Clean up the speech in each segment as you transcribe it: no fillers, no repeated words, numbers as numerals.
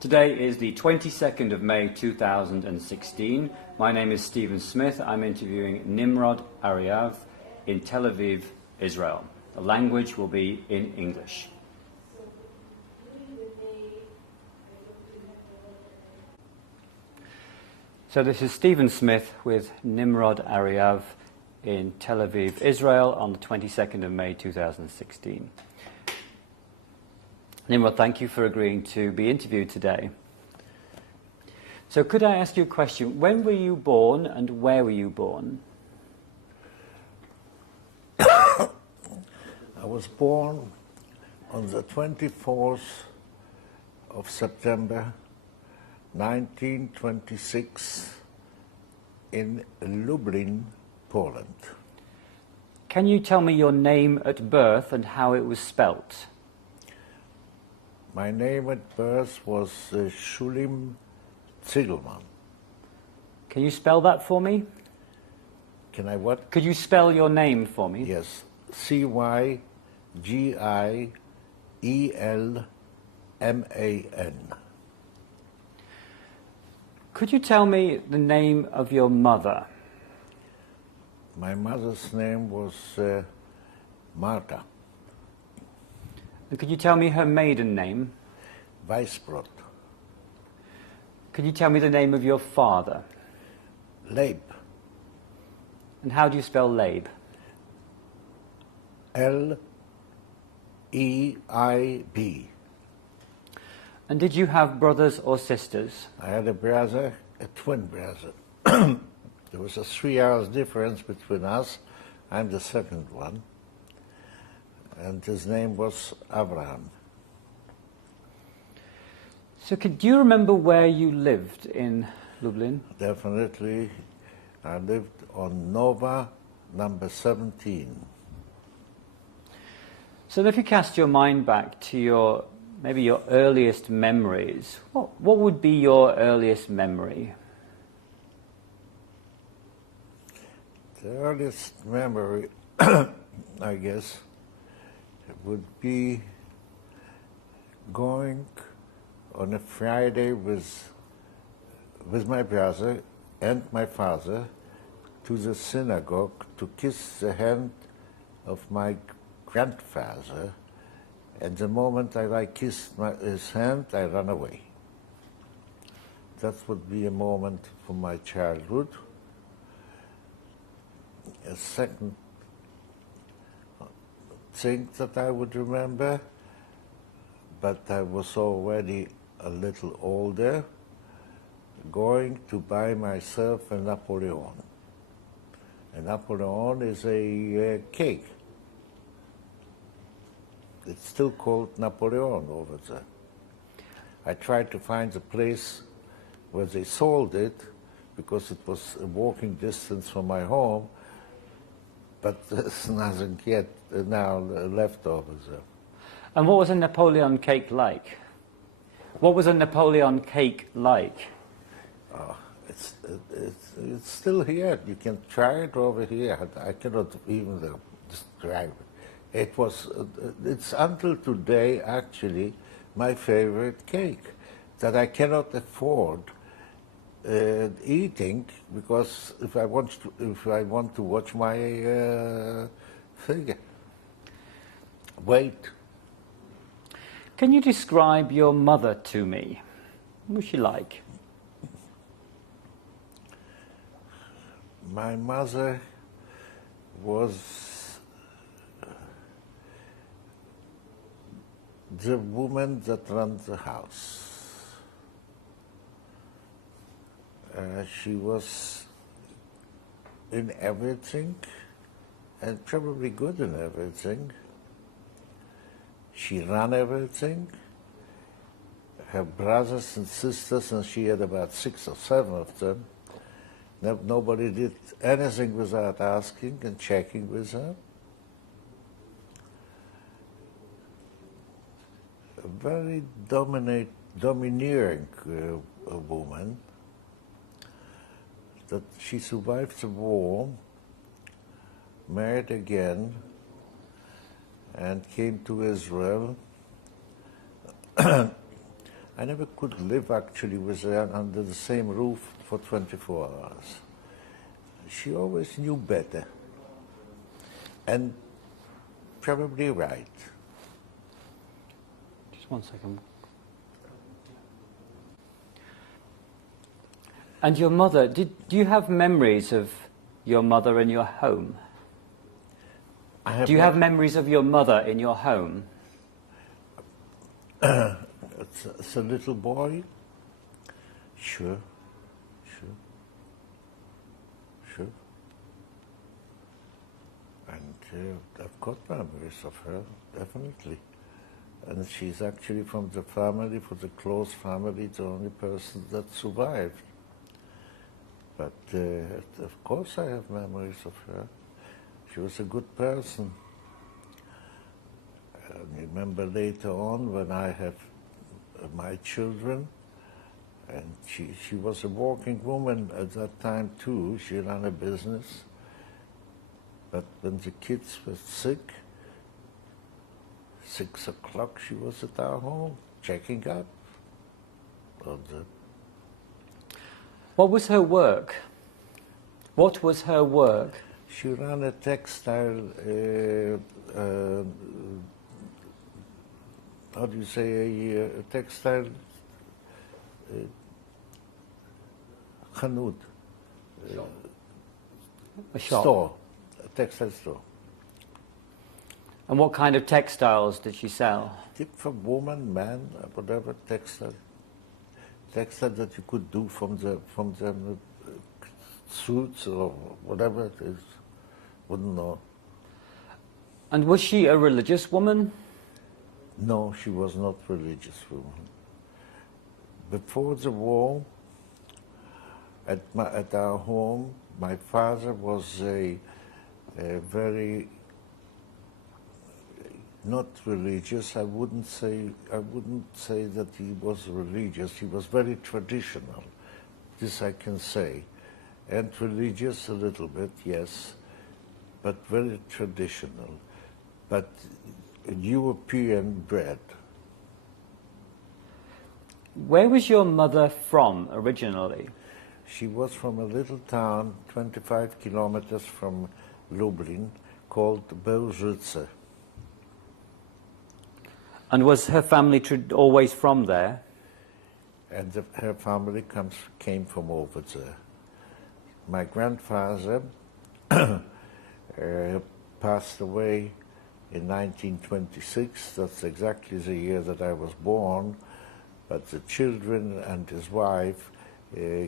Today is the 22nd of May 2016. My name is Stephen Smith. I'm interviewing Nimrod Ariav in Tel Aviv, Israel. The language will be in English. So this is Stephen Smith with Nimrod Ariav in Tel Aviv, Israel on the 22nd of May 2016. Nimrod, thank you for agreeing to be interviewed today. So could I ask you a question? When were you born and where were you born? I was born on the 24th of September 1926 in Lublin, Poland. Can you tell me your name at birth and how it was spelt? My name at birth was Shulim Ziegelman. Can you spell that for me? Can I what? Could you spell your name for me? Yes. Cygielman. Could you tell me the name of your mother? My mother's name was Marta. And could you tell me her maiden name? Weisbrot. Could you tell me the name of your father? Leib. And how do you spell Leib? L-E-I-B. And did you have brothers or sisters? I had a brother, a twin brother. There was a 3 hours difference between us. I'm the second one. And his name was Abraham. So do you remember where you lived in Lublin? Definitely. I lived on Nova number 17. So if you cast your mind back to maybe your earliest memories, what would be your earliest memory? The earliest memory, I guess, would be going on a Friday with my brother and my father to the synagogue to kiss the hand of my grandfather, and the moment I kissed his hand, I ran away. That would be a moment from my childhood. A second thing that I would remember, but I was already a little older, going to buy myself a Napoleon. A Napoleon is a cake. It's still called Napoleon over there. I tried to find a place where they sold it because it was a walking distance from my home, but there's nothing yet now left over there. And what was a Napoleon cake like? What was a Napoleon cake like? It's still here. You can try it over here. I cannot even describe it. It's until today actually my favorite cake that I cannot afford eating, because if I want to watch my figure, weight. Can you describe your mother to me? What was she like? My mother was the woman that ran the house. She was in everything, and probably good in everything. She ran everything. Her brothers and sisters, and she had about 6 or 7 of them, nobody did anything without asking and checking with her. A very domineering woman. That she survived the war, married again, and came to Israel. I never could live actually with her under the same roof for 24 hours. She always knew better, and probably right. Just 1 second. And your mother, do you have memories of your mother in your home? Do you have memories of your mother in your home? As a little boy? Sure. And I've got memories of her, definitely. And she's actually from the family, for the close family, the only person that survived. But of course I have memories of her. She was a good person. I remember later on when I have my children, and she was a working woman at that time too. She ran a business. But when the kids were sick, 6 o'clock she was at our home, checking up. What was her work? What was her work? She ran a textile, how do you say, a textile chanut, A shop. store, a textile store. And what kind of textiles did she sell? Tip for woman, man, whatever textile that you could do from the suits or whatever it is. Wouldn't know. And was she a religious woman? No, she was not a religious woman. Before the war, at our home, my father was a very not religious. I wouldn't say that he was religious. He was very traditional. This I can say, and religious a little bit, yes, but very traditional. But European bred. Where was your mother from originally? She was from a little town 25 kilometers from Lublin called Bełżyce. And was her family always from there? And her family came from over there. My grandfather passed away in 1926. That's exactly the year that I was born. But the children and his wife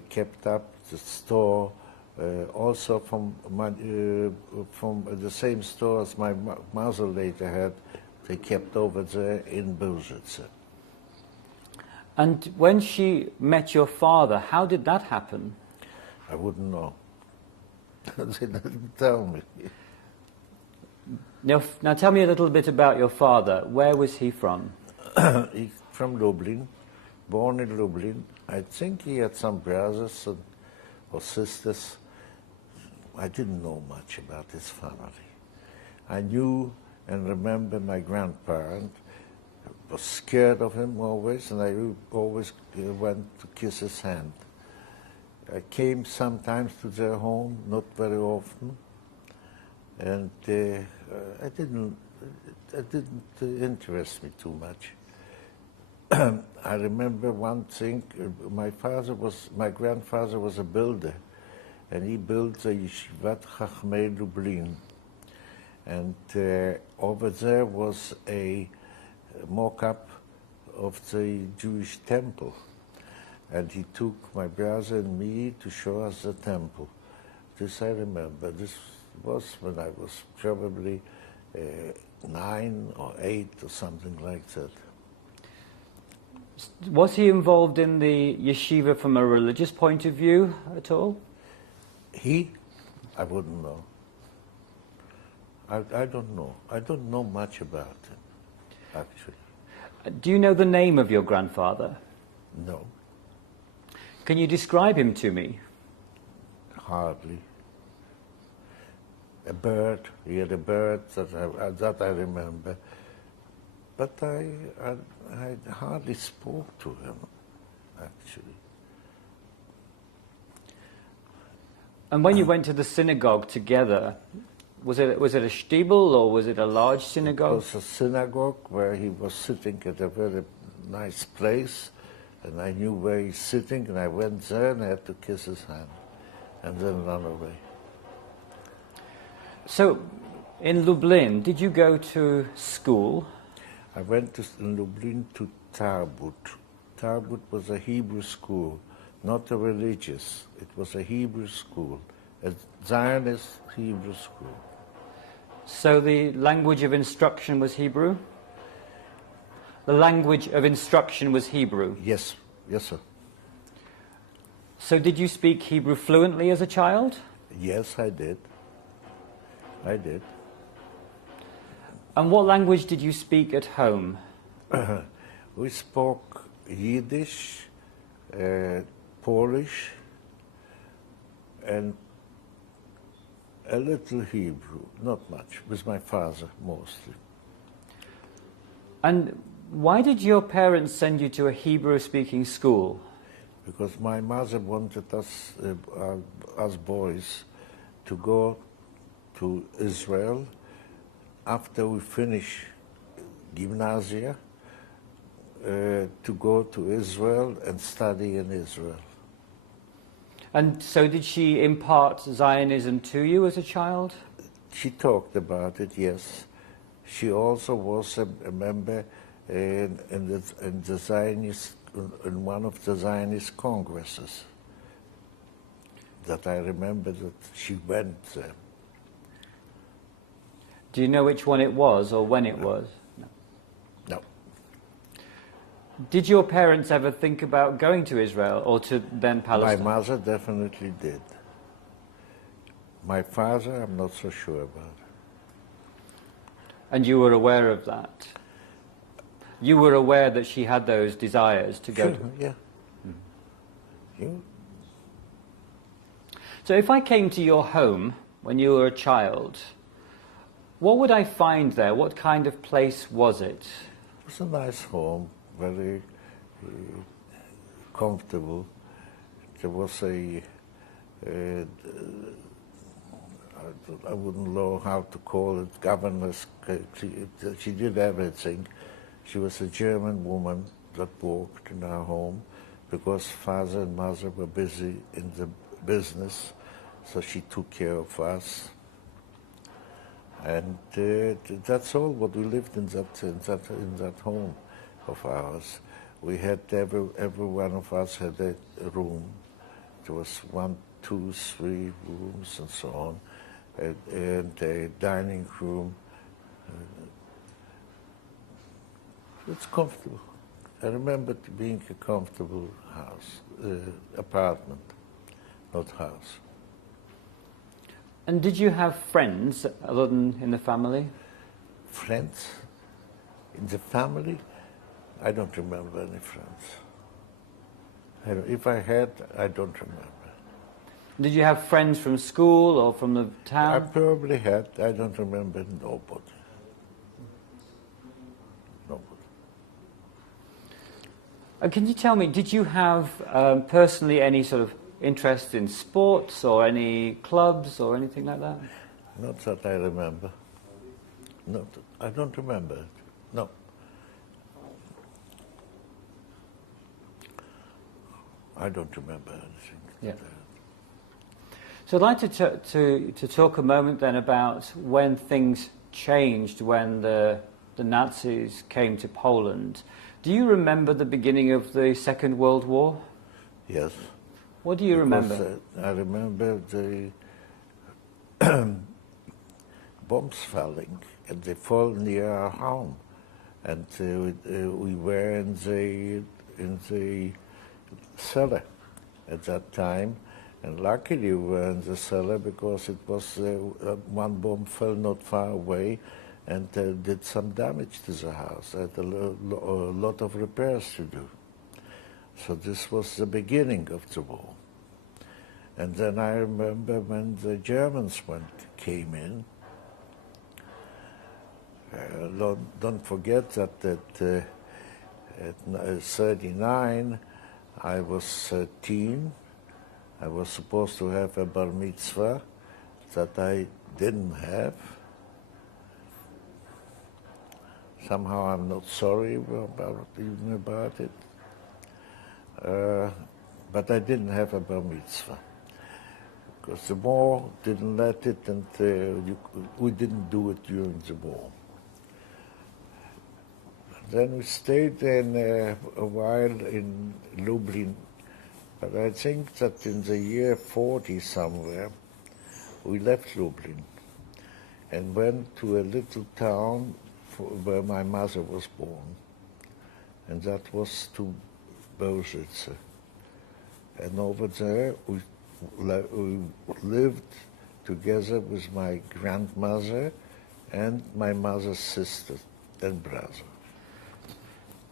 kept up the store, also from the same store as my mother later had. They kept over there in Bełżyce. And when she met your father, how did that happen? I wouldn't know. They didn't tell me. Now tell me a little bit about your father. Where was he from? He's from Lublin, born in Lublin. I think he had some brothers or sisters. I didn't know much about his family. I knew and remember my grandparent. I was scared of him always, and I always went to kiss his hand. I came sometimes to their home, not very often, and it didn't interest me too much. I remember one thing. My grandfather was a builder, and he built the Yeshivat Chachmei Lublin. And over there was a mock-up of the Jewish temple. And he took my brother and me to show us the temple. This I remember. This was when I was probably 9 or 8 or something like that. Was he involved in the yeshiva from a religious point of view at all? I wouldn't know. I don't know. I don't know much about him, actually. Do you know the name of your grandfather? No. Can you describe him to me? Hardly. A bird. He had a bird that I remember. But I hardly spoke to him, actually. And when you went to the synagogue together, was it a shtibel or was it a large synagogue? It was a synagogue where he was sitting at a very nice place, and I knew where he's sitting, and I went there and I had to kiss his hand, and then run away. So, in Lublin, did you go to school? I went in Lublin to Tarbut. Tarbut was a Hebrew school, not a religious. It was a Hebrew school, a Zionist Hebrew school. So the language of instruction was Hebrew? The language of instruction was Hebrew? Yes, yes, sir. So did you speak Hebrew fluently as a child? Yes, I did. I did. And what language did you speak at home? We spoke Yiddish, Polish, and a little Hebrew, not much, with my father mostly. And why did your parents send you to a Hebrew-speaking school? Because my mother wanted us, us boys, to go to Israel after we finish gymnasia, to go to Israel and study in Israel. And so did she impart Zionism to you as a child? She talked about it, yes. She also was a member in the Zionist, in one of the Zionist congresses. That I remember that she went there. Do you know which one it was or when it was? No. No. Did your parents ever think about going to Israel or to then Palestine? My mother definitely did. My father, I'm not so sure about. And you were aware of that? You were aware that she had those desires to go Sure, to... yeah. Yeah. So if I came to your home when you were a child, what would I find there? What kind of place was it? It was a nice home, very comfortable. There was I wouldn't know how to call it, governess. She did everything. She was a German woman that worked in our home because father and mother were busy in the business, so she took care of us. And that's all what we lived in that home of ours. We had every one of us had a room. There was 1, 2, 3 rooms and so on, and a dining room. It's comfortable. I remember it being a comfortable house, apartment, not house. And did you have friends other than in the family? Friends? In the family? I don't remember any friends. If I had, I don't remember. Did you have friends from school or from the I town? probably had. I don't remember nobody. Nobody. Can you tell me, did you have personally any sort of interest in sports or any clubs or anything like that? Not that I remember. Not, I don't remember it. No. I don't remember anything. Yeah. So I'd like to talk a moment then about when things changed when the Nazis came to Poland. Do you remember the beginning of the Second World War? Yes. What do you remember? I remember the bombs falling, and they fall near our home, and we were in the cellar at that time, and luckily we were in the cellar because it was one bomb fell not far away, and did some damage to the house. I had a lot of repairs to do. So this was the beginning of the war. And then I remember when the Germans came in. Don't forget that At 39, I was 13. I was supposed to have a bar mitzvah that I didn't have. Somehow I'm not sorry even about it. But I didn't have a bar mitzvah because the war didn't let it, and we didn't do it during the war. Then we stayed in a while in Lublin, but I think that in the year 40 somewhere, we left Lublin and went to a little town where my mother was born, and that was to Bozitz. And over there we lived together with my grandmother and my mother's sister and brother.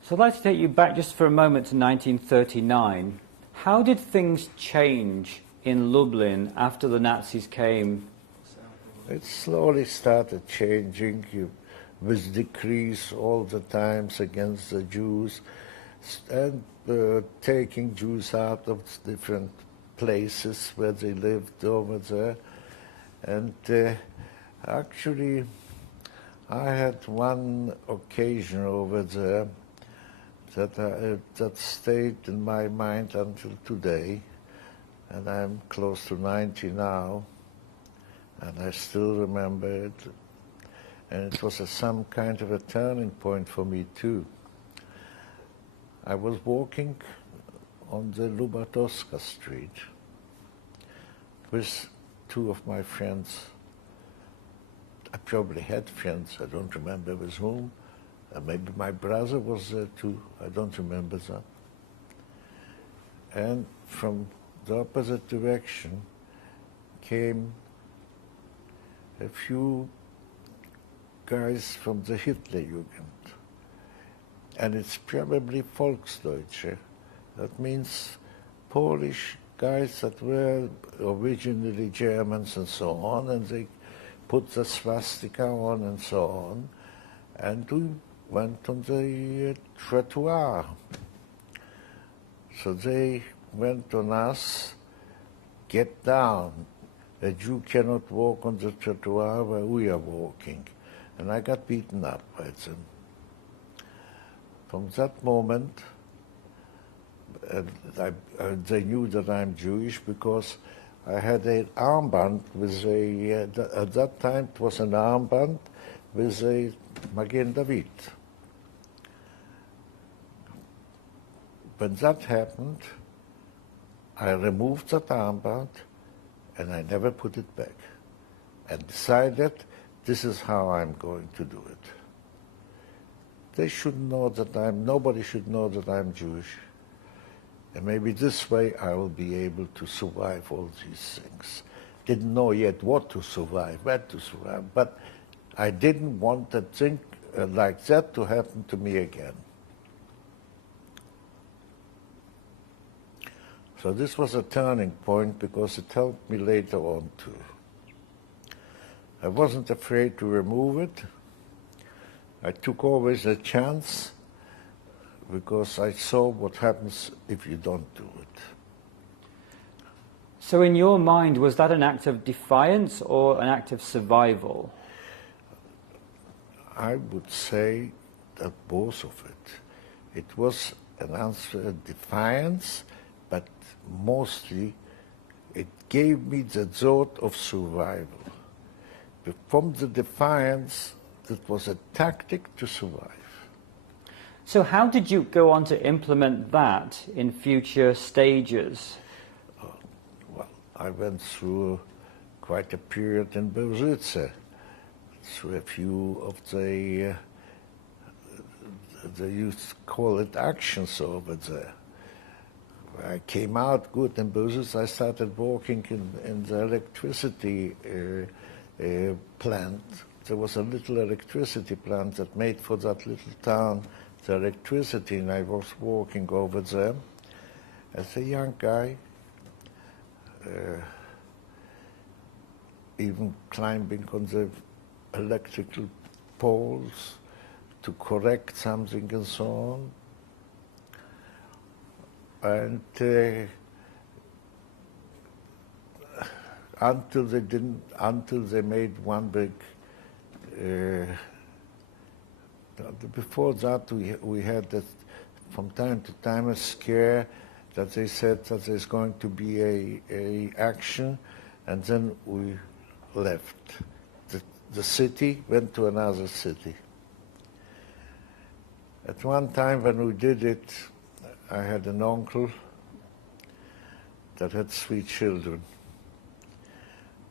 So I'd like to take you back just for a moment to 1939. How did things change in Lublin after the Nazis came? It slowly started changing with decrees all the times against the Jews and taking Jews out of different places where they lived over there. And actually, I had one occasion over there that stayed in my mind until today, and I'm close to 90 now, and I still remember it. And it was some kind of a turning point for me too. I was walking on the Lubatowska Street with two of my friends. I probably had friends, I don't remember with whom. Maybe my brother was there too, I don't remember that. And from the opposite direction came a few guys from the Hitlerjugend. And it's probably Volksdeutsche. That means Polish guys that were originally Germans and so on, and they put the swastika on and so on. And we went on the trottoir. So they went on us, get down. A Jew cannot walk on the trottoir where we are walking. And I got beaten up by them. From that moment, they knew that I'm Jewish because I had an armband with at that time it was an armband with a Magen David. When that happened, I removed that armband and I never put it back and decided this is how I'm going to do it. They should know that nobody should know that I'm Jewish. And maybe this way I will be able to survive all these things. Didn't know yet what to survive, where to survive, but I didn't want a thing like that to happen to me again. So this was a turning point because it helped me later on too. I wasn't afraid to remove it. I took always a chance because I saw what happens if you don't do it. So in your mind, was that an act of defiance or an act of survival? I would say that both of it. It was an answer of defiance, but mostly it gave me the thought of survival. But from the defiance, it was a tactic to survive. So how did you go on to implement that in future stages? Well, I went through quite a period in Bozitze, through a few of the youth call it actions over there. I came out good in Bozitze. I started working in the electricity plant. There was a little electricity plant that made for that little town the electricity, and I was working over there as a young guy, even climbing on the electrical poles to correct something and so on. And until they made one big. Before that, we had that from time to time a scare that they said that there's going to be a action, and then we left. The city went to another city. At one time when we did it, I had an uncle that had 3 children.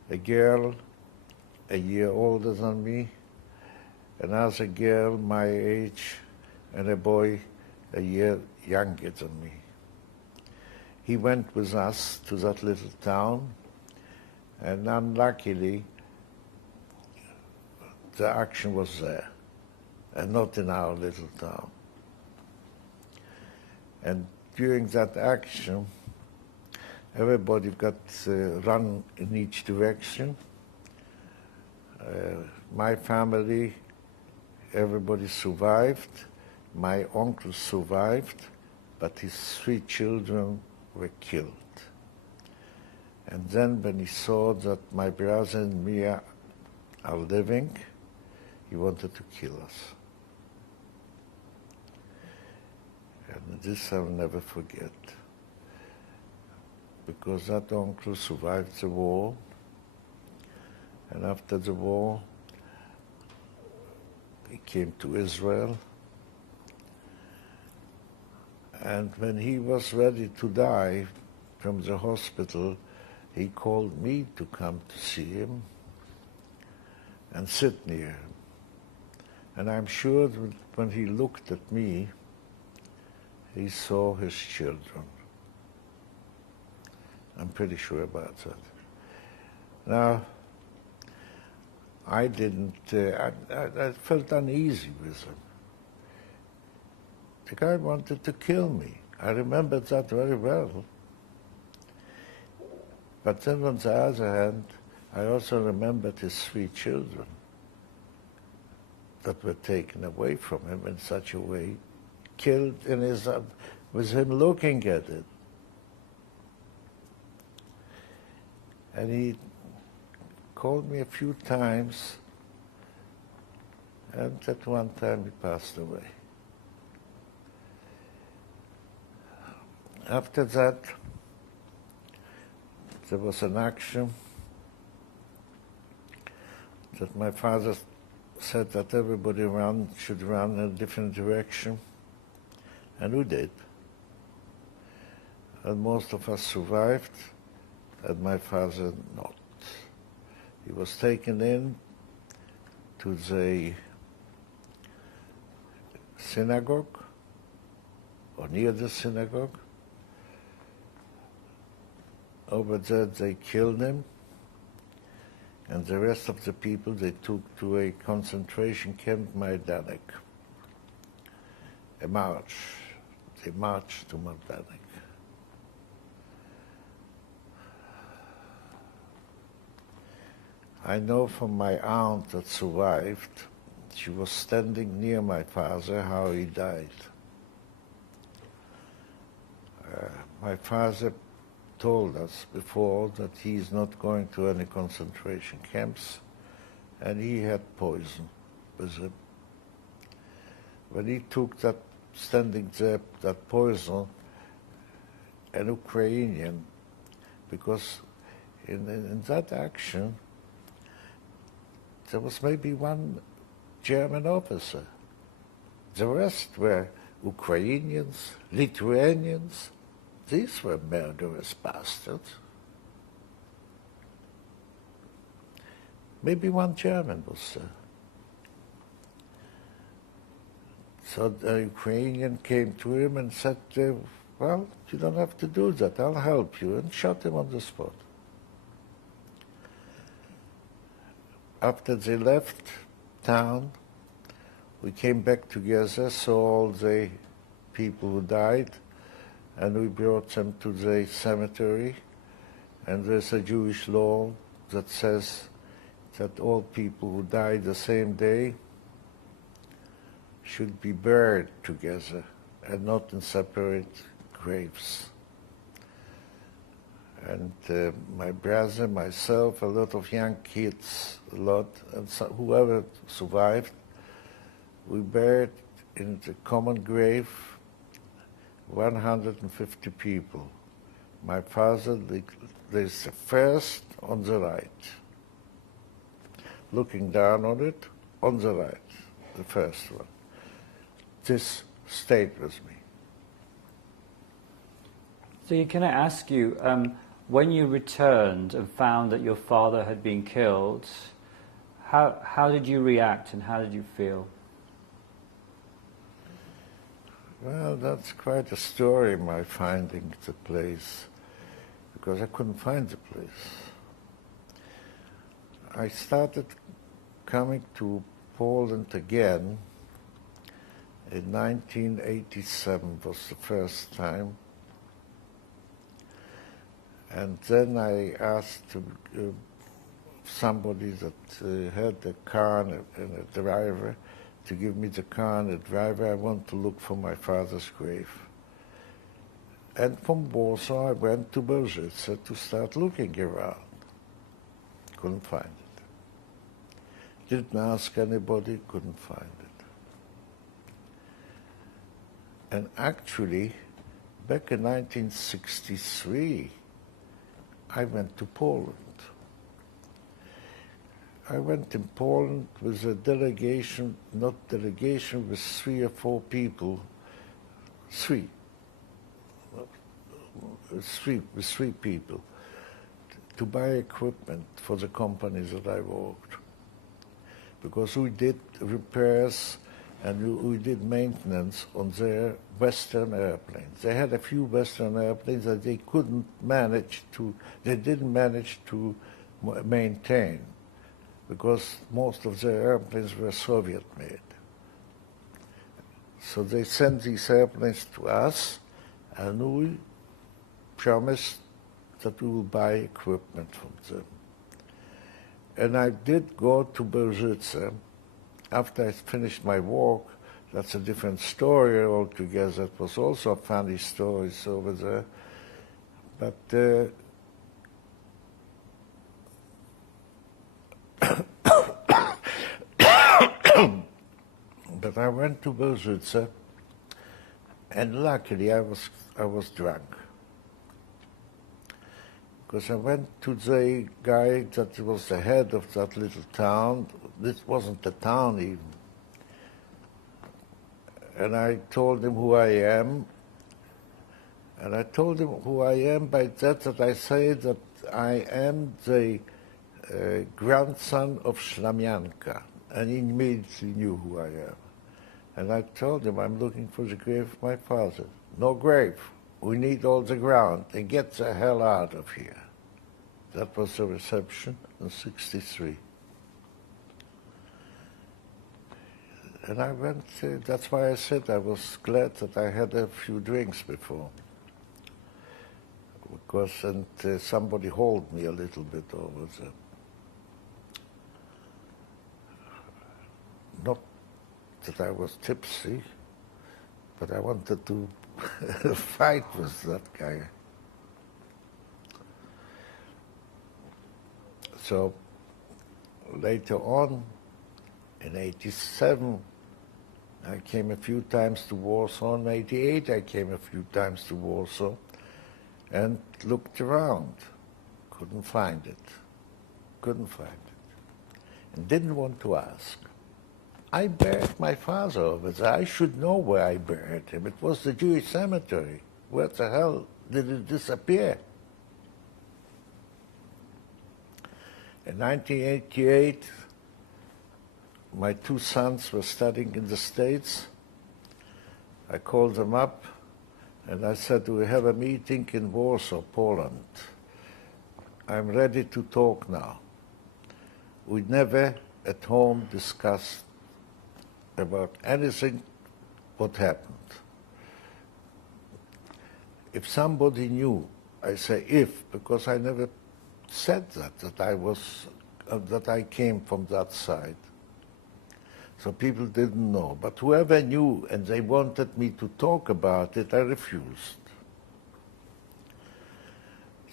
A girl a year older than me, another girl my age, and a boy a year younger than me. He went with us to that little town, and unluckily, the action was there, and not in our little town. And during that action, everybody got run in each direction. My family, everybody survived. My uncle survived, but his 3 children were killed. And then when he saw that my brother and me are living, he wanted to kill us. And this I'll never forget, because that uncle survived the war, and after the war, he came to Israel, and when he was ready to die from the hospital, he called me to come to see him and sit near him. And I'm sure that when he looked at me, he saw his children. I'm pretty sure about that. Now, I didn't, I felt uneasy with him. The guy wanted to kill me. I remembered that very well. But then on the other hand, I also remembered his 3 children that were taken away from him in such a way, killed in his, with him looking at it. And he called me a few times, and at one time he passed away. After that, there was an action that my father said that everybody should run in a different direction, and we did. And most of us survived, and my father not. He was taken in to the synagogue, or near the synagogue. Over there they killed him, and the rest of the people they took to a concentration camp, Majdanek. A march. They marched to Majdanek. I know from my aunt that survived, she was standing near my father, how he died. My father told us before that he is not going to any concentration camps, and he had poison with him. When he took that, standing there, that poison, an Ukrainian, because in that action, there was maybe one German officer. The rest were Ukrainians, Lithuanians. These were murderous bastards. Maybe one German was there. So the Ukrainian came to him and said, well, you don't have to do that, I'll help you, and shot him on the spot. After they left town, we came back together, saw all the people who died, and we brought them to the cemetery. And there's a Jewish law that says that all people who died the same day should be buried together and not in separate graves. graves. And my brother, myself, a lot of young kids, and whoever survived, we buried in the common grave 150 people. My father is the first on the right, looking down on it, on the right, the first one. This stayed with me. So can I ask you, when you returned and found that your father had been killed, how did you react and how did you feel? Well, that's quite a story, my finding the place, because I couldn't find the place. I started coming to Poland again in 1987, was the first time. And then I asked somebody that had a car and a driver to give me the car and a driver. I want to look for my father's grave. And from Warsaw I went to Berżyce to start looking around. Couldn't find it. Didn't ask anybody, couldn't find it. And actually, back in 1963, I went to Poland. I went in Poland with a delegation, with 3 or 4 people, with three people, to buy equipment for the companies that I worked. Because we did repairs and we did maintenance on their Western airplanes. They had a few Western airplanes that they didn't manage to maintain, because most of their airplanes were Soviet-made. So they sent these airplanes to us, and we promised that we will buy equipment from them. And I did go to Berżyce. After I finished my work, that's a different story altogether. It was also funny stories over there. But but I went to Berżyce, and luckily I was drunk. Because I went to the guy that was the head of that little town. This wasn't a town even. And I told him who I am. And I told him who I am by that I say that I am the grandson of Slamianka. And he immediately knew who I am. And I told him I'm looking for the grave of my father. No grave. We need all the ground, and get the hell out of here. That was the reception in '63. And I went, that's why I said I was glad that I had a few drinks before. Because, and somebody hold me a little bit over there. Not that I was tipsy, but I wanted to fight with that guy. So later on, in '87, I came a few times to Warsaw. In '88, I came a few times to Warsaw and looked around. Couldn't find it. Couldn't find it. And didn't want to ask. I buried my father over there. I should know where I buried him. It was the Jewish cemetery. Where the hell did it disappear? In 1988, my 2 sons were studying in the States. I called them up and I said, we have a meeting in Warsaw, Poland. I'm ready to talk now. We never at home discussed about anything what happened. If somebody knew, I say if, because I never said that I came from that side. So people didn't know. But whoever knew and they wanted me to talk about it, I refused.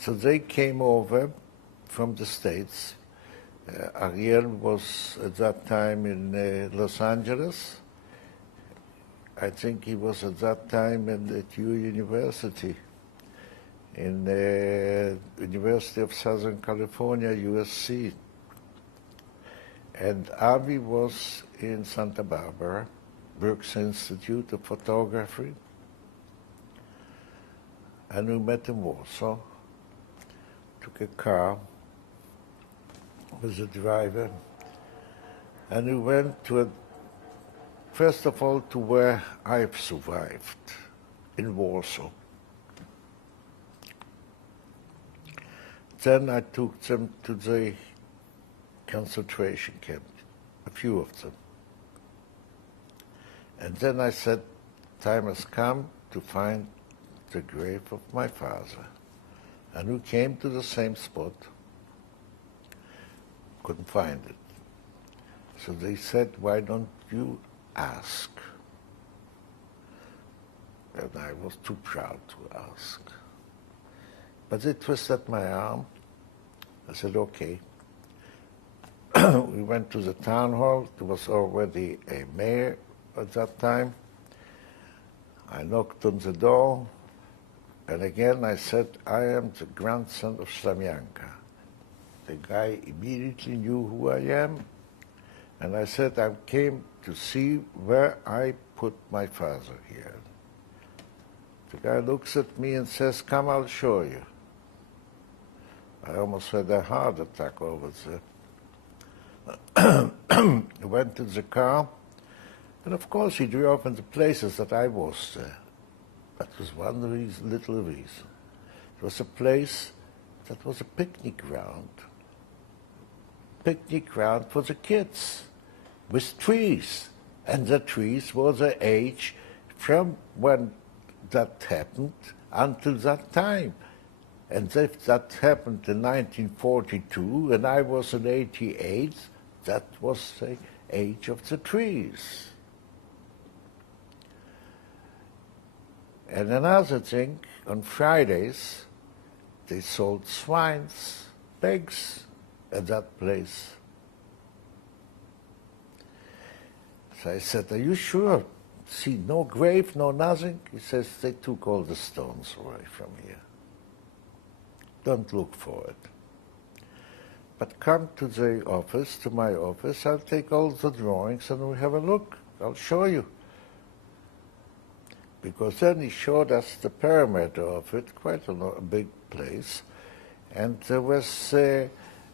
So they came over from the States. Ariel was at that time in Los Angeles. I think he was at that time at University, in the University of Southern California, USC. And Avi was in Santa Barbara, Brooks Institute of Photography. And we met in Warsaw, took a car with a driver, and we went to first of all to where I've survived, in Warsaw. Then I took them to the concentration camp, a few of them. And then I said, time has come to find the grave of my father. And we came to the same spot, couldn't find it. So they said, why don't you ask? And I was too proud to ask. But they twisted my arm. I said, okay. We went to the town hall. There was already a mayor at that time. I knocked on the door, and again I said, I am the grandson of Slamianka. The guy immediately knew who I am, and I said, I came to see where I put my father here. The guy looks at me and says, come, I'll show you. I almost had a heart attack over there. Went to the car, and of course he drove in the places that I was there. That was one reason, little reason. It was a place that was a picnic ground. Picnic ground for the kids, with trees. And the trees were the age from when that happened until that time. And if that happened in 1942, and I was in 88, that was the age of the trees. And another thing, on Fridays, they sold swine's pigs at that place. So I said, are you sure? See, no grave, no nothing? He says, they took all the stones away from here. Don't look for it. But come to the office, to my office, I'll take all the drawings and we'll have a look. I'll show you. Because then he showed us the perimeter of it, quite a big place. And there was, how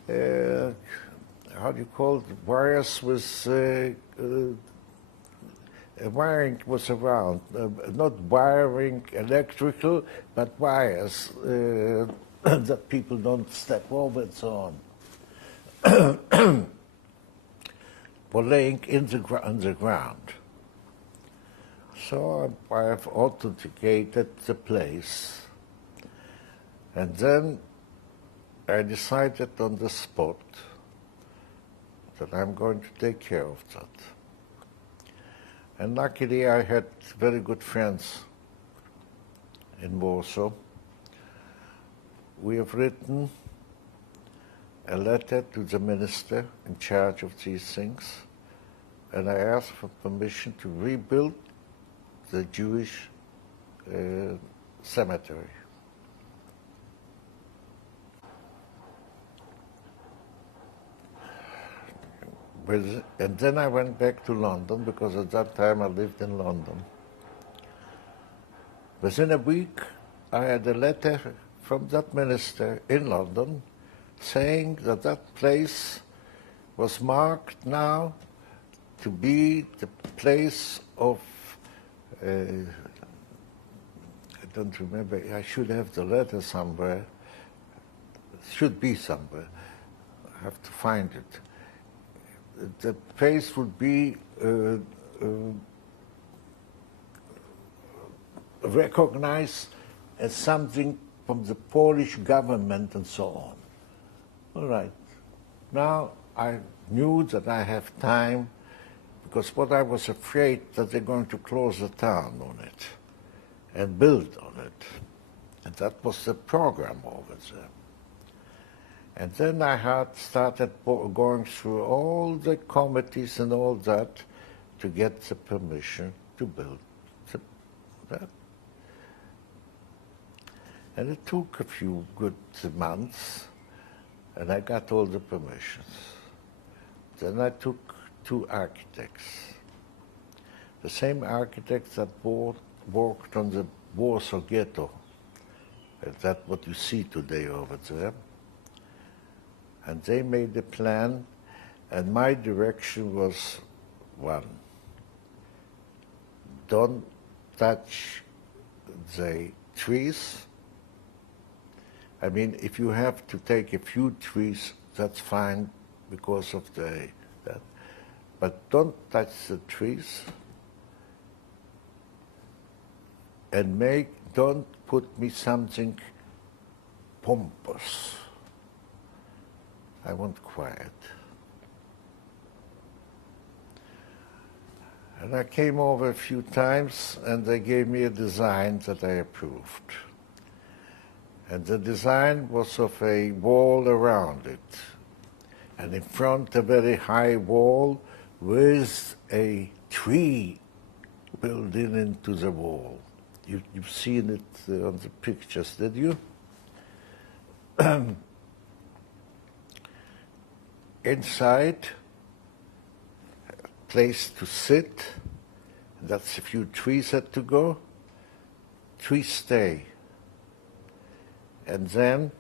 do you call it, wires with, wiring was around, not wiring electrical, but wires that people don't step over and so on. Were laying on the ground. So I have authenticated the place, and then I decided on the spot that I'm going to take care of that. And luckily I had very good friends in Warsaw. We have written a letter to the minister in charge of these things, and I asked for permission to rebuild the Jewish cemetery. And then I went back to London, because at that time I lived in London. Within a week, I had a letter from that minister in London saying that that place was marked now to be the place of, I don't remember, I should have the letter somewhere. It should be somewhere. I have to find it. The place would be recognized as something from the Polish government and so on. All right. Now I knew that I have time, because what I was afraid that they're going to close the town on it and build on it. And that was the program over there. And then I had started going through all the committees and all that to get the permission to build that. And it took a few good months, and I got all the permissions. Then I took 2 architects. The same architects that worked on the Warsaw ghetto. That's what you see today over there. And they made a plan, and my direction was one. Don't touch the trees. I mean, if you have to take a few trees, that's fine because of that. But don't touch the trees, and don't put me something pompous. I want quiet. And I came over a few times, and they gave me a design that I approved. And the design was of a wall around it. And in front, a very high wall with a tree built into the wall. You've seen it on the pictures, did you? Inside, a place to sit. That's a few trees had to go. Trees stay. And then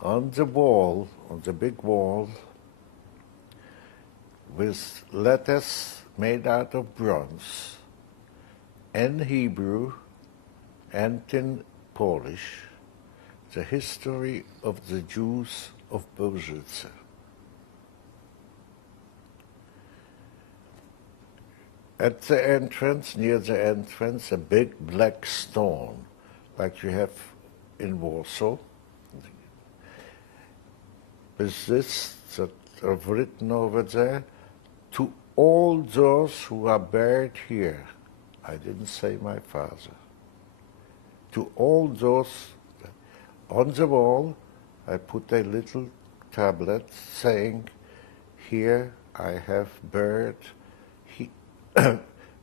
on the wall, on the big wall, with letters made out of bronze, in Hebrew and in Polish, the history of the Jews of Bożyce. At the entrance, near the entrance, a big black stone, like you have in Warsaw. With this that I've written over there, to all those who are buried here. I didn't say my father. To all those, on the wall, I put a little tablet saying, here I have buried,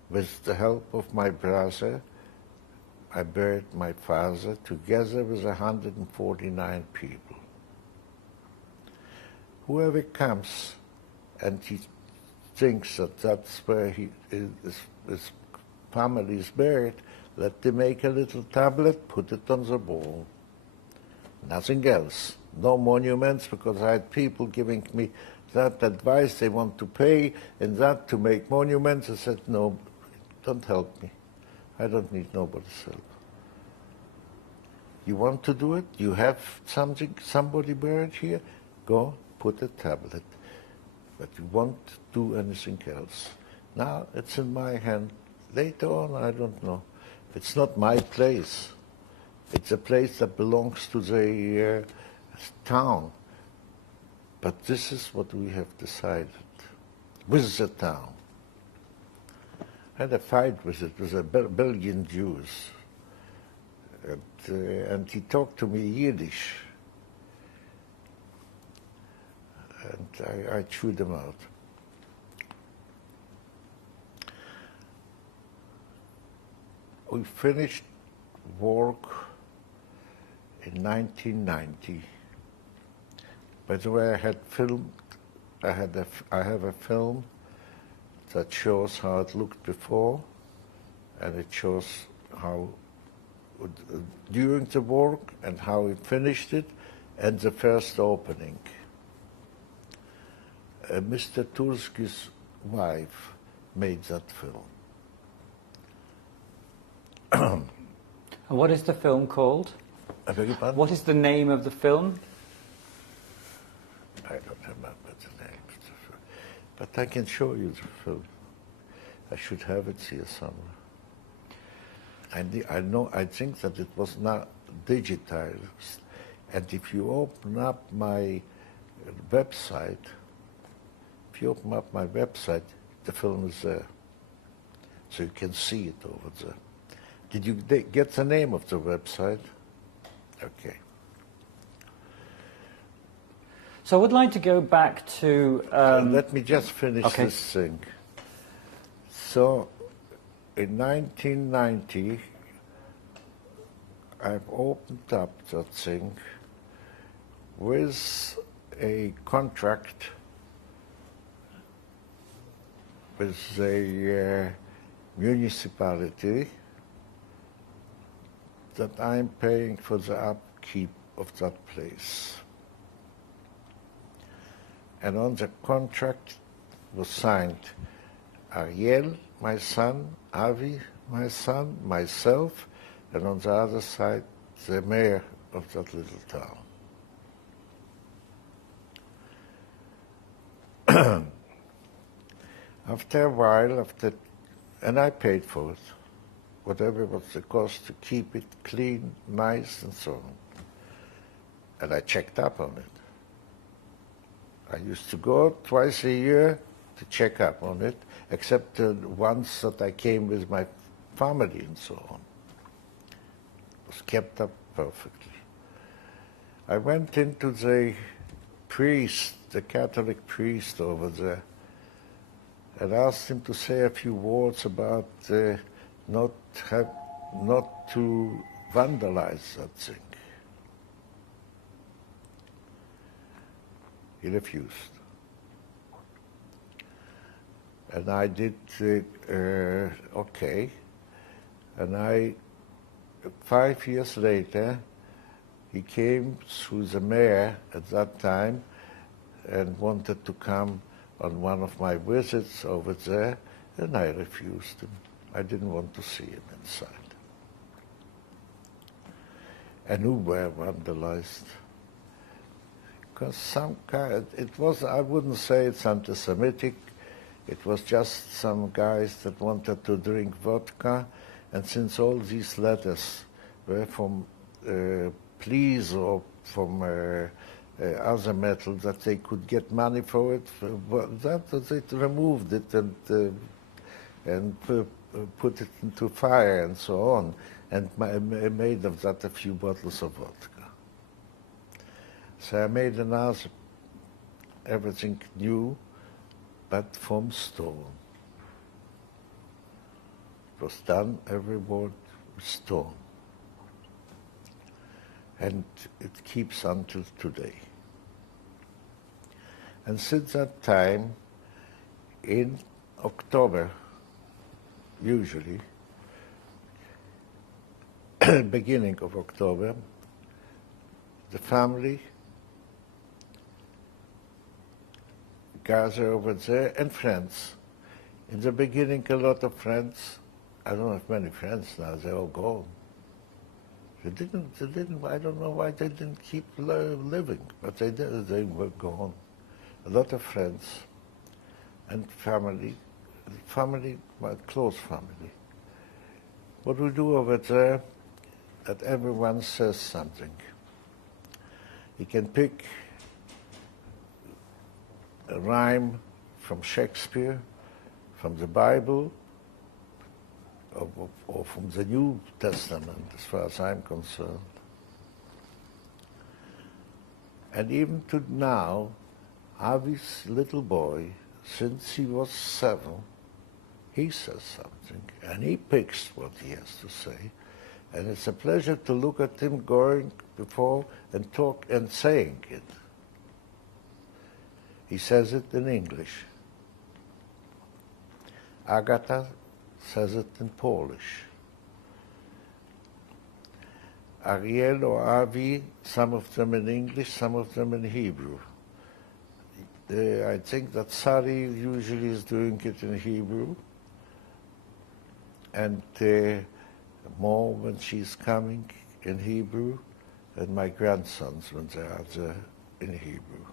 with the help of my brother, I buried my father together with 149 people. Whoever comes and he thinks that that's where his family is buried, let them make a little tablet, put it on the wall. Nothing else. No monuments, because I had people giving me that advice. They want to pay and that to make monuments. I said, no, don't help me. I don't need nobody's help. You want to do it? You have somebody buried here? Go, put a tablet. But you won't do anything else. Now it's in my hand. Later on, I don't know. It's not my place. It's a place that belongs to the town. But this is what we have decided with the town. I had a fight with it with a Belgian Jews. And he talked to me Yiddish. And I chewed him out. We finished work in 1990. By the way, I have a film that shows how it looked before, and it shows how during the work and how we finished it, and the first opening. Mr. Tursky's wife made that film. And what is the film called? I beg your pardon? What is the name of the film? I don't remember the name of the film. But I can show you the film. I should have it here somewhere. I think that it was not digitized. And if you open up my website, the film is there. So you can see it over there. Did you get the name of the website? Okay. So I would like to go back to... Let me just finish this thing. So, in 1990, I've opened up that thing with a contract with a municipality that I'm paying for the upkeep of that place. And on the contract was signed Ariel, my son, Avi, my son, myself, and on the other side, the mayor of that little town. After a while, and I paid for it, whatever was the cost to keep it clean, nice, and so on. And I checked up on it. I used to go twice a year to check up on it, except once that I came with my family and so on. It was kept up perfectly. I went into the priest, the Catholic priest over there, and asked him to say a few words about not to vandalize that thing. He refused. And I did, okay. And 5 years later, he came through the mayor at that time and wanted to come on one of my visits over there, and I refused him. I didn't want to see him inside. And who were vandalized? Because some kind, it was, I wouldn't say it's anti-Semitic, it was just some guys that wanted to drink vodka, and since all these letters were from pleas or from other metal that they could get money for it, that they removed it and put it into fire and so on, and made of that a few bottles of vodka. So I made another, everything new, but from stone. It was done, every word, with stone. And it keeps until today. And since that time, in October, usually, beginning of October, the family gather over there, and friends. In the beginning, a lot of friends. I don't have many friends now, they're all gone. They didn't, I don't know why they didn't keep living, but they did, they were gone. A lot of friends and family, my close family. What we do over there, that everyone says something. You can pick a rhyme from Shakespeare, from the Bible, or from the New Testament, as far as I'm concerned. And even to now, Avi's little boy, since he was 7, he says something, and he picks what he has to say. And it's a pleasure to look at him going before and talk and saying it. He says it in English. Agata says it in Polish. Ariel or Avi, some of them in English, some of them in Hebrew. I think that Sari usually is doing it in Hebrew, and more when she's coming in Hebrew, and my grandsons when they are there in Hebrew.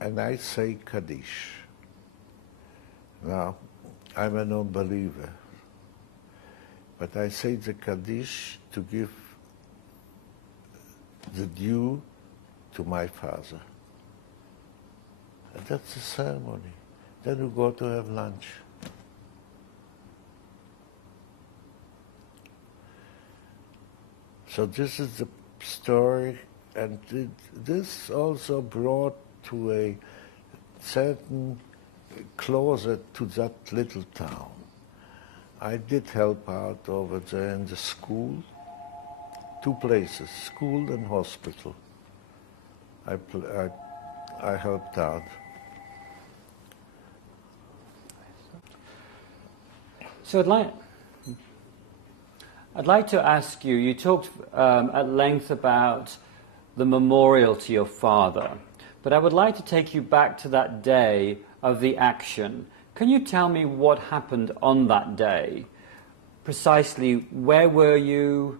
And I say Kaddish. Now, I'm a non-believer, but I say the Kaddish to give the due to my father. And that's the ceremony. Then we go to have lunch. So this is the story, and this also brought to a certain closer to that little town. I did help out over there in the school, 2 places, school and hospital. I helped out. So I'd like to ask you, you talked at length about the memorial to your father, but I would like to take you back to that day of the action. Can you tell me what happened on that day? Precisely, where were you?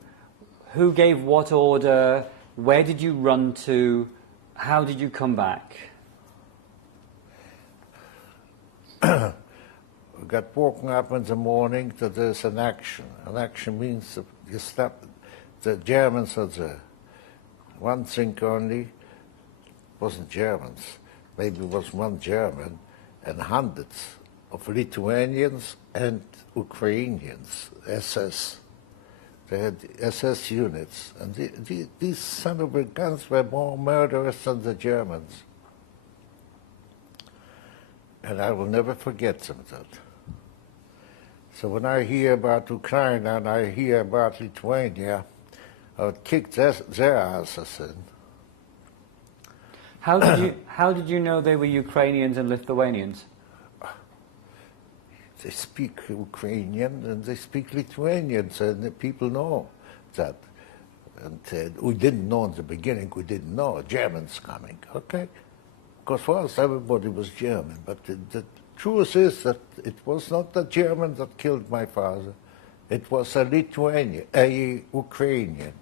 Who gave what order? Where did you run to? How did you come back? I got woken up in the morning that there's an action. An action means you stop. The Germans are there. One thing only, wasn't Germans. Maybe it was one German and hundreds of Lithuanians and Ukrainians, SS. They had SS units, and these son of a guns were more murderous than the Germans. And I will never forget them that. So when I hear about Ukraine and I hear about Lithuania, I would kick their asses in. How did you know they were Ukrainians and Lithuanians? They speak Ukrainian and they speak Lithuanian, and the people know that. And we didn't know in the beginning, we didn't know Germans coming, okay? Because for us, everybody was German. But the truth is that it was not the German that killed my father. It was a Lithuanian, a Ukrainian.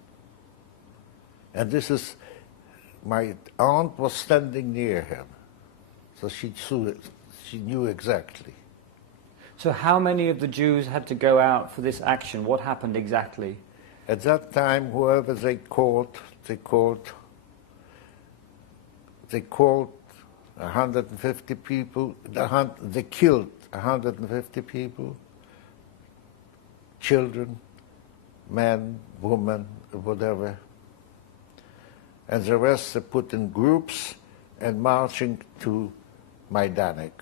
And this is, my aunt was standing near him. So she knew exactly. So how many of the Jews had to go out for this action? What happened exactly? At that time, whoever they caught 150 people, they killed 150 people, children, men, women, whatever. And the rest they put in groups and marching to Majdanek.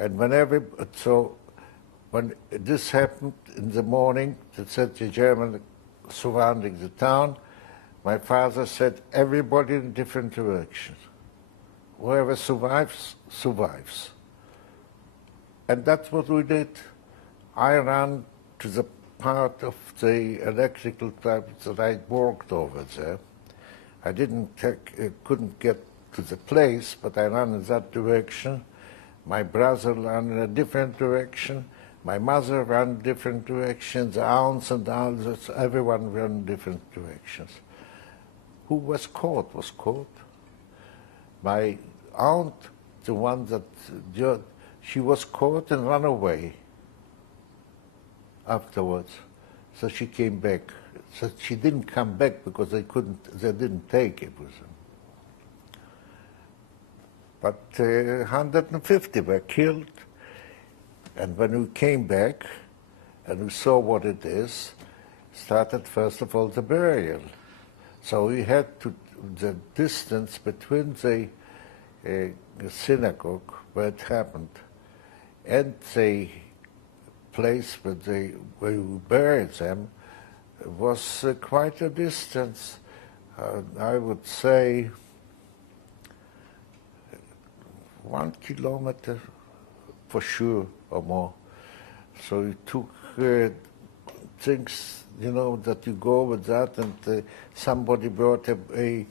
And when this happened in the morning, it said the German surrounding the town, my father said, everybody in different directions. Whoever survives, survives. And that's what we did. I ran to the part of the electrical plant that I worked over there. I couldn't get to the place, but I ran in that direction. My brother ran in a different direction. My mother ran in different directions. The aunts and uncles, everyone ran in different directions. Who was caught was caught. My aunt, the one that she was caught and ran away afterwards. So she came back. So she didn't come back because they didn't take it with them. But 150 were killed. And when we came back and we saw what it is, started first of all the burial. So we had the distance between the synagogue where it happened and the place where we buried them was quite a distance. I would say 1 kilometer for sure or more. So we took things, that you go with that, and somebody brought a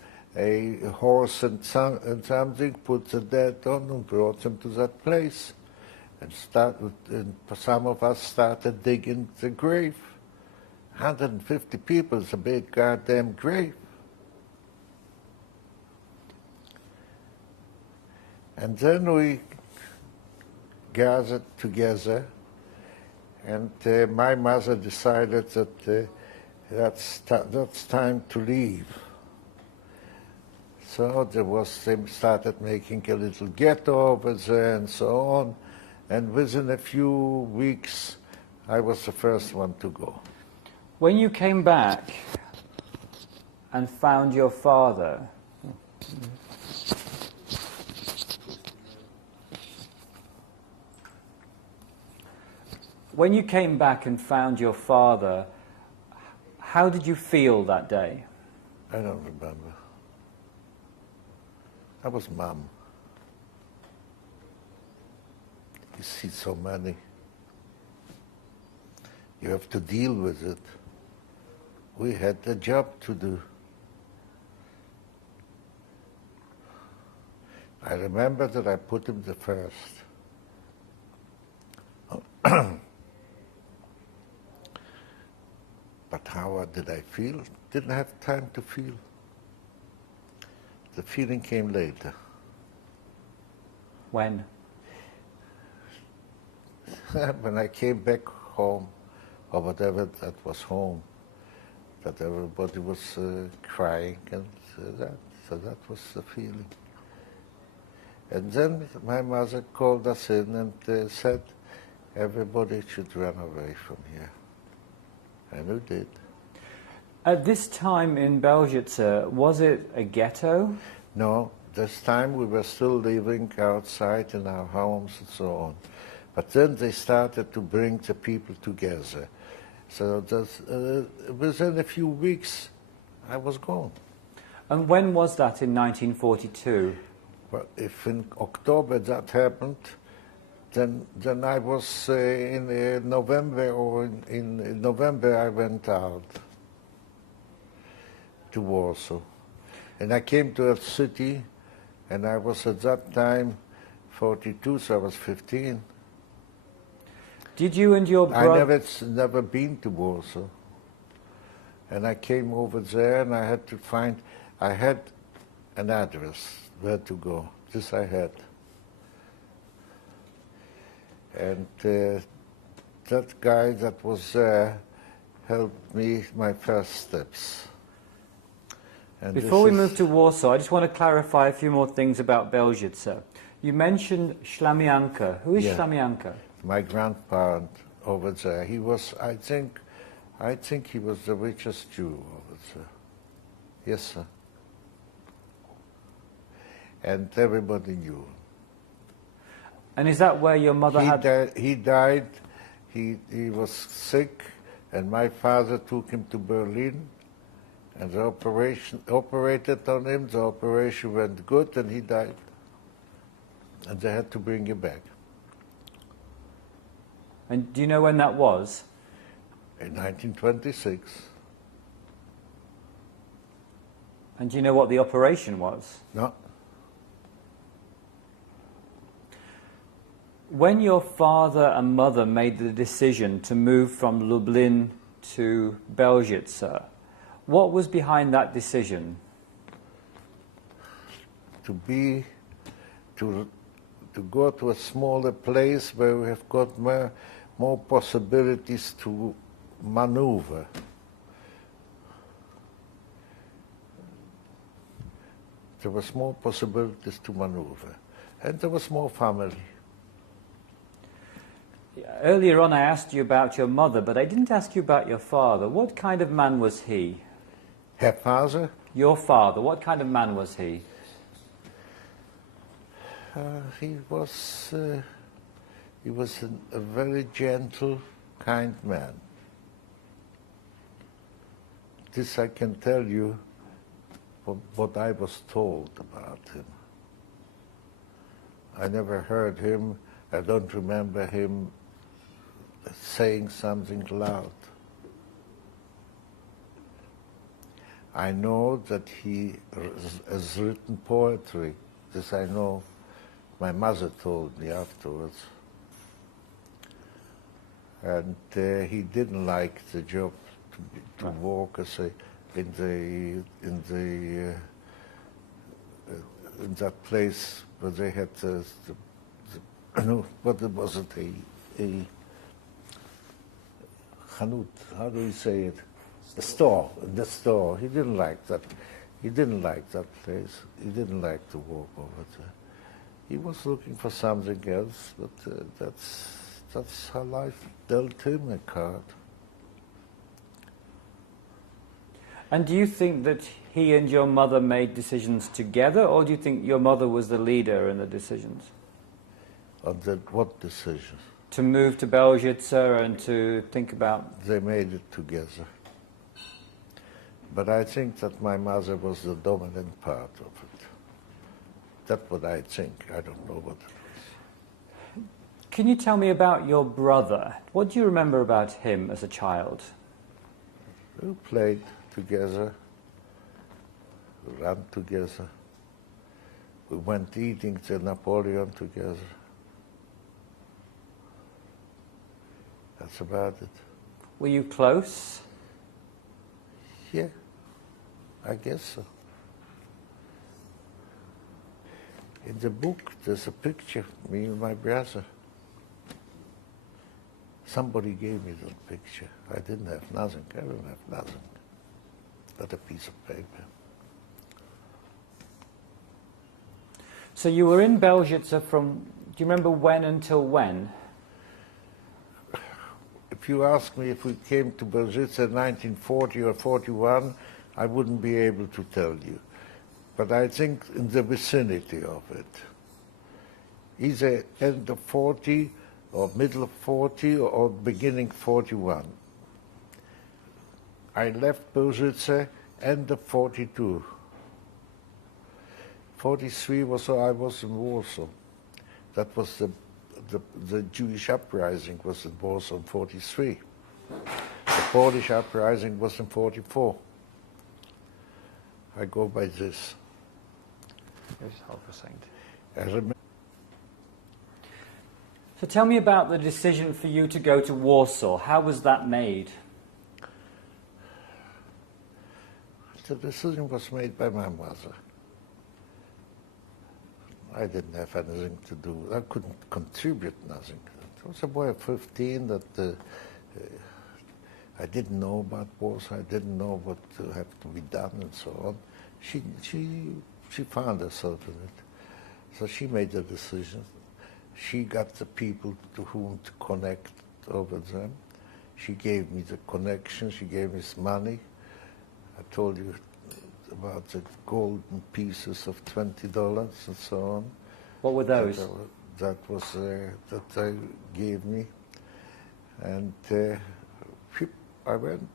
horse and something, put the dead on, and brought them to that place. And some of us started digging the grave. 150 people is a big goddamn grave. And then we gathered together, and my mother decided that that's time to leave. So they started making a little ghetto over there and so on, and within a few weeks I was the first one to go. When you came back and found your father, how did you feel that day? I don't remember. I was mum. You see so many. You have to deal with it. We had a job to do. I remember that I put him the first. But how did I feel? Didn't have time to feel. The feeling came later. When? When I came back home, or whatever that was home, that everybody was crying and that. So that was the feeling. And then my mother called us in and said, everybody should run away from here. And we did. At this time in Belgica, was it a ghetto? No, this time we were still living outside in our homes and so on. But then they started to bring the people together. So within a few weeks, I was gone. And when was that in 1942? Well, if in October that happened, then I was in November, or in November I went out to Warsaw. And I came to a city, and I was at that time 42, so I was 15. Did you and your brother... I never been to Warsaw. And I came over there, and I had an address where to go. This I had. And that guy that was there helped me my first steps. And before we move to Warsaw, I just want to clarify a few more things about Belgica. You mentioned Ślamianka. Who is Ślamianka? My grandparent over there. He was, I think he was the richest Jew over there. Yes, sir. And everybody knew. And is that where your mother He died. He was sick, and my father took him to Berlin, and the operation operated on him. The operation went good, and he died. And they had to bring him back. And do you know when that was? In 1926. And do you know what the operation was? No. When your father and mother made the decision to move from Lublin to Belgica, what was behind that decision? To go to a smaller place where we have got more possibilities to maneuver. There was more possibilities to maneuver, and there was more family. Earlier on I asked you about your mother, but I didn't ask you about your father. What kind of man was he? Her father? Your father. What kind of man was he? He was a very gentle, kind man. This I can tell you what I was told about him. I never heard him, I don't remember him saying something loud. I know that he has written poetry. This I know. My mother told me afterwards. And he didn't like the job to work as in that place where they had what was it, a chanut, how do you say it? The store. The store. He didn't like that. He didn't like that place. He didn't like to work over there. He was looking for something else, but that's how life dealt him a card. And do you think that he and your mother made decisions together, or do you think your mother was the leader in the decisions? On the, what decisions? To move to Belgice and to think about... They made it together. But I think that my mother was the dominant part of it. That's what I think. I don't know what it was. Can you tell me about your brother? What do you remember about him as a child? We played together, we ran together, we went eating the Napoleon together. That's about it. Were you close? Yeah, I guess so. In the book, there's a picture of me and my brother. Somebody gave me that picture. I didn't have nothing. I don't have nothing. But a piece of paper. So you were in Belgice from, do you remember when until when? If you ask me if we came to Belgice in 1940 or 41, I wouldn't be able to tell you. But I think in the vicinity of it. Either end of 40 or middle of 40 or beginning 41. I left Belgice end of 42. 43 was I was in Warsaw. That was the Jewish uprising was in Warsaw in 43. The Polish uprising was in 44. I go by this. Just hold for a second. I remember. So tell me about the decision for you to go to Warsaw. How was that made? The decision was made by my mother. I didn't have anything to do. I couldn't contribute nothing. I was a boy of 15 that I didn't know about Warsaw. I didn't know what had to be done and so on. She found herself in it. So she made the decision. She got the people to whom to connect over them. She gave me the connection. She gave me money. I told you about the golden pieces of $20 and so on. What were those? That was that they gave me, and I went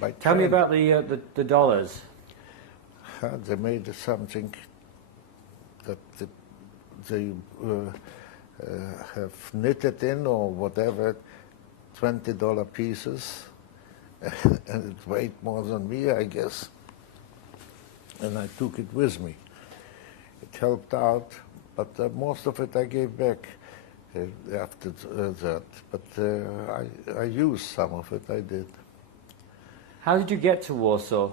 by. Tell me about the dollars. They made something that they have knitted in or whatever, $20 pieces, and it weighed more than me, I guess. And I took it with me. It helped out, but most of it I gave back after that. But I used some of it, I did. How did you get to Warsaw?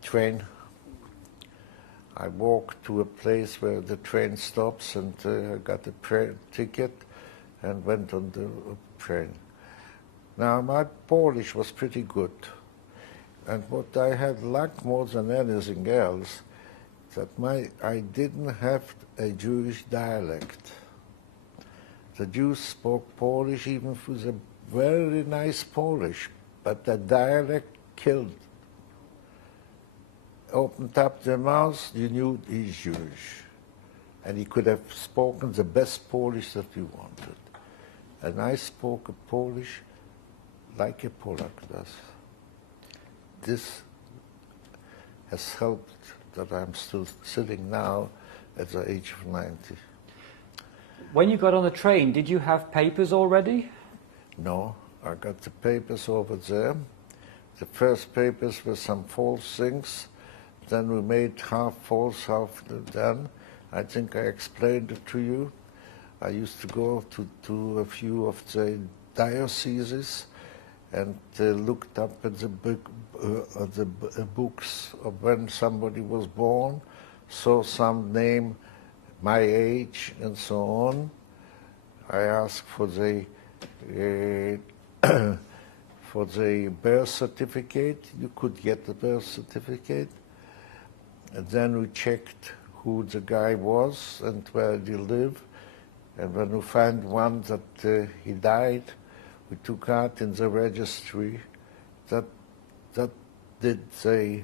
Train. I walked to a place where the train stops and I got a ticket and went on the train. Now, my Polish was pretty good. And what I had luck more than anything else, that I didn't have a Jewish dialect. The Jews spoke Polish even with a very nice Polish, but the dialect killed. Opened up their mouths, you knew he's Jewish. And he could have spoken the best Polish that you wanted. And I spoke a Polish like a Polak does. This has helped that I'm still sitting now at the age of 90. When you got on the train, did you have papers already? No, I got the papers over there. The first papers were some false things. Then we made half false, half done. I think I explained it to you. I used to go to a few of the dioceses and looked up at the books of when somebody was born, saw some name, my age, and so on. I asked for the for the birth certificate. You could get the birth certificate. And then we checked who the guy was and where he lived. And when we found one that he died, we took out in the registry that did the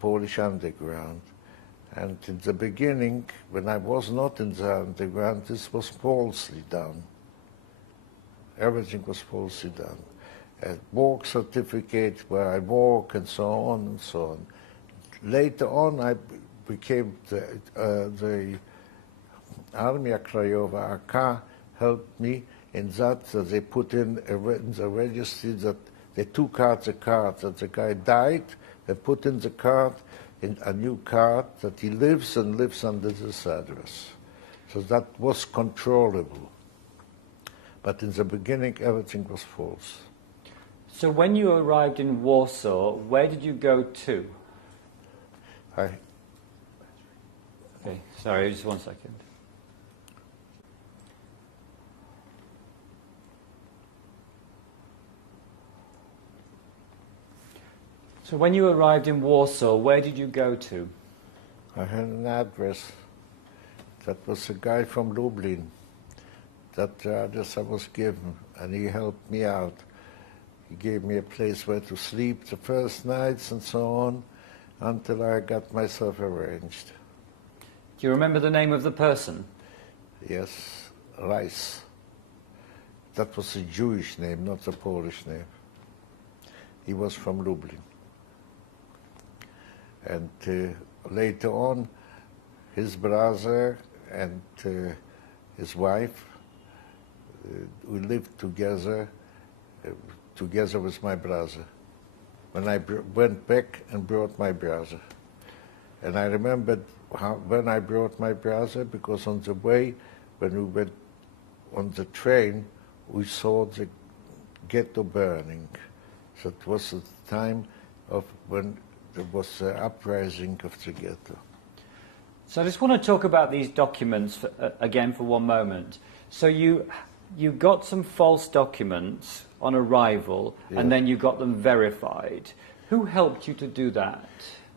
Polish underground. And in the beginning, when I was not in the underground, this was falsely done. Everything was falsely done. A walk certificate where I walk and so on and so on. Later on, I became the Armia Krajowa AK helped me in that they put in the registry that they took out the card that the guy died and put in the card in a new card that he lives and lives under this address. So that was controllable. But in the beginning, everything was false. So when you arrived in Warsaw, where did you go to? Okay, sorry, just 1 second. So when you arrived in Warsaw, where did you go to? I had an address. That was a guy from Lublin. That address I was given, and he helped me out. He gave me a place where to sleep the first nights and so on, until I got myself arranged. Do you remember the name of the person? Yes, Rice. That was a Jewish name, not a Polish name. He was from Lublin. And later on, his brother and his wife, we lived together, together with my brother. When I went back and brought my brother. And I remembered when I brought my brother, because on the way, when we went on the train, we saw the ghetto burning. So it was the time of when there was the uprising of the ghetto. So I just want to talk about these documents again for one moment. So you got some false documents on arrival, yeah. And then you got them verified. Who helped you to do that?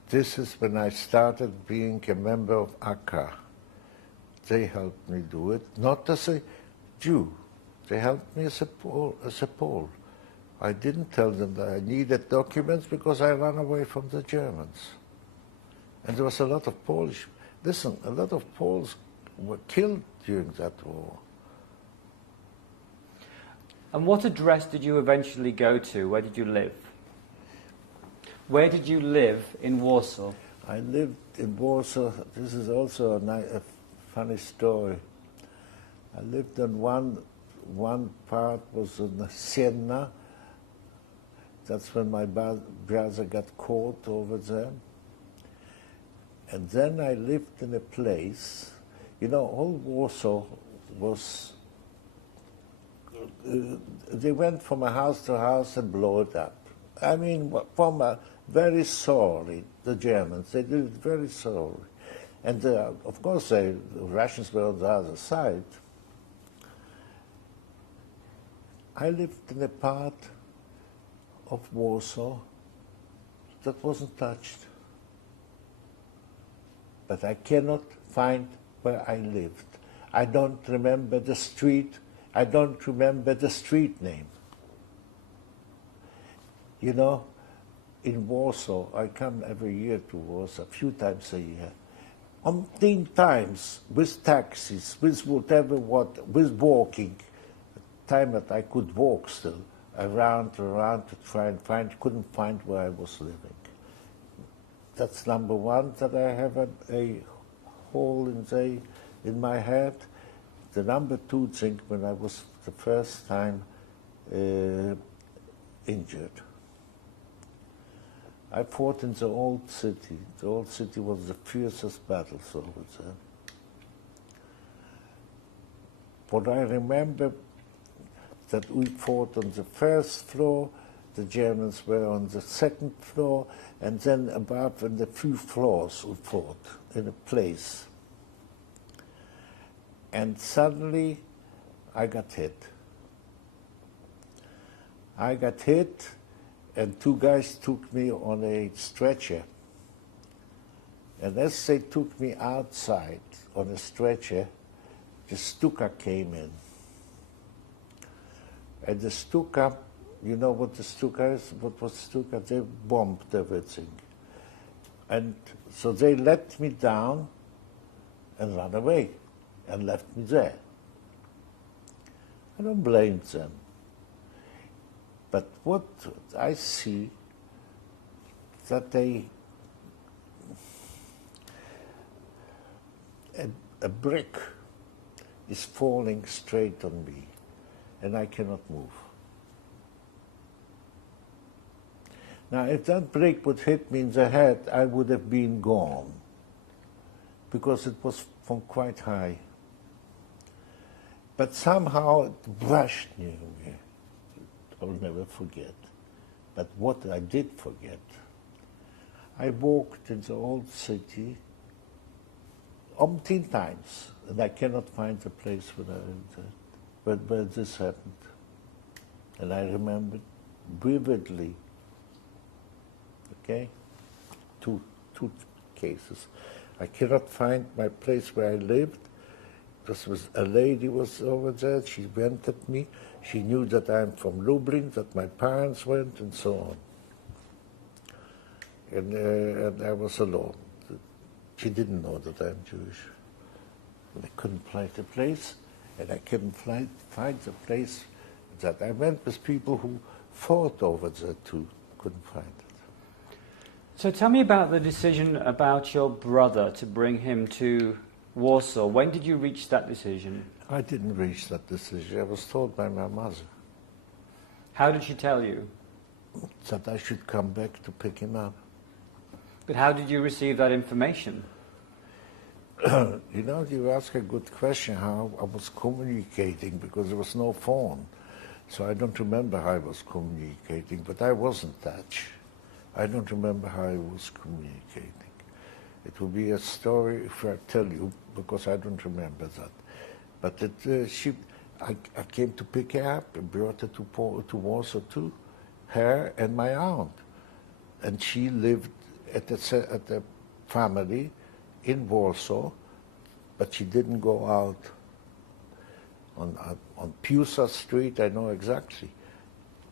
This is when I started being a member of AK. They helped me do it, not as a Jew. They helped me as a Pole. I didn't tell them that I needed documents because I ran away from the Germans. And there was a lot of Polish, listen, a lot of Poles were killed during that war. And what address did you eventually go to? Where did you live? Where did you live in Warsaw? I lived in Warsaw. This is also a funny story. I lived on one part was in Siena. That's when my brother got caught over there. And then I lived in a place, you know, all Warsaw was, they went from a house to house and blew it up. I mean, very sorely, the Germans, they did it very sorely. And of course, the Russians were on the other side. I lived in a part of Warsaw that wasn't touched. But I cannot find where I lived. I don't remember the street. I don't remember the street name. You know, in Warsaw, I come every year to Warsaw, a few times a year. 10 times, with taxis, with whatever, with walking. Time that I could walk still, around to try and find, couldn't find where I was living. That's number one, that I have a hole in my head. The number two thing, when I was the first time injured. I fought in the old city. The old city was the fiercest battles over there. What I remember, that we fought on the first floor, the Germans were on the second floor, and then above in the few floors we fought in a place. And suddenly I got hit. I got hit, and two guys took me on a stretcher. And as they took me outside on a stretcher, the Stuka came in. And the Stuka You know what the Stuka is? What was Stuka? They bombed everything. And so they let me down and ran away and left me there. I don't blame them. But what I see that a brick is falling straight on me, and I cannot move. Now, if that brick would hit me in the head, I would have been gone, because it was from quite high. But somehow it brushed near me. I'll never forget. But what I did forget, I walked in the old city umpteen times, and I cannot find the place where this happened. And I remember vividly, okay, two cases. I cannot find my place where I lived. A lady was over there, she went at me. She knew that I'm from Lublin, that my parents went, and so on. And I was alone. She didn't know that I'm Jewish. I couldn't find the place, and I couldn't find the place that I went with people who fought over there too. Couldn't find it. So tell me about the decision about your brother to bring him to Warsaw. When did you reach that decision? I didn't reach that decision. I was told by my mother. How did she tell you? That I should come back to pick him up. But how did you receive that information? You know, you ask a good question how I was communicating, because there was no phone. So I don't remember how I was communicating, but I was in touch. I don't remember how I was communicating. It will be a story if I tell you, because I don't remember that. But I came to pick her up and brought her to Warsaw too, her and my aunt. And she lived at the family in Warsaw, but she didn't go out on Piusa Street. I know exactly,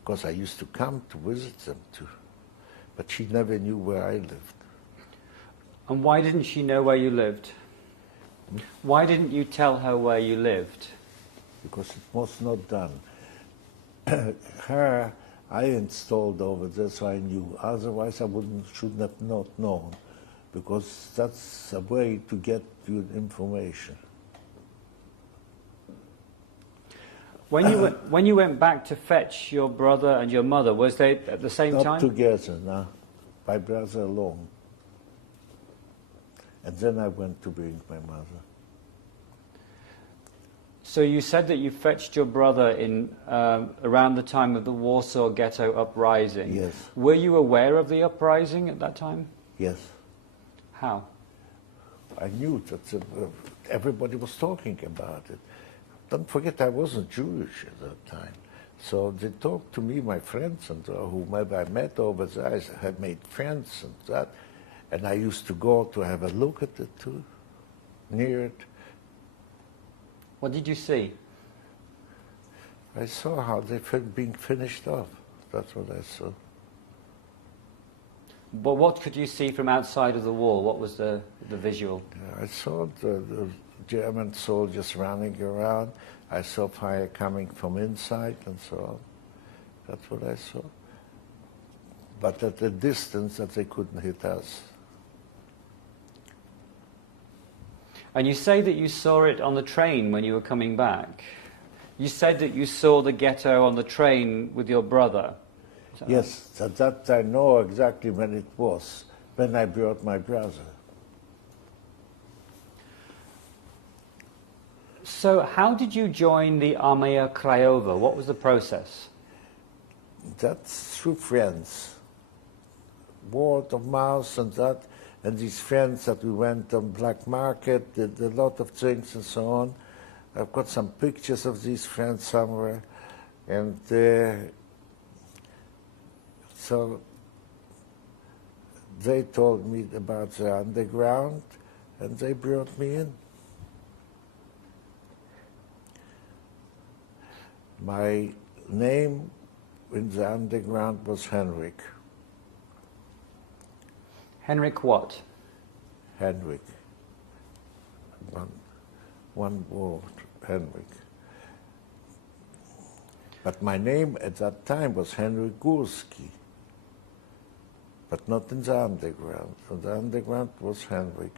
because I used to come to visit them too. But she never knew where I lived. And why didn't she know where you lived? Why didn't you tell her where you lived? Because it was not done. Her, I installed over there, so I knew. Otherwise, I should have not known, because that's a way to get you information. When you went back to fetch your brother and your mother, was they at the same time? Not together, no. My brother alone. And then I went to bring my mother. So you said that you fetched your brother in around the time of the Warsaw Ghetto uprising. Yes. Were you aware of the uprising at that time? Yes. How? I knew that everybody was talking about it. Don't forget, I wasn't Jewish at that time. So they talked to me, my friends, and whomever I met over there. I had made friends and that. And I used to go to have a look at it too, near it. What did you see? I saw how they were being finished off. That's what I saw. But what could you see from outside of the wall? What was the visual? I saw the German soldiers running around. I saw fire coming from inside and so on. That's what I saw. But at a distance that they couldn't hit us. And you say that you saw it on the train when you were coming back. You said that you saw the ghetto on the train with your brother. Yes, that I know exactly when it was, when I brought my brother. So how did you join the Armia Krajowa? What was the process? That's through friends. Word of mouth and that. And these friends that we went on black market, did a lot of things and so on. I've got some pictures of these friends somewhere. And so they told me about the underground, and they brought me in. My name in the underground was Henrik. Henrik what? Henrik. One word, Henrik. But my name at that time was Henrik Gurski, but not in the underground. So the underground was Henrik.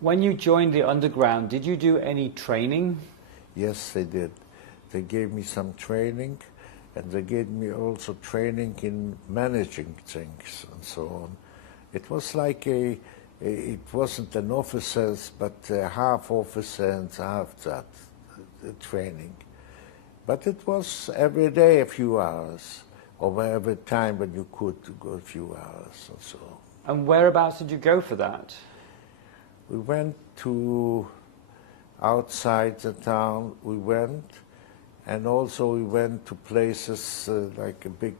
When you joined the underground, did you do any training? Yes, they did. They gave me some training, and they gave me also training in managing things and so on. It was like it wasn't an officer's, but half officer and half that training. But it was every day a few hours, or every time when you could to go a few hours and so on. And whereabouts did you go for that? We went to outside the town, and also we went to places like a big,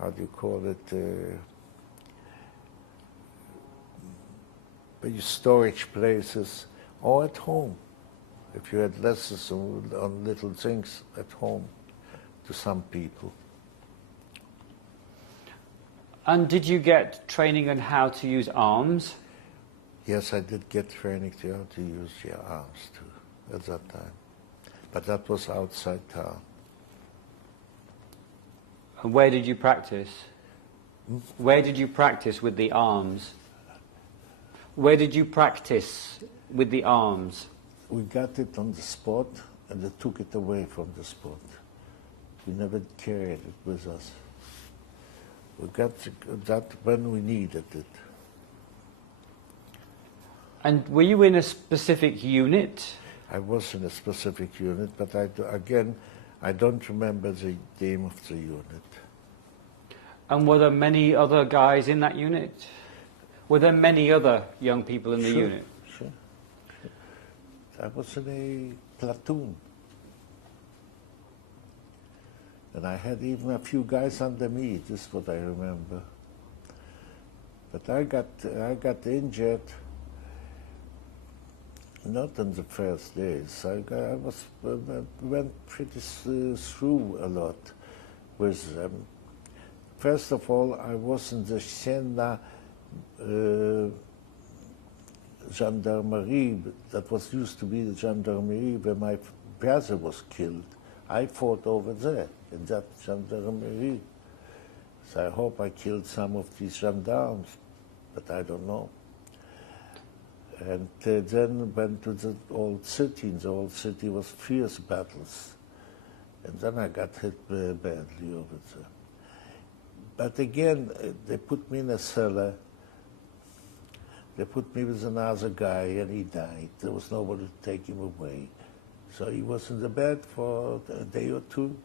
how do you call it, big storage places, or at home, if you had lessons on little things at home to some people. And did you get training on how to use arms? Yes, I did get training to how to use your arms too at that time. But that was outside town. And where did you practice? Where did you practice with the arms? Where did you practice with the arms? We got it on the spot, and they took it away from the spot. We never carried it with us. We got that when we needed it. And were you in a specific unit? I was in a specific unit, but I don't remember the name of the unit. And were there many other guys in that unit? Were there many other young people in the unit? Sure. I was in a platoon. And I had even a few guys under me, this is what I remember. But I got injured not in the first days. I went pretty through a lot with them. First of all, I was in the Siena gendarmerie, that was used to be the gendarmerie where my brother was killed. I fought over there in that gendarmerie. So I hope I killed some of these gendarmes, but I don't know. And then went to the old city. In the old city was fierce battles. And then I got hit badly over there. But again, they put me in a cellar. They put me with another guy, and he died. There was nobody to take him away. So he was in the bed for a day or two.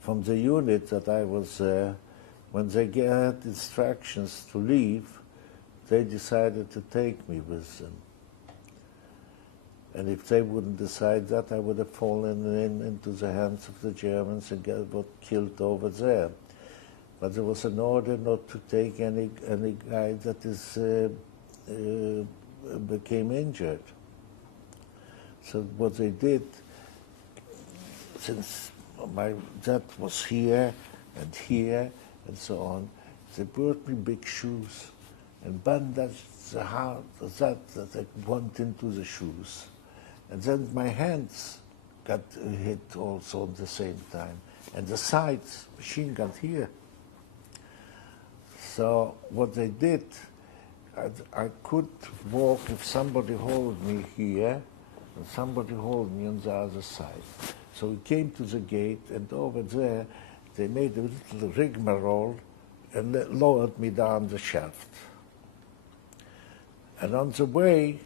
From the unit that I was when they had instructions to leave, they decided to take me with them. And if they wouldn't decide that, I would have fallen into the hands of the Germans and got killed over there. But there was an order not to take any guy that became injured. So what they did, since my dad was here and so on, they brought me big shoes and bandaged the heart that I went into the shoes. And then my hands got hit also at the same time. And the sides, machine gun here. So what they did, I could walk if somebody hold me here and somebody hold me on the other side. So we came to the gate, and over there they made a little rigmarole and lowered me down the shaft. And on the way,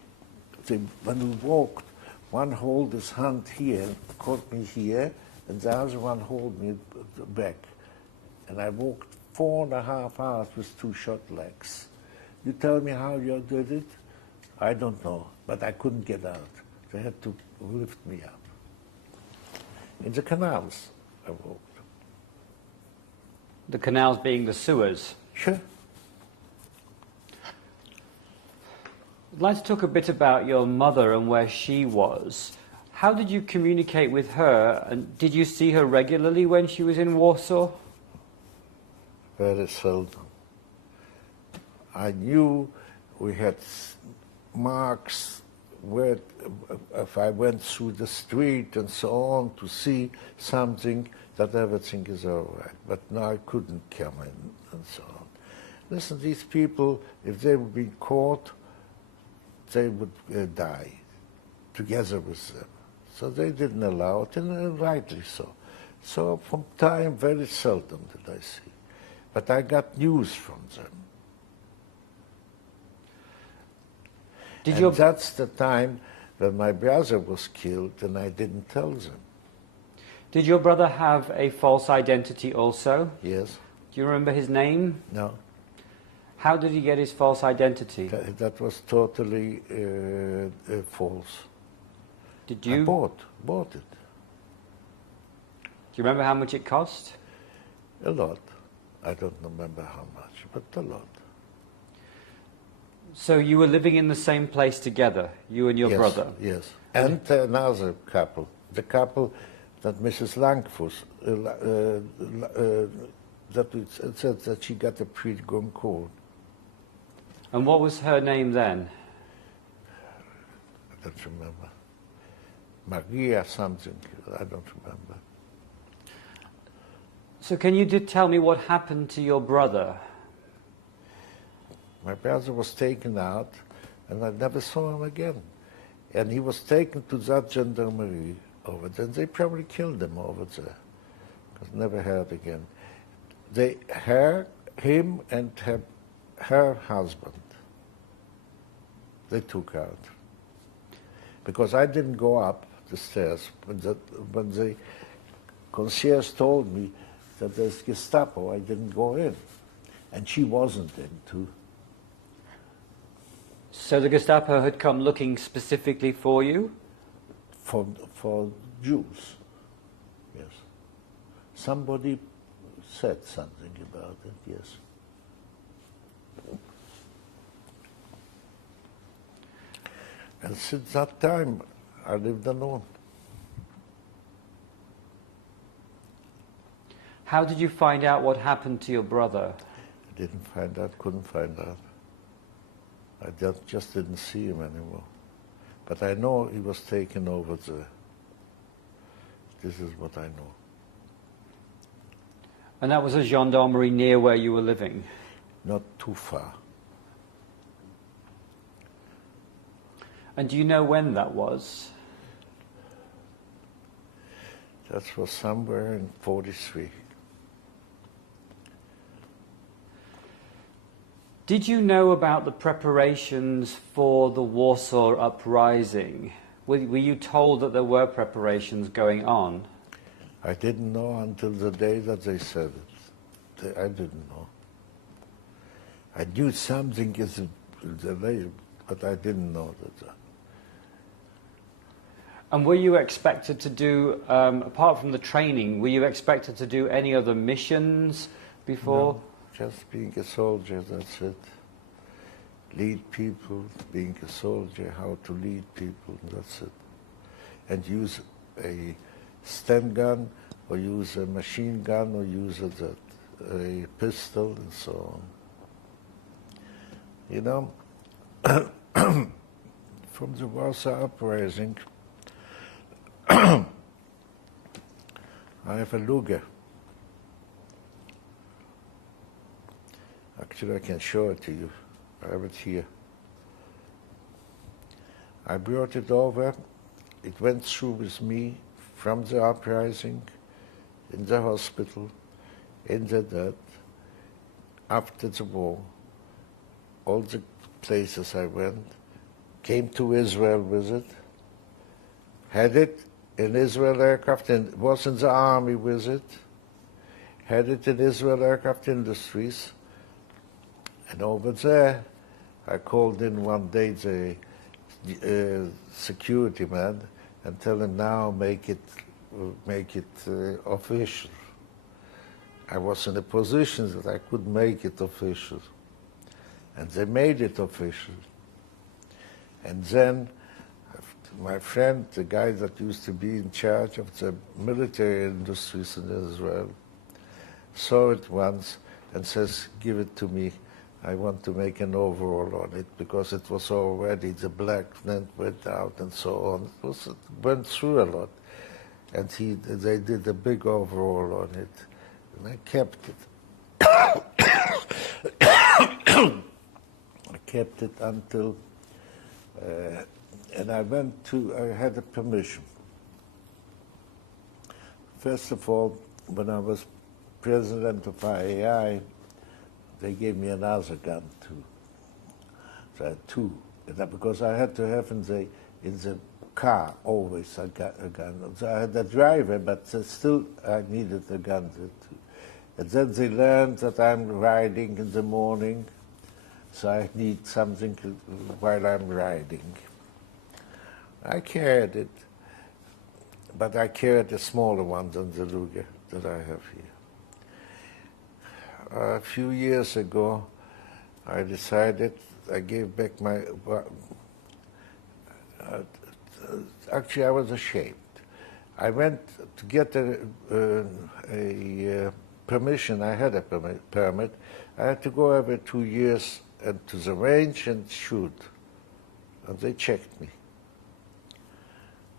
when we walked, one held his hand here, caught me here, and the other one held me back. And I walked 4.5 hours with 2 short legs. You tell me how you did it? I don't know, but I couldn't get out. They had to lift me up. In the canals, I walked. The canals being the sewers. Sure. I'd like to talk a bit about your mother and where she was. How did you communicate with her, and did you see her regularly when she was in Warsaw? Very seldom. I knew we had marks where, if I went through the street and so on to see something, that everything is all right. But now I couldn't come in and so on. Listen, these people, if they would be caught, they would die together with them. So they didn't allow it, and rightly so. So from time, very seldom did I see. But I got news from them. That's the time when my brother was killed, and I didn't tell them. Did your brother have a false identity also? Yes. Do you remember his name? No. How did he get his false identity? That was totally false. Did you? I bought it. Do you remember how much it cost? A lot. I don't remember how much, but a lot. So you were living in the same place together, you and your brother? Yes. And another couple, the couple that Mrs. Langfuss, that said that she got a pretty good cold. And what was her name then? I don't remember. Maria something, I don't remember. So can you tell me what happened to your brother? My brother was taken out, and I never saw him again. And he was taken to that gendarmerie over there, and they probably killed him over there, because never heard again. Him and her husband, they took out. Because I didn't go up the stairs. When the concierge told me that there's Gestapo, I didn't go in. And she wasn't in, too. So the Gestapo had come looking specifically for you? For Jews, yes. Somebody said something about it, yes. And since that time, I lived alone. How did you find out what happened to your brother? I didn't find out, couldn't find out. I just didn't see him anymore. But I know he was taken over there. This is what I know. And that was a gendarmerie near where you were living? Not too far. And do you know when that was? That was somewhere in 43. Did you know about the preparations for the Warsaw Uprising? Were you told that there were preparations going on? I didn't know until the day that they said it. I didn't know. I knew something is delayed, but I didn't know that. And were you expected to do, apart from the training, were you expected to do any other missions before? No, just being a soldier, that's it. Lead people, being a soldier, how to lead people, that's it. And use a Sten gun, or use a machine gun, or use a pistol, and so on. You know, from the Warsaw Uprising, I have a Luger. Actually, I can show it to you. I have it here. I brought it over. It went through with me from the uprising, in the hospital, in the death, after the war, all the places I went, came to Israel with it, had it in Israel aircraft, and was in the army with it, had it in Israel Aircraft Industries, and over there, I called in one day the security man and tell him now make it official. I was in a position that I could make it official. And they made it official. And then my friend, the guy that used to be in charge of the military industries in Israel, saw it once and says, give it to me. I want to make an overall on it, because it was already, the black net went out and so on. It went through a lot. And they did a big overall on it. And I kept it. I kept it until, and I had a permission. First of all, when I was president of IAI, they gave me another gun too. So I had two, because I had to have in the car always a gun. So I had a driver, but still I needed a gun too. And then they learned that I'm riding in the morning, so I need something while I'm riding. I carried it, but I carried a smaller one than the Luger that I have here. A few years ago, I decided, I gave back my, actually I was ashamed. I went to get a permission, I had a permit. I had to go every 2 years and to the range and shoot. And they checked me.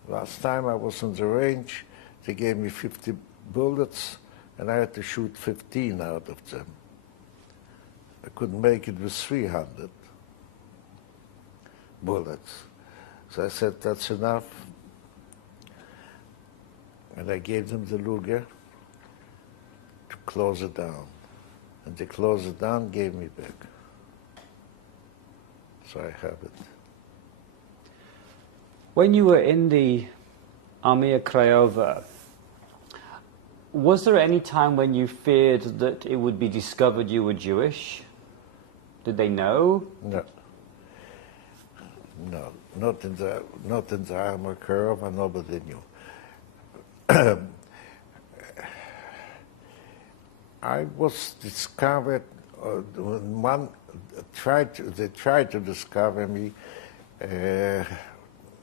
Last time I was on the range, they gave me 50 bullets, and I had to shoot 15 out of them. I couldn't make it with 300 bullets. So I said, that's enough. And I gave them the Luger to close it down. And they closed it down, gave me back. So I have it. When you were in the Armia Krajova, was there any time when you feared that it would be discovered you were Jewish? Did they know? No. No, not in the Armia Krajova, nobody knew. I was discovered when they tried to discover me.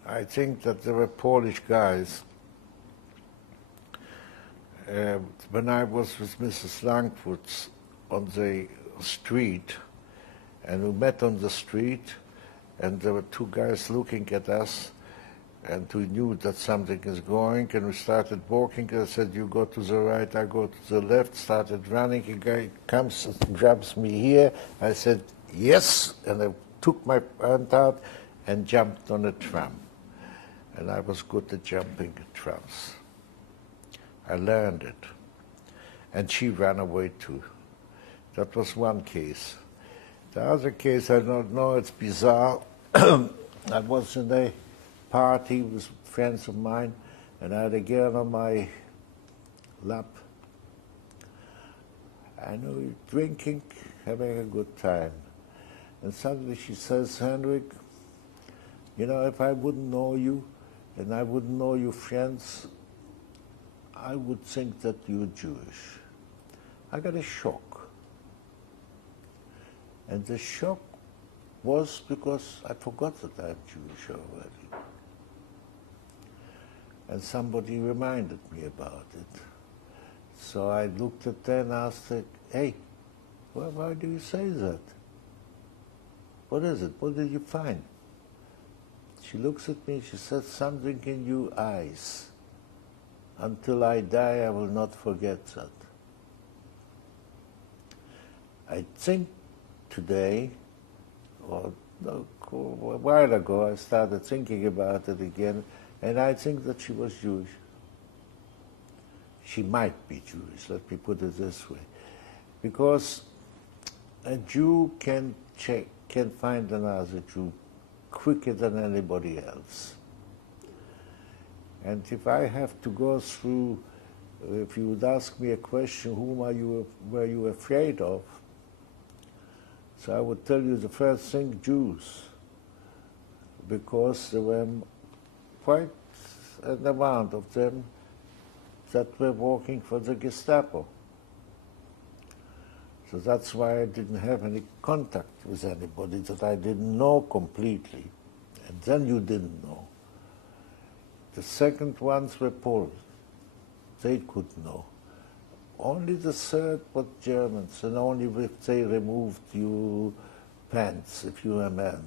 I think that there were Polish guys. When I was with Mrs. Langfoots on the street, and we met on the street, and there were two guys looking at us, and we knew that something is going, and we started walking. I said, you go to the right, I go to the left, started running. A guy comes and grabs me here. I said, yes, and I took my hand out and jumped on a tram. And I was good at jumping trams. I learned it. And she ran away too. That was one case. The other case, I don't know, it's bizarre. I was in a party with friends of mine, and I had a girl on my lap. I know, drinking, having a good time. And suddenly she says, Henrik, you know, if I wouldn't know you, and I wouldn't know your friends, I would think that you're Jewish. I got a shock. And the shock was because I forgot that I'm Jewish already. And somebody reminded me about it. So I looked at her and asked her, hey, why do you say that? What is it? What did you find? She looks at me, she says, something in your eyes. Until I die, I will not forget that. I think today, or a while ago, I started thinking about it again, and I think that she was Jewish. She might be Jewish, let me put it this way. Because a Jew can find another Jew quicker than anybody else. And if I have to go through, if you would ask me a question, were you afraid of? So I would tell you the first thing, Jews, because there were quite an amount of them that were working for the Gestapo. So that's why I didn't have any contact with anybody that I didn't know completely. And then you didn't know. The second ones were Poles. They could know. Only the third were Germans, and only if they removed you pants, if you were a man.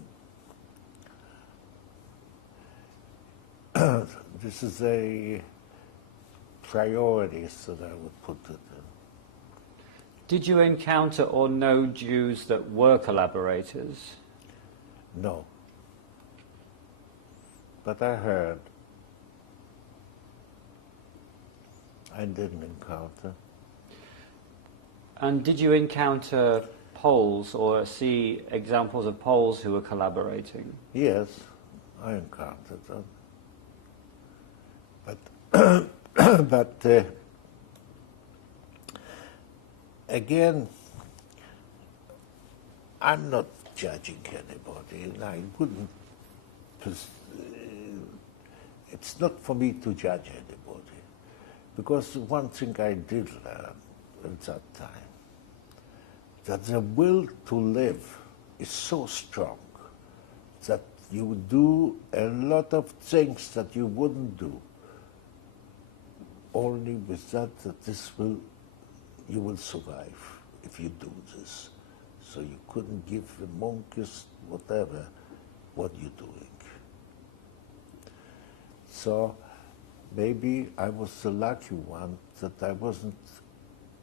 This is a priorities that I would put it in. Did you encounter or know Jews that were collaborators? No. But I heard. I didn't encounter. And did you encounter Poles or see examples of Poles who were collaborating? Yes, I encountered them. But again, I'm not judging anybody, and I wouldn't. It's not for me to judge anybody, because one thing I did learn at that time, that the will to live is so strong that you do a lot of things that you wouldn't do, only with that you will survive if you do this. So you couldn't give the monkeys whatever, what you're doing. So maybe I was the lucky one that I wasn't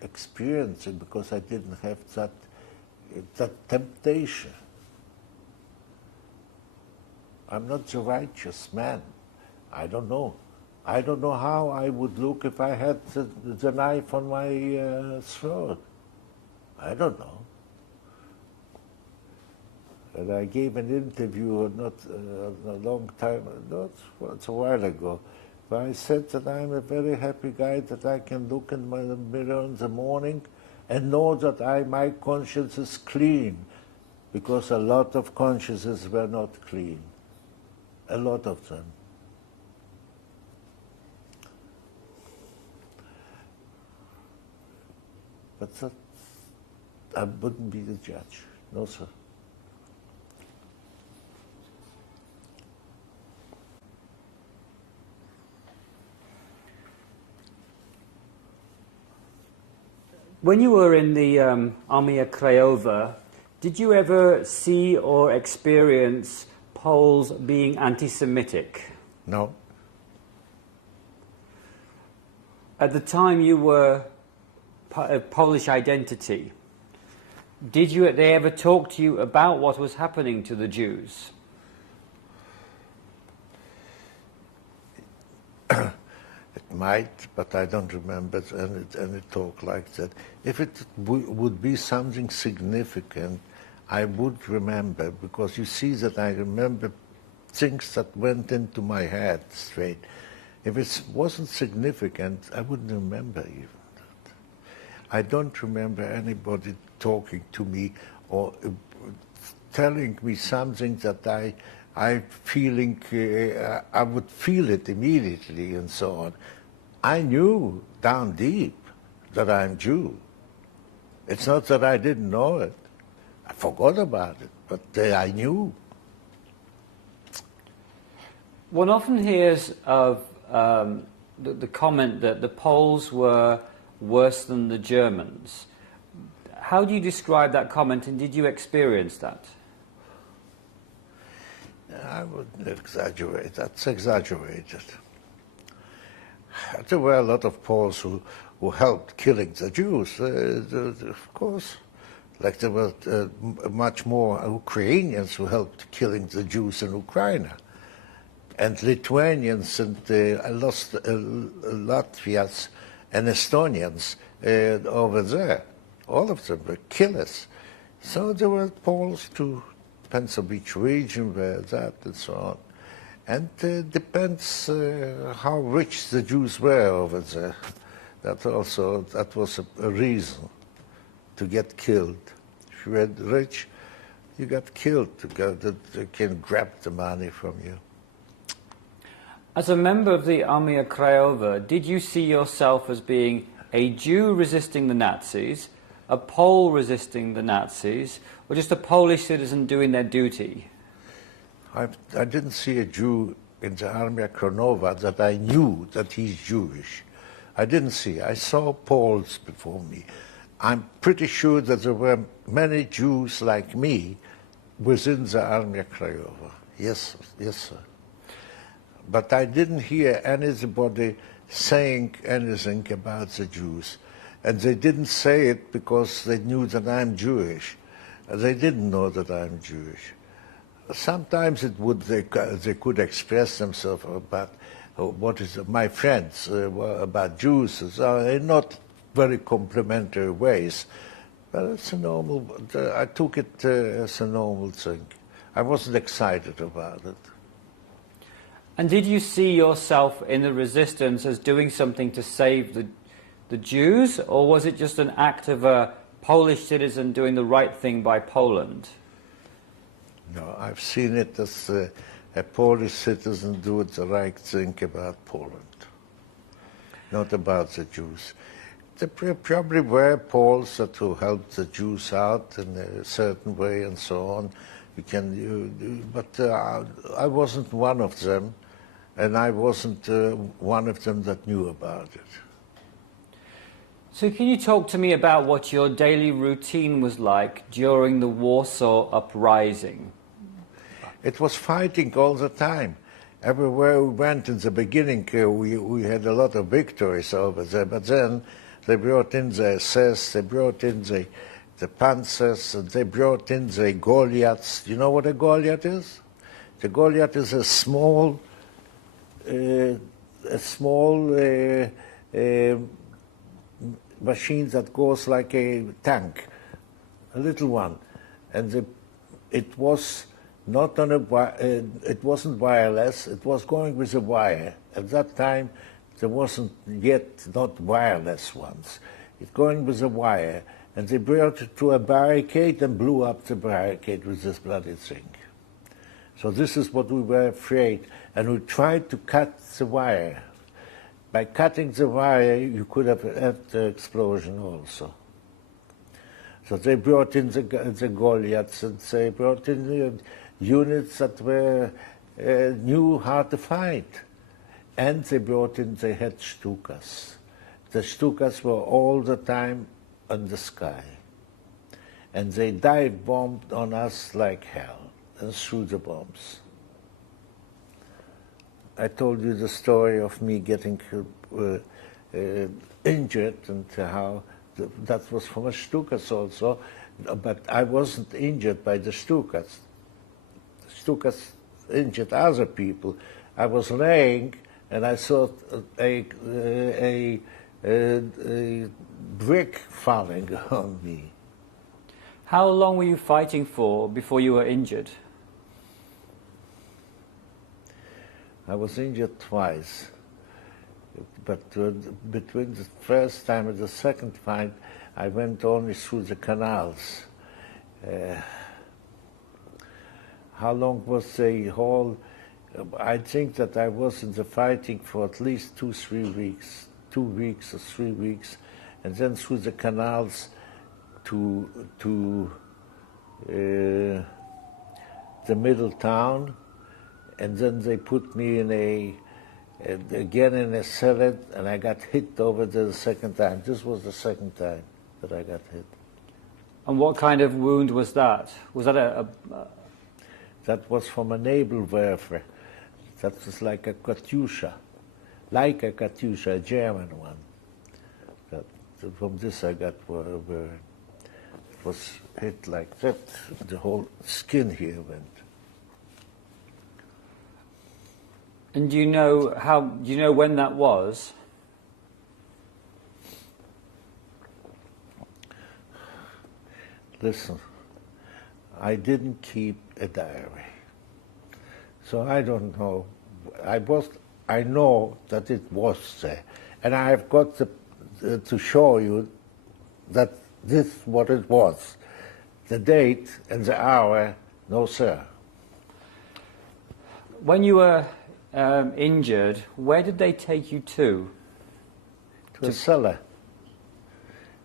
experiencing, because I didn't have that temptation. I'm not the righteous man. I don't know. I don't know how I would look if I had the knife on my throat. I don't know. And I gave an interview not a long time, it's a while ago, where I said that I'm a very happy guy, that I can look in my mirror in the morning and know that my conscience is clean, because a lot of consciences were not clean. A lot of them. But that, I wouldn't be the judge. No, sir. When you were in the Armia Krajowa, did you ever see or experience Poles being anti-Semitic? No. At the time you were of Polish identity, did they ever talk to you about what was happening to the Jews? It might, but I don't remember any talk like that. If it would be something significant, I would remember, because you see that I remember things that went into my head straight. If it wasn't significant, I wouldn't remember even that. I don't remember anybody talking to me or telling me something that I would feel it immediately and so on. I knew down deep that I'm Jew. It's not that I didn't know it. I forgot about it, but I knew. One often hears of the comment that the Poles were worse than the Germans. How do you describe that comment, and did you experience that? I wouldn't exaggerate. That's exaggerated. There were a lot of Poles who helped killing the Jews, of course. Like there were much more Ukrainians who helped killing the Jews in Ukraine. And Lithuanians and Latvians and Estonians over there. All of them were killers. So there were Poles too. Pencil Beach region, where that and so on. And depends how rich the Jews were over there. That was a reason to get killed. If you were rich, you got killed. They can grab the money from you. As a member of the Armia Krajowa, did you see yourself as being a Jew resisting the Nazis, a Pole resisting the Nazis, or just a Polish citizen doing their duty? I didn't see a Jew in the Armia Krajowa that I knew that he's Jewish. I didn't see. I saw Poles before me. I'm pretty sure that there were many Jews like me within the Armia Krajowa. Yes, yes, sir. But I didn't hear anybody saying anything about the Jews. And they didn't say it because they knew that I'm Jewish. They didn't know that I'm Jewish. Sometimes they could express themselves about what is my friends, about Jews, in not very complimentary ways. But it's a normal, I took it as a normal thing. I wasn't excited about it. And did you see yourself in the resistance as doing something to save the Jews, or was it just an act of a Polish citizen doing the right thing by Poland? No, I've seen it as a Polish citizen doing the right thing about Poland, not about the Jews. There probably were Poles that who helped the Jews out in a certain way and so on. But I wasn't one of them, and I wasn't one of them that knew about it. So can you talk to me about what your daily routine was like during the Warsaw uprising? It was fighting all the time. Everywhere we went in the beginning, we had a lot of victories over there, but then they brought in the SS, they brought in the Panzers, and they brought in the Goliaths. Do you know what a Goliath is? The Goliath is a small machine that goes like a tank, a little one, and it was not on it wasn't wireless. It was going with a wire. At that time, there wasn't yet not wireless ones. It's going with a wire, and they brought it to a barricade and blew up the barricade with this bloody thing. So this is what we were afraid, and we tried to cut the wire. By cutting the wire, you could have had the explosion also. So they brought in the Goliaths, and they brought in the units that knew how to fight. And they brought in the head Stukas. The Stukas were all the time on the sky. And they dive bombed on us like hell and threw the bombs. I told you the story of me getting injured and how that was from a Stukas also, but I wasn't injured by the Stukas. Stukas injured other people. I was laying and I saw a brick falling on me. How long were you fighting for before you were injured? I was injured twice, but between the first time and the second fight, I went only through the canals. How long was the whole? I think that I was in the fighting for at least 2 weeks, 2 weeks or 3 weeks, and then through the canals to the middle town, and then they put me in again in a cellar, and I got hit over there the second time. This was the second time that I got hit. And what kind of wound was that? Was that That was from a Nebelwerfer. That was like a Katyusha, a German one. From this I got where it was hit like that. The whole skin here went. And do you know when that was? Listen, I didn't keep a diary, so I don't know. I know that it was there, and I have got to show you that this is what it was. The date and the hour, no sir. When you were injured, where did they take you to? To a cellar.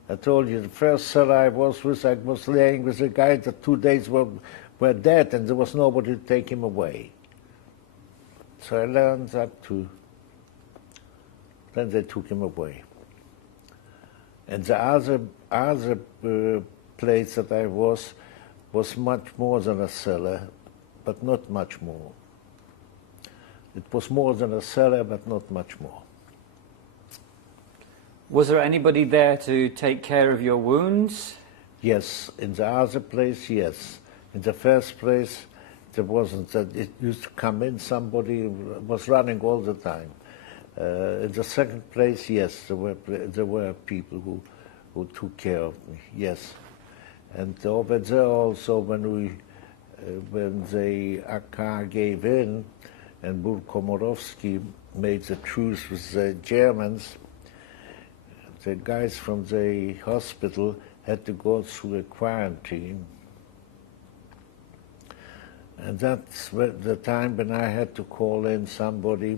I told you, the first cell I was laying with a guy that 2 days were dead, and there was nobody to take him away. So I learned that too. Then they took him away. And the other place that I was much more than a cellar, but not much more. It was more than a cellar, but not much more. Was there anybody there to take care of your wounds? Yes, in the other place, yes. In the first place, there wasn't. It used to come in, somebody was running all the time. In the second place, yes, there were people who took care of me, yes. And over there also, when the AK gave in, and Komorowski made the truce with the Germans, the guys from the hospital had to go through a quarantine. And that's the time when I had to call in somebody.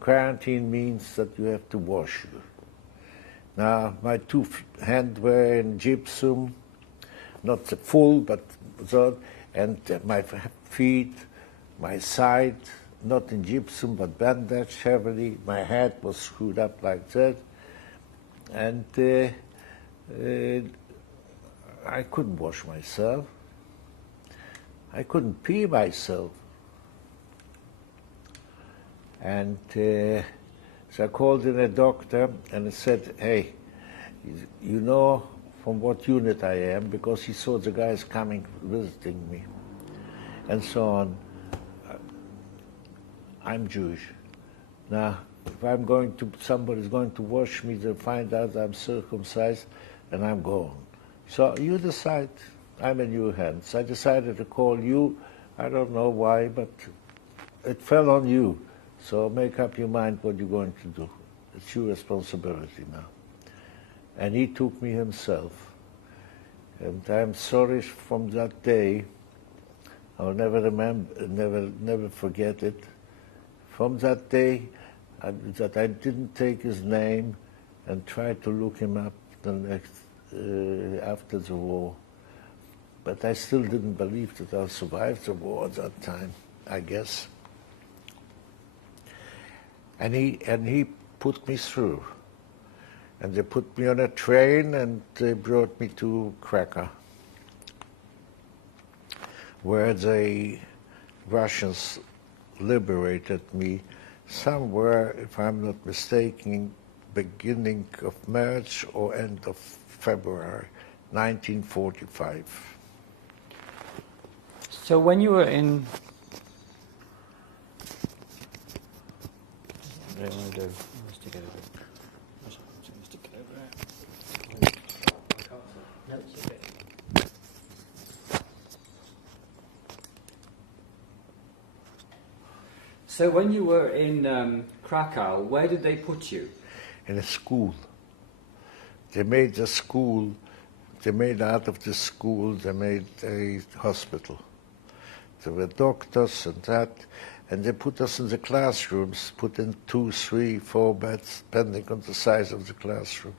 Quarantine means that you have to wash you. Now, my two hands were in gypsum, not the full, but so, and my feet, my side, not in gypsum, but bandaged heavily. My head was screwed up like that. And I couldn't wash myself. I couldn't pee myself. And so I called in a doctor and I said, hey, you know from what unit I am, because he saw the guys coming visiting me, and so on. I'm Jewish. Now, if somebody's going to wash me, they'll find out I'm circumcised and I'm gone. So you decide. I'm in your hands. I decided to call you. I don't know why, but it fell on you. So make up your mind what you're going to do. It's your responsibility now. And he took me himself. And I'm sorry from that day. I'll never forget it. From that day, that I didn't take his name and tried to look him up after the war. But I still didn't believe that I'll survive the war at that time, I guess. And he put me through. And they put me on a train and they brought me to Krakow, where the Russians liberated me somewhere, if I'm not mistaken, beginning of March or end of February 1945. So when you were in... So when you were in Krakow, where did they put you? In a school. They made the school, they made out of the school, they made a hospital. There were doctors and that, and they put us in the classrooms, put in 2, 3, 4 beds, depending on the size of the classroom.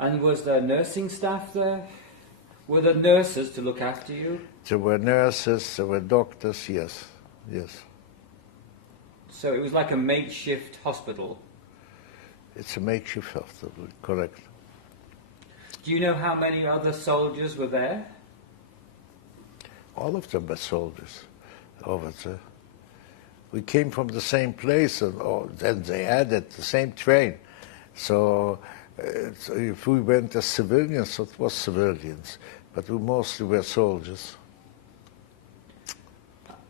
And was there nursing staff there? Were there nurses to look after you? There were nurses, there were doctors, yes, yes. So it was like a makeshift hospital? It's a makeshift hospital, correct. Do you know how many other soldiers were there? All of them were soldiers over there. We came from the same place, and then they added the same train. So if we went as civilians, it was civilians, but we mostly were soldiers.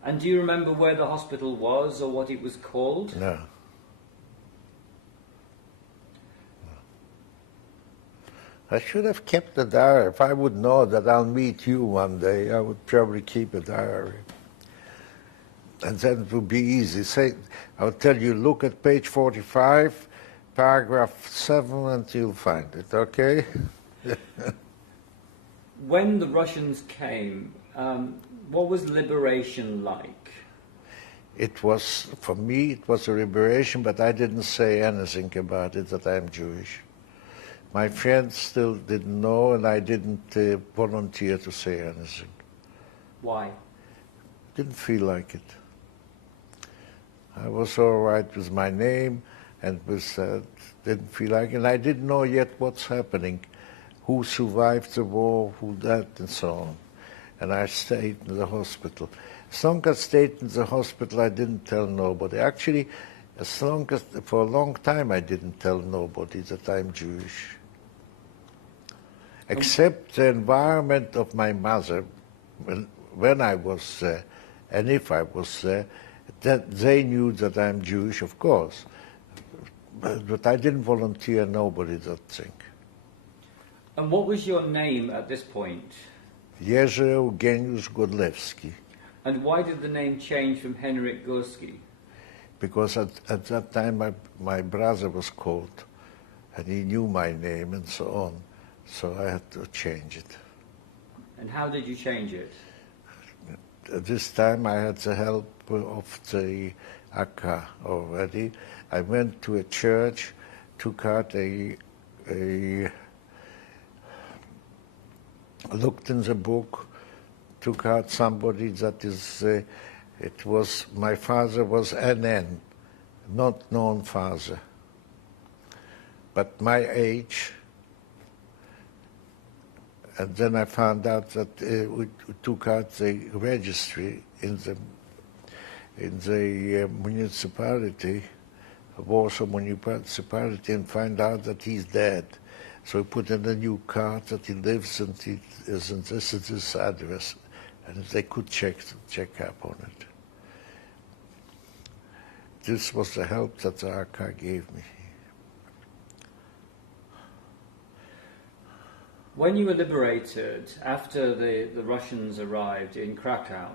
And do you remember where the hospital was or what it was called? No. I should have kept a diary. If I would know that I'll meet you one day, I would probably keep a diary. And then it would be easy. Say, I'll tell you, look at page 45, paragraph 7, and you'll find it, okay? When the Russians came, what was liberation like? it was, for me, it was a liberation, but I didn't say anything about it, that I'm Jewish. My friends still didn't know, and I didn't volunteer to say anything. Why? Didn't feel like it. I was all right with my name, and didn't feel like it. And I didn't know yet what's happening, who survived the war, who died, and so on. And I stayed in the hospital. As long as I stayed in the hospital, I didn't tell nobody. Actually, for a long time, I didn't tell nobody that I'm Jewish. Except the environment of my mother, when I was there, and if I was there, that they knew that I'm Jewish, of course. But I didn't volunteer nobody that thing. And what was your name at this point? Jerzy Eugeniusz Godlewski. And why did the name change from Henryk Górski? Because at that time my brother was called, and he knew my name and so on. So I had to change it. And how did you change it? This time I had the help of the AK already. I went to a church, took out looked in the book, took out somebody that is, it was, my father was NN, not known father. But my age, and then I found out that we took out the registry in the municipality, Warsaw municipality, and find out that he's dead. So we put in a new card that he lives and he is, and this is his address, and they could check up on it. This was the help that the AK gave me. When you were liberated, after the Russians arrived in Krakow,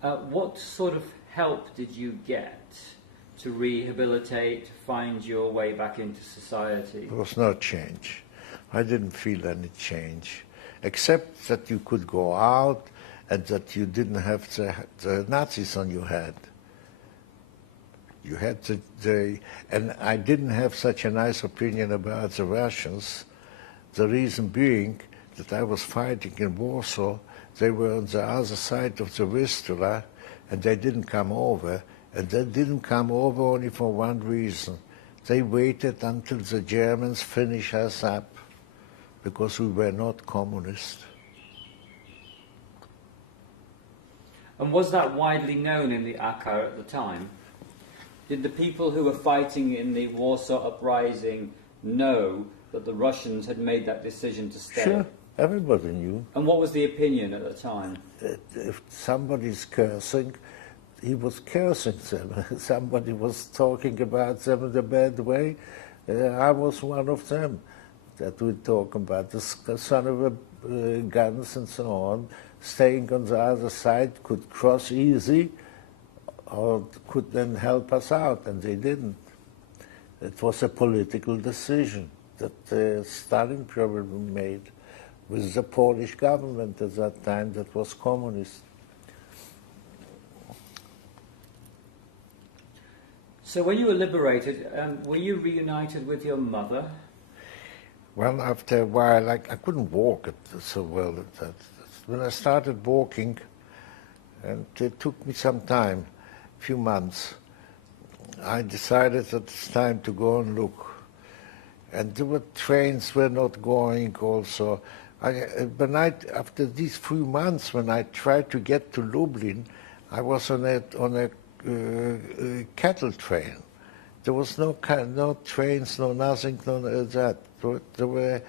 what sort of help did you get to rehabilitate, find your way back into society? There was no change. I didn't feel any change, except that you could go out and that you didn't have the Nazis on your head. You had and I didn't have such a nice opinion about the Russians. The reason being that I was fighting in Warsaw. They were on the other side of the Vistula, and they didn't come over. And they didn't come over only for one reason. They waited until the Germans finished us up, because we were not communist. And was that widely known in the AK at the time? Did the people who were fighting in the Warsaw Uprising know that the Russians had made that decision to stay? Sure, everybody knew. And what was the opinion at the time? If somebody's cursing, he was cursing them. Somebody was talking about them in a bad way. I was one of them that we talk about. The son of a guns and so on, staying on the other side, could cross easy or could then help us out, and they didn't. It was a political decision that Stalin probably made with the Polish government at that time that was communist. So when you were liberated, were you reunited with your mother? Well, after a while, I couldn't walk so well. When I started walking, and it took me some time, a few months, I decided that it's time to go and look. And trains were not going also. After these few months, when I tried to get to Lublin, I was on a cattle train. There was no trains, no nothing, no that. There were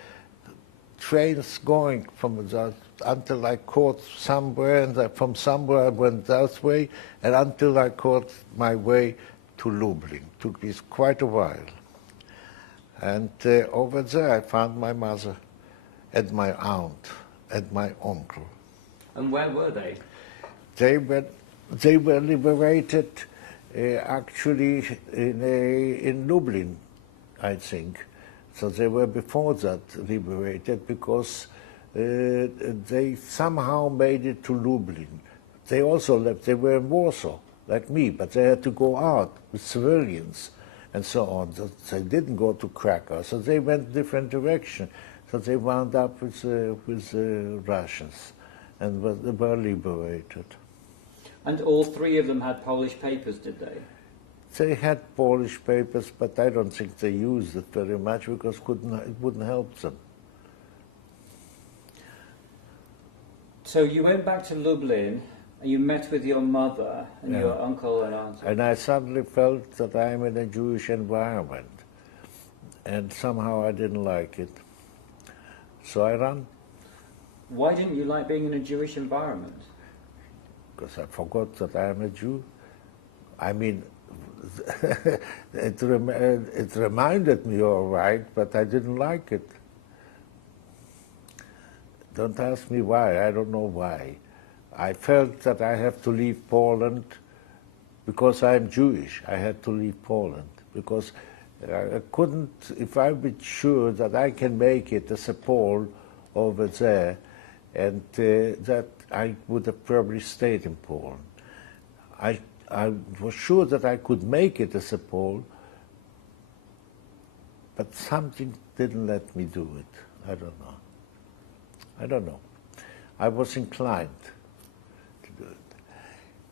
trains going from that until I caught somewhere, and from somewhere I went that way, and until I caught my way to Lublin. It took me quite a while. And over there I found my mother and my aunt and my uncle. And where were they? They were liberated actually in Lublin, I think. So they were before that liberated, because they somehow made it to Lublin. They also left. They were in Warsaw. like me, but they had to go out with civilians and so on. So they didn't go to Krakow, so they went different direction. So they wound up with Russians and were liberated. And all three of them had Polish papers, did they? They had Polish papers, but I don't think they used it very much because it wouldn't help them. So you went back to Lublin, and you met with your mother and your uncle and aunt. And I suddenly felt that I'm in a Jewish environment, and somehow I didn't like it. So I ran. Why didn't you like being in a Jewish environment? Because I forgot that I am a Jew. I mean, it reminded me all right, but I didn't like it. Don't ask me why, I don't know why. I felt that I have to leave Poland because I'm Jewish. I had to leave Poland because I couldn't, if I was sure that I can make it as a Pole over there, and that I would have probably stayed in Poland. I was sure that I could make it as a Pole, but something didn't let me do it. I don't know. I don't know. I was inclined to do it.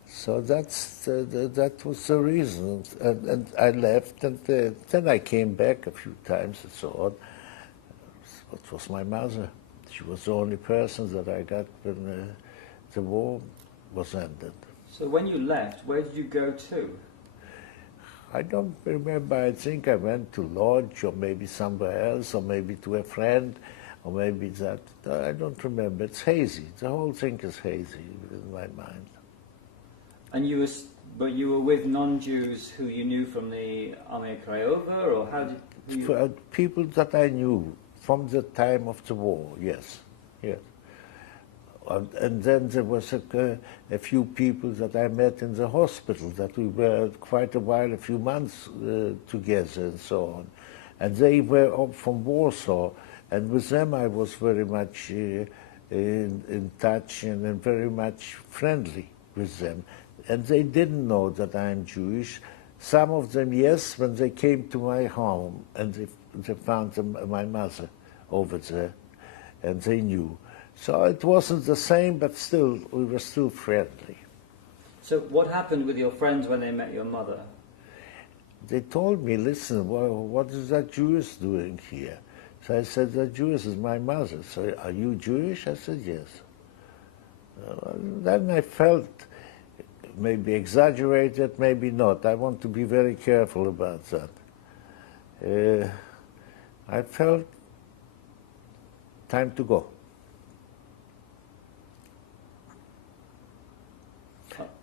So that was the reason. And I left, and then I came back a few times and so on. It was my mother. She was the only person that I got when the war was ended. So when you left, where did you go to? I don't remember. I think I went to Lodz or maybe somewhere else, or maybe to a friend, or maybe that. I don't remember. It's hazy. The whole thing is hazy in my mind. And you were with non-Jews who you knew from the Armia Krajowa, or how did you... People that I knew from the time of the war, yes. And then there was a few people that I met in the hospital that we were quite a while, a few months together and so on. And they were all from Warsaw, and with them I was very much in touch and very much friendly with them. And they didn't know that I'm Jewish. Some of them, yes, when they came to my home, and they found my mother over there, and they knew. So it wasn't the same, but still, we were still friendly. So what happened with your friends when they met your mother? They told me, listen, what is that Jewess doing here? So I said, that Jewess is my mother. So, are you Jewish? I said, yes. Then I felt, maybe exaggerated, maybe not. I want to be very careful about that. I felt time to go.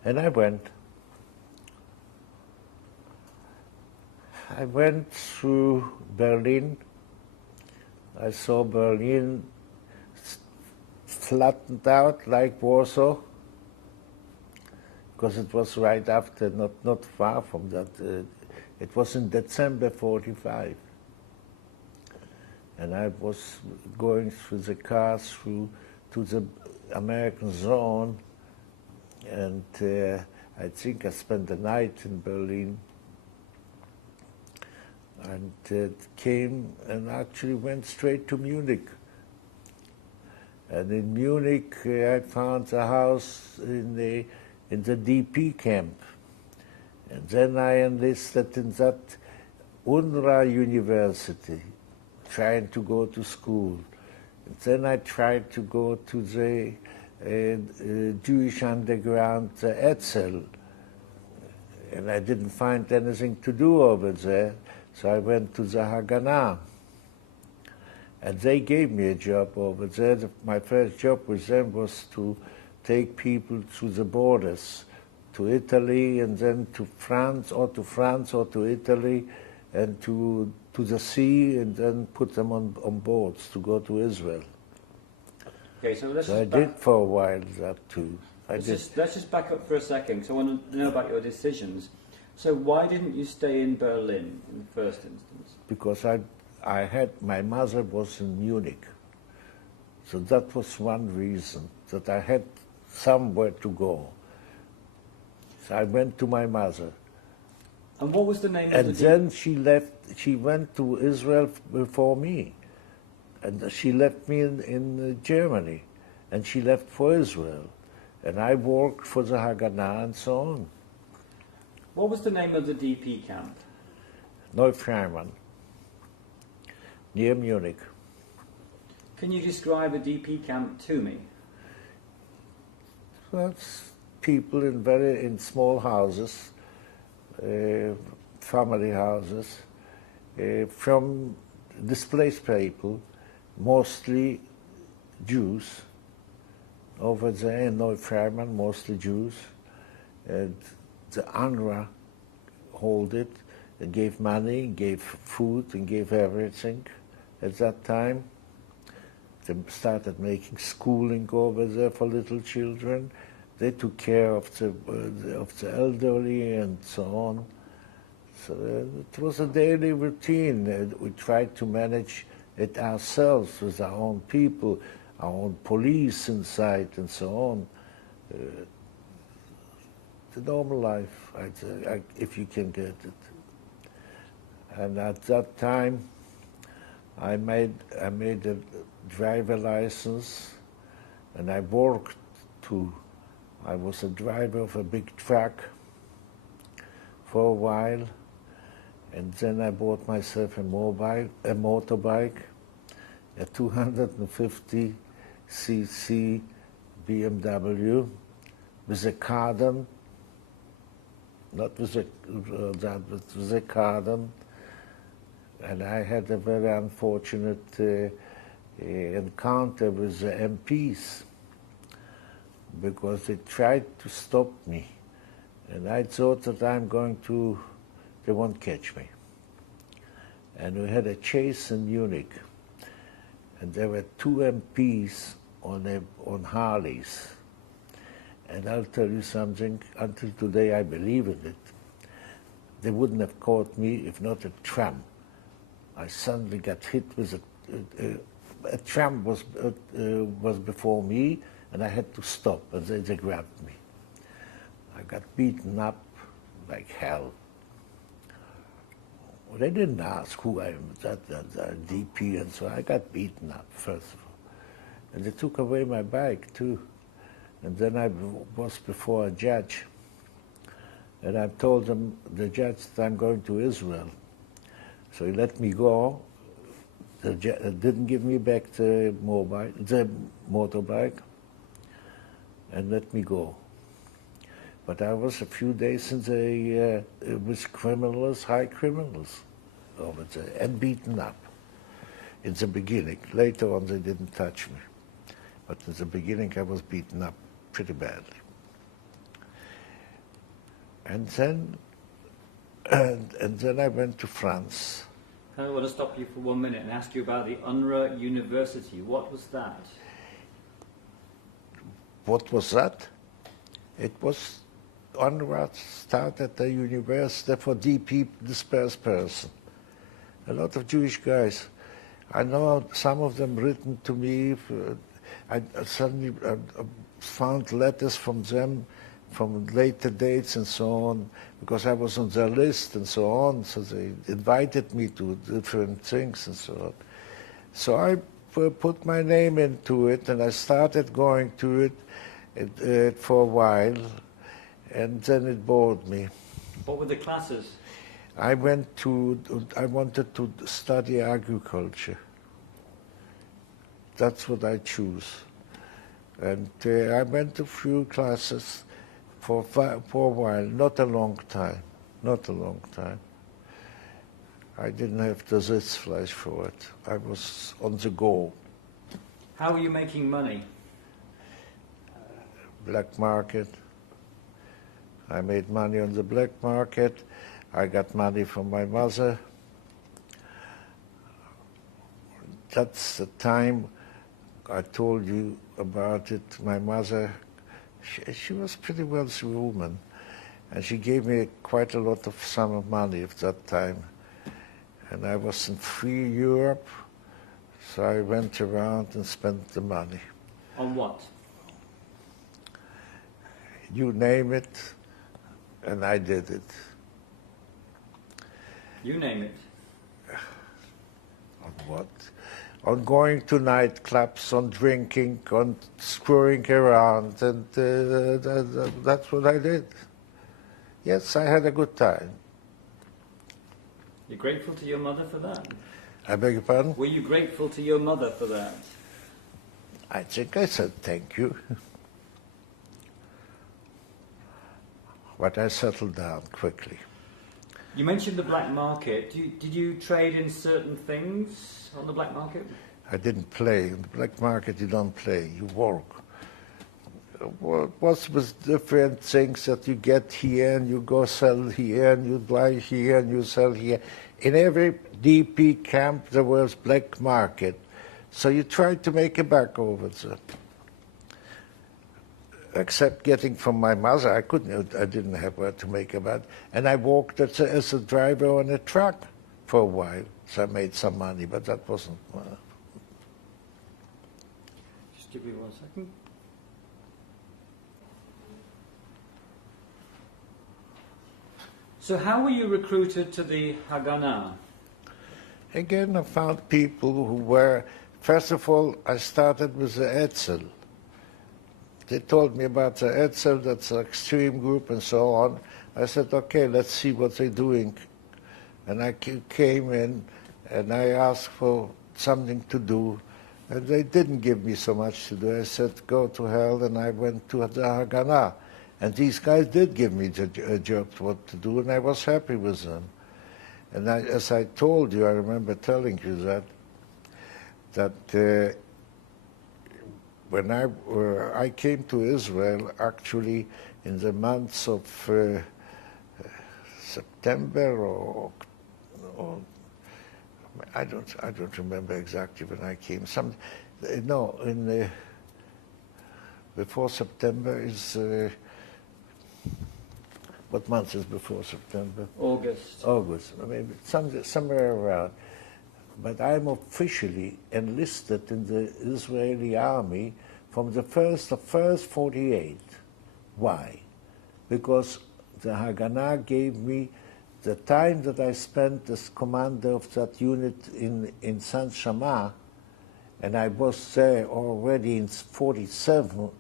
And I went. I went through Berlin. I saw Berlin flattened out like Warsaw, because it was right after, not far from that. It was in December 45. And I was going through the cars to the American zone, and I think I spent the night in Berlin, and came and actually went straight to Munich. And in Munich, I found a house in the DP camp. And then I enlisted in that Unruh university, trying to go to school. And then I tried to go to the Jewish underground Etzel, and I didn't find anything to do over there, so I went to the Hagana. And they gave me a job over there. My first job with them was to take people through the borders to Italy, and then to France or to Italy, and to the sea, and then put them on boats to go to Israel. Okay, so I did for a while that too. Let's just back up for a second. So I want to know about your decisions. So why didn't you stay in Berlin in the first instance? Because my mother was in Munich. So that was one reason, that I had somewhere to go. So I went to my mother. And what was the name of And the then she left, she went to Israel before me. And she left me in Germany. And she left for Israel. And I worked for the Hagana and so on. What was the name of the DP camp? Fryman, near Munich. Can you describe a DP camp to me? That's people in small houses, family houses, from displaced people, mostly Jews. Over there in Fryman, mostly Jews. And the Unruh hold it and gave money, gave food, and gave everything at that time. They started making schooling over there for little children. They took care of the elderly and so on. So it was a daily routine. We tried to manage it ourselves with our own people, our own police inside and so on. The normal life, if you can get it. And at that time, I made a driver license, and I worked I was a driver of a big truck for a while, and then I bought myself a motorbike, a 250 cc BMW with a cardan, not with that, but with a cardan. And I had a very unfortunate encounter with the MPs because they tried to stop me. And I thought that they won't catch me. And we had a chase in Munich. And there were 2 MPs on Harleys. And I'll tell you something, until today I believe in it. They wouldn't have caught me if not a tram. I suddenly got hit with a tram was before me, and I had to stop, and they grabbed me. I got beaten up like hell. Well, they didn't ask who I am, that DP, and so I got beaten up, first of all. And they took away my bike, too. And then I was before a judge, and I told him, the judge, that I'm going to Israel. So he let me go. The judge didn't give me back the motorbike, and let me go. But I was a few days with criminals, high criminals over there, and beaten up in the beginning. Later on, they didn't touch me. But in the beginning, I was beaten up pretty badly. And then I went to France. I want to stop you for 1 minute and ask you about the Unruh University. What was that? What was that? It was Unruh started a university for DP, dispersed person. A lot of Jewish guys. I know some of them written to me. I suddenly found letters from them from later dates and so on, because I was on their list and so on, so they invited me to different things and so on. So I put my name into it, and I started going to it for a while, and then it bored me. What were the classes? I wanted to study agriculture. That's what I choose. And I went to a few classes for a while, not a long time. I didn't have the Sitzfleisch for it. I was on the go. How were you making money? Black market. I made money on the black market. I got money from my mother. That's the time I told you about it. My mother, she was a pretty wealthy woman, and she gave me quite a lot of sum of money at that time. And I was in free Europe, so I went around and spent the money. On what? You name it, and I did it. You name it. On what? On going to nightclubs, on drinking, on screwing around, and that's what I did. Yes, I had a good time. You're grateful to your mother for that? I beg your pardon? Were you grateful to your mother for that? I think I said thank you. But I settled down quickly. You mentioned the black market. Did you trade in certain things on the black market? I didn't play. In the black market, you don't play, you work. What was different things that you get here and you go sell here and you buy here and you sell here. In every DP camp there was black market. So you tried to make a buck over there. Except getting from my mother, I didn't have where to make a buck. And I worked as a driver on a truck for a while. So I made some money, but that wasn't... Just give me 1 second. So how were you recruited to the Hagana? Again, I found people who were... First of all, I started with the Etzel. They told me about the Etzel, that's an extreme group and so on. I said, okay, let's see what they're doing. And I came in and I asked for something to do. And they didn't give me so much to do. I said, go to hell, and I went to the Hagana. And these guys did give me a job what to do, and I was happy with them. And as I told you, I remember telling you that when I came to Israel, actually in the months of September or I don't remember exactly when I came. Before September is what month is before September? August. August, maybe somewhere around. But I'm officially enlisted in the Israeli army from the first 48. Why? Because the Hagana gave me the time that I spent as commander of that unit in San Shama, and I was there already in 47,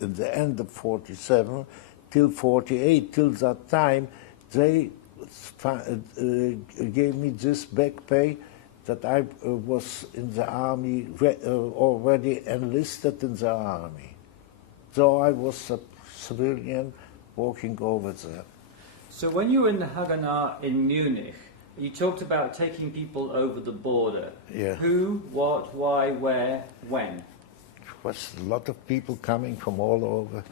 in the end of 47, till 48, till that time, they gave me this back pay that I was in the army, already enlisted in the army. So I was a civilian walking over there. So when you were in the Hagana in Munich, you talked about taking people over the border. Yeah. Who, what, why, where, when? There was a lot of people coming from all over.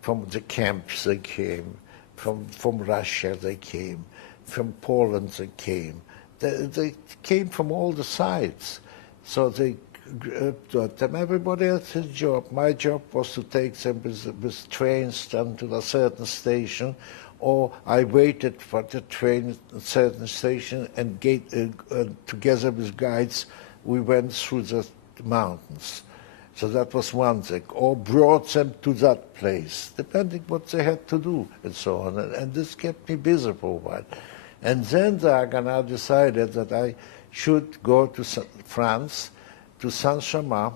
From the camps they came, from Russia they came, from Poland they came. They came from all the sides. So they got them. Everybody had his job. My job was to take them with trains down to a certain station, or I waited for the train at a certain station and together with guides we went through the mountains. So that was one thing. Or brought them to that place, depending what they had to do and so on. And this kept me busy for a while. And then the Hagana decided that I should go to France, to Saint-Chamond.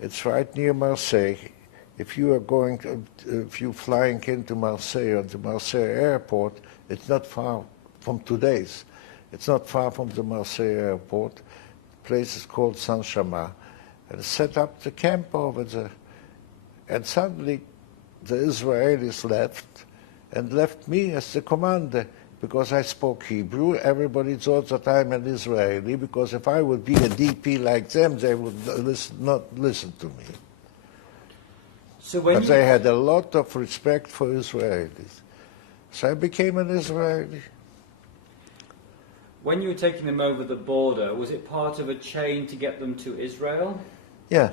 It's right near Marseille. If you are if you're flying into Marseille or the Marseille airport, it's not far from today's. It's not far from the Marseille airport. The place is called Saint-Chamond. And set up the camp over there. And suddenly the Israelis left me as the commander, because I spoke Hebrew. Everybody thought that I'm an Israeli, because if I would be a DP like them, they would not listen to me. So when but they had a lot of respect for Israelis. So I became an Israeli. When you were taking them over the border, was it part of a chain to get them to Israel? Yeah.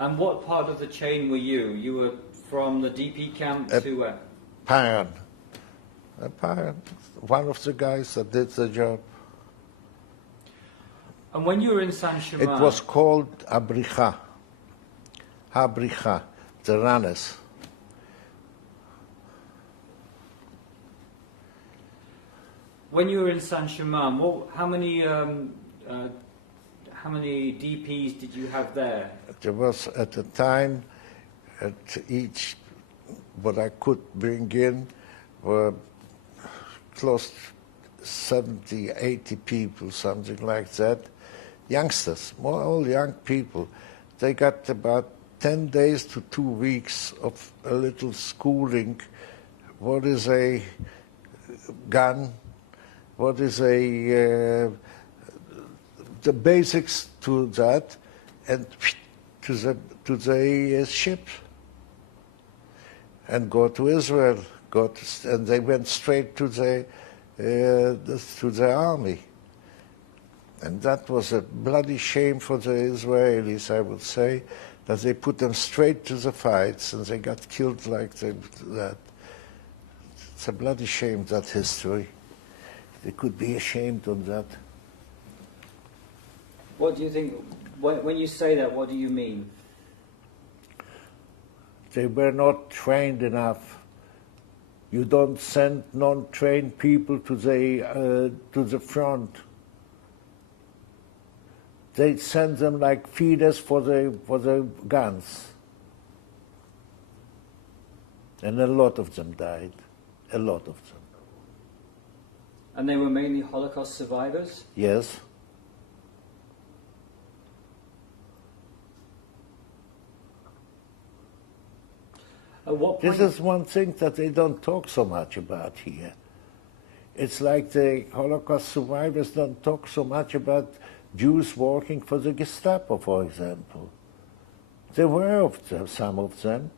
And what part of the chain were you? You were from the DP camp to where? Pion. A pion. One of the guys that did the job. And when you were in San Shema... It was called Abricha. Habricha, the runners. When you were in San Shimon, how many DPs did you have there? There was at the time, at each, what I could bring in were close to 70, 80 people, something like that. Youngsters, more all young people. They got about 10 days to 2 weeks of a little schooling. What is a gun? What is the basics to that, and to the ship, and go to Israel. And they went straight to the army. And that was a bloody shame for the Israelis, I would say, that they put them straight to the fights and they got killed like that. It's a bloody shame, that history. They could be ashamed of that. What do you think, when you say that, what do you mean? They were not trained enough. You don't send non-trained people to the front. They send them like feeders for the guns. And a lot of them died. A lot of them. And they were mainly Holocaust survivors? Yes. At what point? This is one thing that they don't talk so much about here. It's like the Holocaust survivors don't talk so much about Jews working for the Gestapo, for example. There were some of them,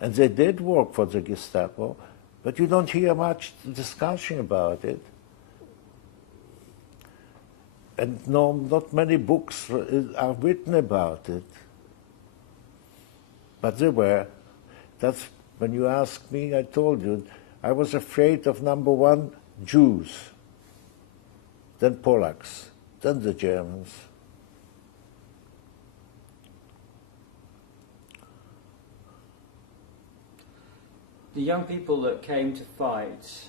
and they did work for the Gestapo, but you don't hear much discussion about it. And no, not many books are written about it. But there were. That's when you asked me, I told you, I was afraid of number one, Jews, then Polacks, then the Germans. The young people that came to fight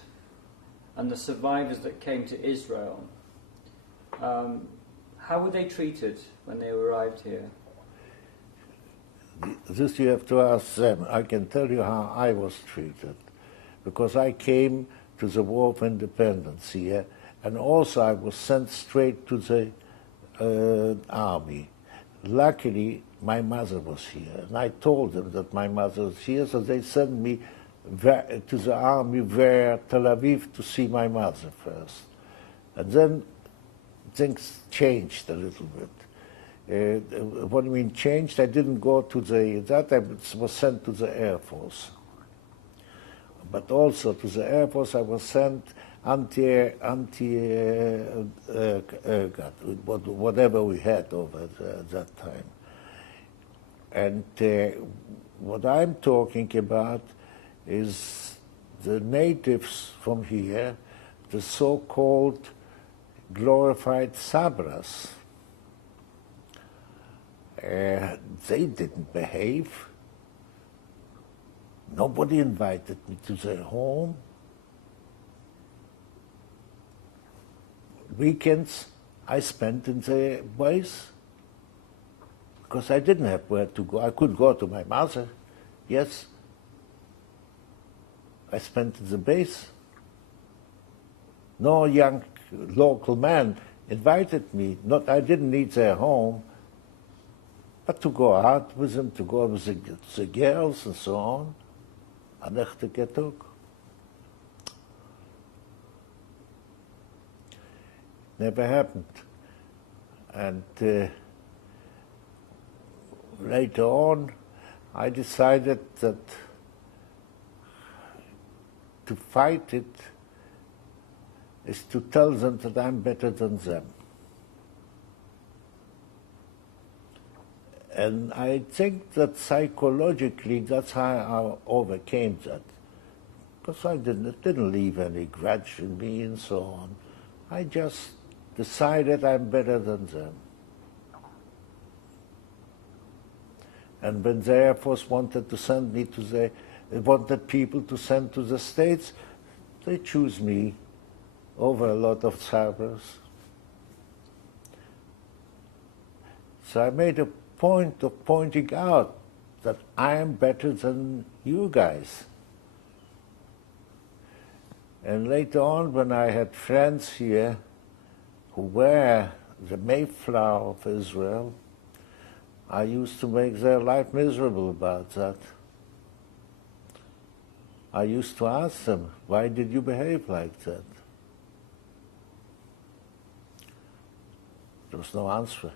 and the survivors that came to Israel, how were they treated when they arrived here? This you have to ask them. I can tell you how I was treated, because I came to the War of Independence here, and also I was sent straight to the army. Luckily, my mother was here, and I told them that my mother was here, so they sent me to the army via Tel Aviv to see my mother first. And then things changed a little bit. What I mean changed, I didn't go to that I was sent to the Air Force. But also to the Air Force I was sent whatever we had over that time. And what I'm talking about is the natives from here, the so-called glorified sabras. They didn't behave. Nobody invited me to their home. Weekends I spent in their base because I didn't have where to go. I could go to my mother, yes. I spent in the base. No young local man invited me. I didn't need their home. But to go out with them, to go with the girls and so on, never happened. And later on, I decided that to fight it is to tell them that I'm better than them. And I think that psychologically that's how I overcame that. Because I didn't leave any grudge in me and so on. I just decided I'm better than them. And when the Air Force wanted people to send to the States, they choose me. over a lot of sabers. So I made a point of pointing out that I am better than you guys. And later on, when I had friends here who were the Mayflower of Israel, I used to make their life miserable about that. I used to ask them, why did you behave like that? There was no answer.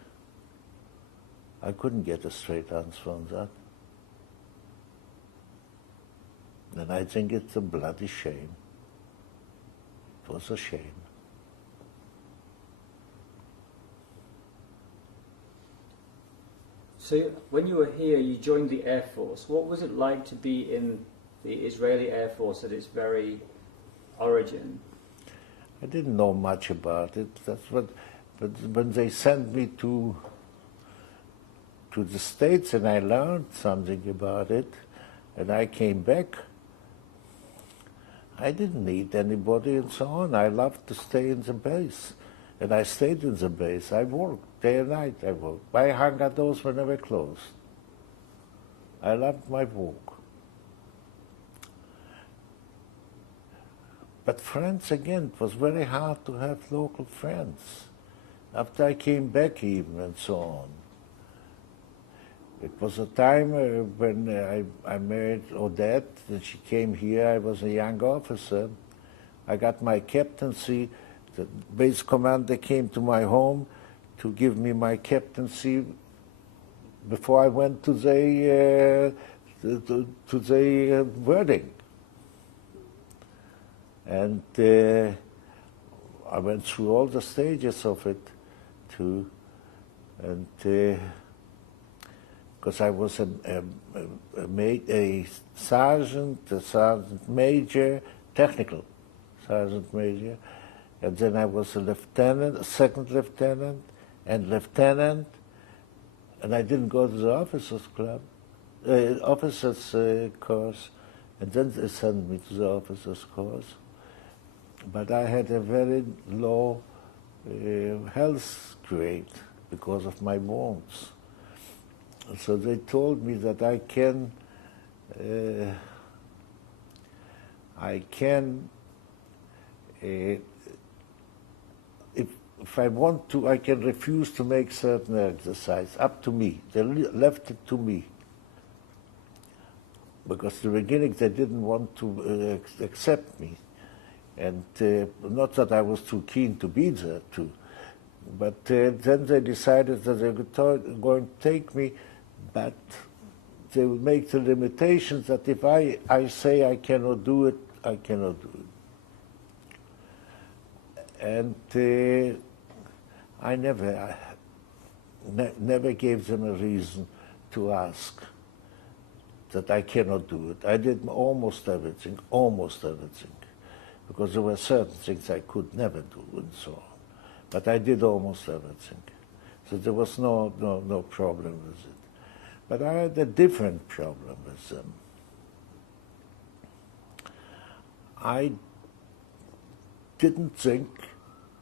I couldn't get a straight answer on that. And I think it's a bloody shame. It was a shame. So when you were here, you joined the Air Force. What was it like to be in the Israeli Air Force at its very origin? I didn't know much about it. But when they sent me to the States and I learned something about it, and I came back, I didn't need anybody and so on. I loved to stay in the base. And I stayed in the base. I worked day and night. I worked. My hangar doors were never closed. I loved my work. But friends, again, it was very hard to have local friends. After I came back even and so on. It was a time when I married Odette, and she came here. I was a young officer. I got my captaincy. The base commander came to my home to give me my captaincy before I went to the wedding. And I went through all the stages of it too, and because I was a sergeant, a sergeant major, technical sergeant major, and then I was a lieutenant, a second lieutenant, and lieutenant, and I didn't go to the officers' club, officers' course, and then they sent me to the officers' course. But I had a very low health grade because of my wounds. So they told me that I can if I want to, I can refuse to make certain exercise, up to me. They left it to me. Because in the beginning they didn't want to accept me. And not that I was too keen to be there too, but then they decided that they were going to take me, but they would make the limitations that if I say I cannot do it, I cannot do it. And I never gave them a reason to ask that I cannot do it. I did almost everything, because there were certain things I could never do and so on. But I did almost everything. So there was no problem with it. But I had a different problem with them. I didn't think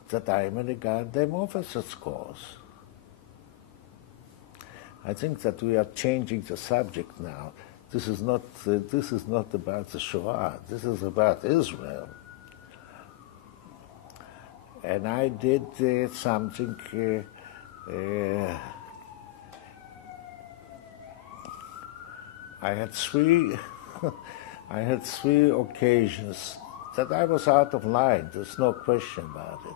that I'm in a goddamn officer's course. I think that we are changing the subject now. This is not about the Shoah. This is about Israel. And I did something. I had three occasions that I was out of line. There's no question about it.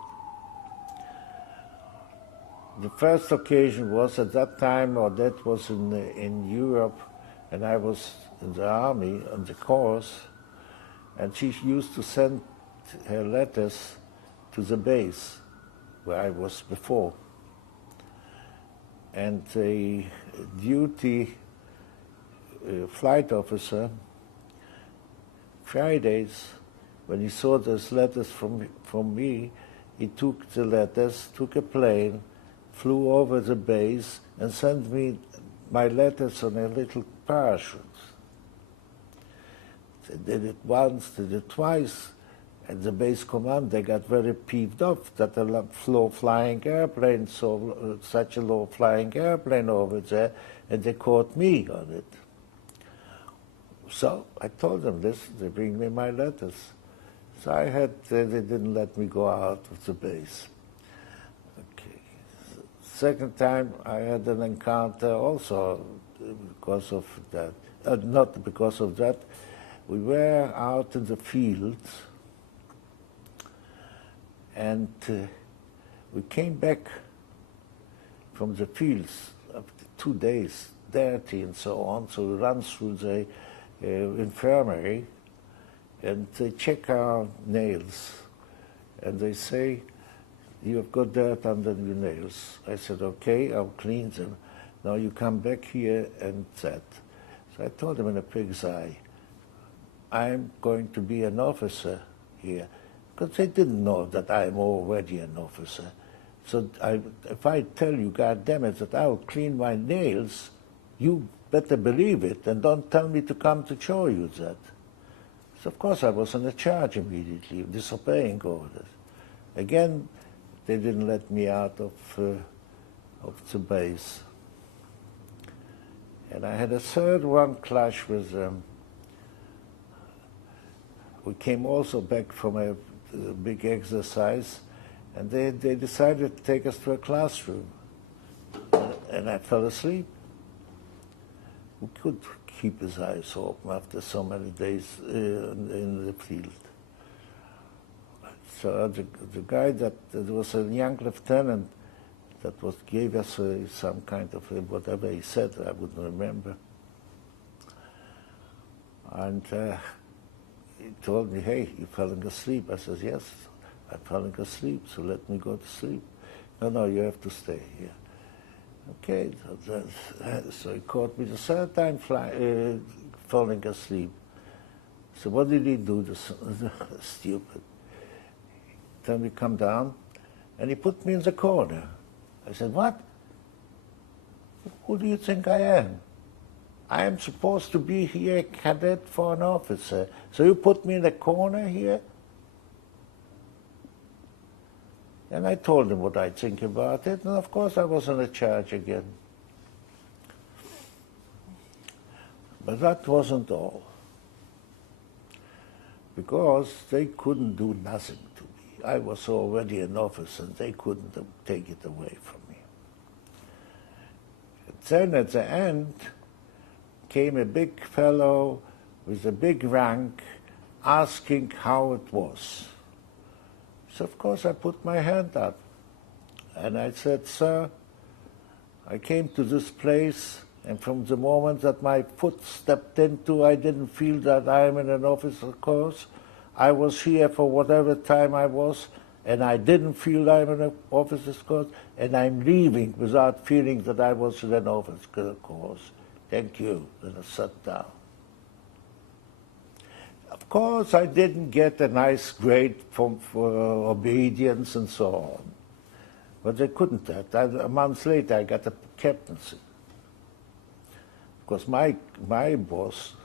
The first occasion was at that time, or that was in Europe, and I was in the army on the course, and she used to send her letters to the base where I was before. And the duty flight officer, Fridays, when he saw those letters from me, he took the letters, took a plane, flew over the base, and sent me my letters on a little parachute. They did it once, did it twice, at the base command, they got very peeved off that a low-flying airplane, such a low-flying airplane over there, and they caught me on it. So I told them this, they bring me my letters. So they didn't let me go out of the base. Okay. Second time, I had an encounter also because of that. Not because of that. We were out in the fields, and we came back from the fields after 2 days, dirty and so on. So we ran through the infirmary, and they check our nails, and they say, "You have got dirt under your nails." I said, "Okay, I'll clean them. Now you come back here and that." So I told them in a pig's eye, "I'm going to be an officer here," because they didn't know that I'm already an officer. So if I tell you, God damn it, that I'll clean my nails, you better believe it, and don't tell me to come to show you that. So of course I was on a charge immediately, disobeying orders. Again, they didn't let me out of the base. And I had a third one clash with them. We came also back from a big exercise, and they decided to take us to a classroom. And I fell asleep. We could keep his eyes open after so many days in the field. So the guy there was a young lieutenant that gave us some kind of whatever he said, I wouldn't remember. And he told me, "Hey, you're falling asleep." I said, "Yes, I'm falling asleep, so let me go to sleep." No, you have to stay here." Okay, so he caught me the third time falling asleep. So what did he do, the stupid? Tell me, "Come down," and he put me in the corner. I said, "What? Who do you think I am? I am supposed to be here a cadet for an officer. So you put me in the corner here?" And I told him what I think about it, and of course I was on a charge again. But that wasn't all. Because they couldn't do nothing to me. I was already an officer, and they couldn't take it away from me. And then at the end came a big fellow with a big rank asking how it was. So of course I put my hand up, and I said, "Sir, I came to this place, and from the moment that my foot stepped into, I didn't feel that I am in an officer course. I was here for whatever time I was, and I didn't feel I'm in an officer's course, and I'm leaving without feeling that I was in an officer's course. Thank you." Then I sat down. Of course, I didn't get a nice grade for obedience and so on. But they couldn't that. A month later, I got a captaincy. Because my boss,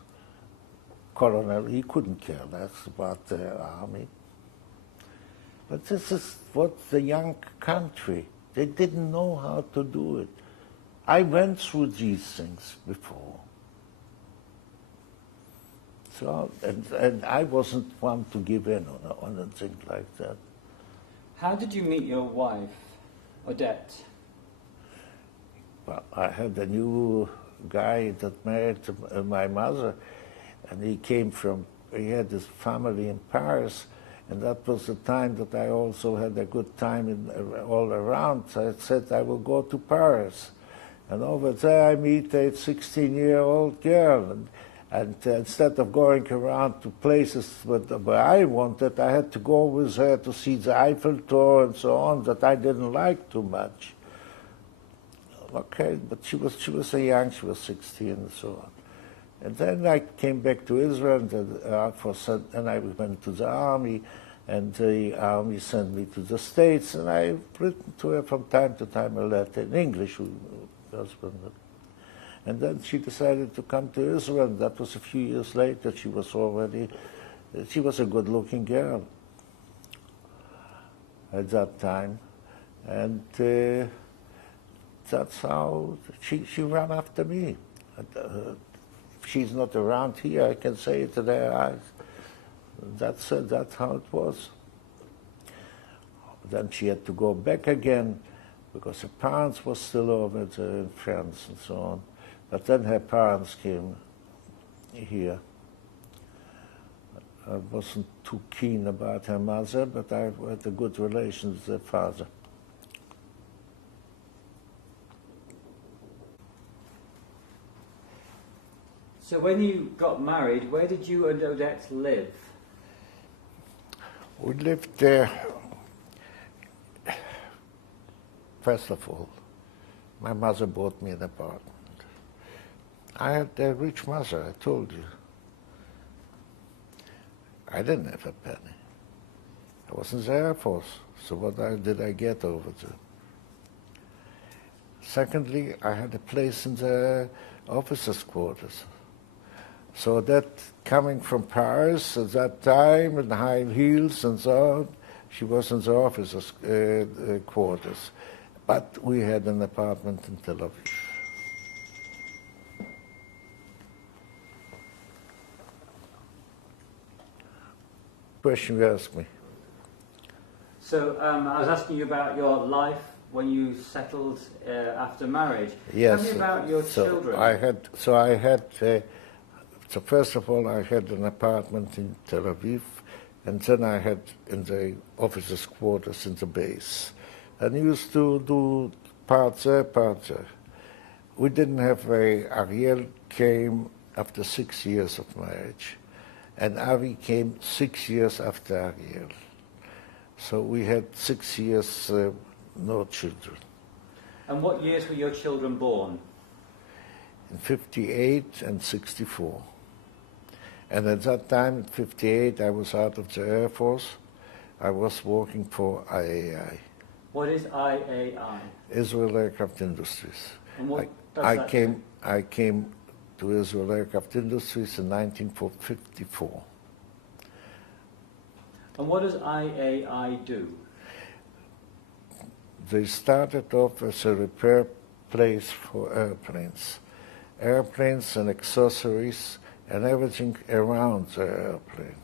Colonel, he couldn't care less about the army. But this is what the young country, they didn't know how to do it. I went through these things before. So, and I wasn't one to give in on a thing like that. How did you meet your wife, Odette? Well, I had a new guy that married my mother, and he had his family in Paris, and that was the time that I also had a good time all around. So I said, I will go to Paris. And over there I meet a 16-year-old girl, and instead of going around to places where I wanted, I had to go with her to see the Eiffel Tower and so on, that I didn't like too much. Okay, but she was so young, she was 16 and so on. And then I came back to Israel, and I went to the army, and the army sent me to the States, and I've written to her from time to time a letter in English, husband. And then she decided to come to Israel. That was a few years later. She was a good-looking girl. at that time. And that's how she ran after me. If she's not around here, I can say it to their eyes. That's how it was. Then she had to go back again because her parents were still over there in France and so on. But then her parents came here. I wasn't too keen about her mother, but I had a good relation with her father. So when you got married, where did you and Odette live? We lived there. First of all, my mother bought me an apartment. I had a rich mother, I told you. I didn't have a penny. I was in the Air Force, so what did I get over there? Secondly, I had a place in the officers' quarters. So that coming from Paris at that time in high heels and so on, she was in the officers' quarters. But we had an apartment in Tel Aviv. Question you asked me. So I was asking you about your life when you settled after marriage. Yes. Tell me about your children. So first of all, I had an apartment in Tel Aviv, and then I had in the officers' quarters in the base. And used to do parts there, parts there. We didn't have Ariel came after 6 years of marriage, and Avi came 6 years after Ariel. So we had 6 years no children. And what years were your children born? In 58 and 64. And at that time, in 58, I was out of the Air Force. I was working for IAI. What is IAI? Israel Aircraft Industries. And what does that do? I came to Israel Aircraft Industries in 1954. And what does IAI do? They started off as a repair place for airplanes. Airplanes and accessories and everything around the airplane.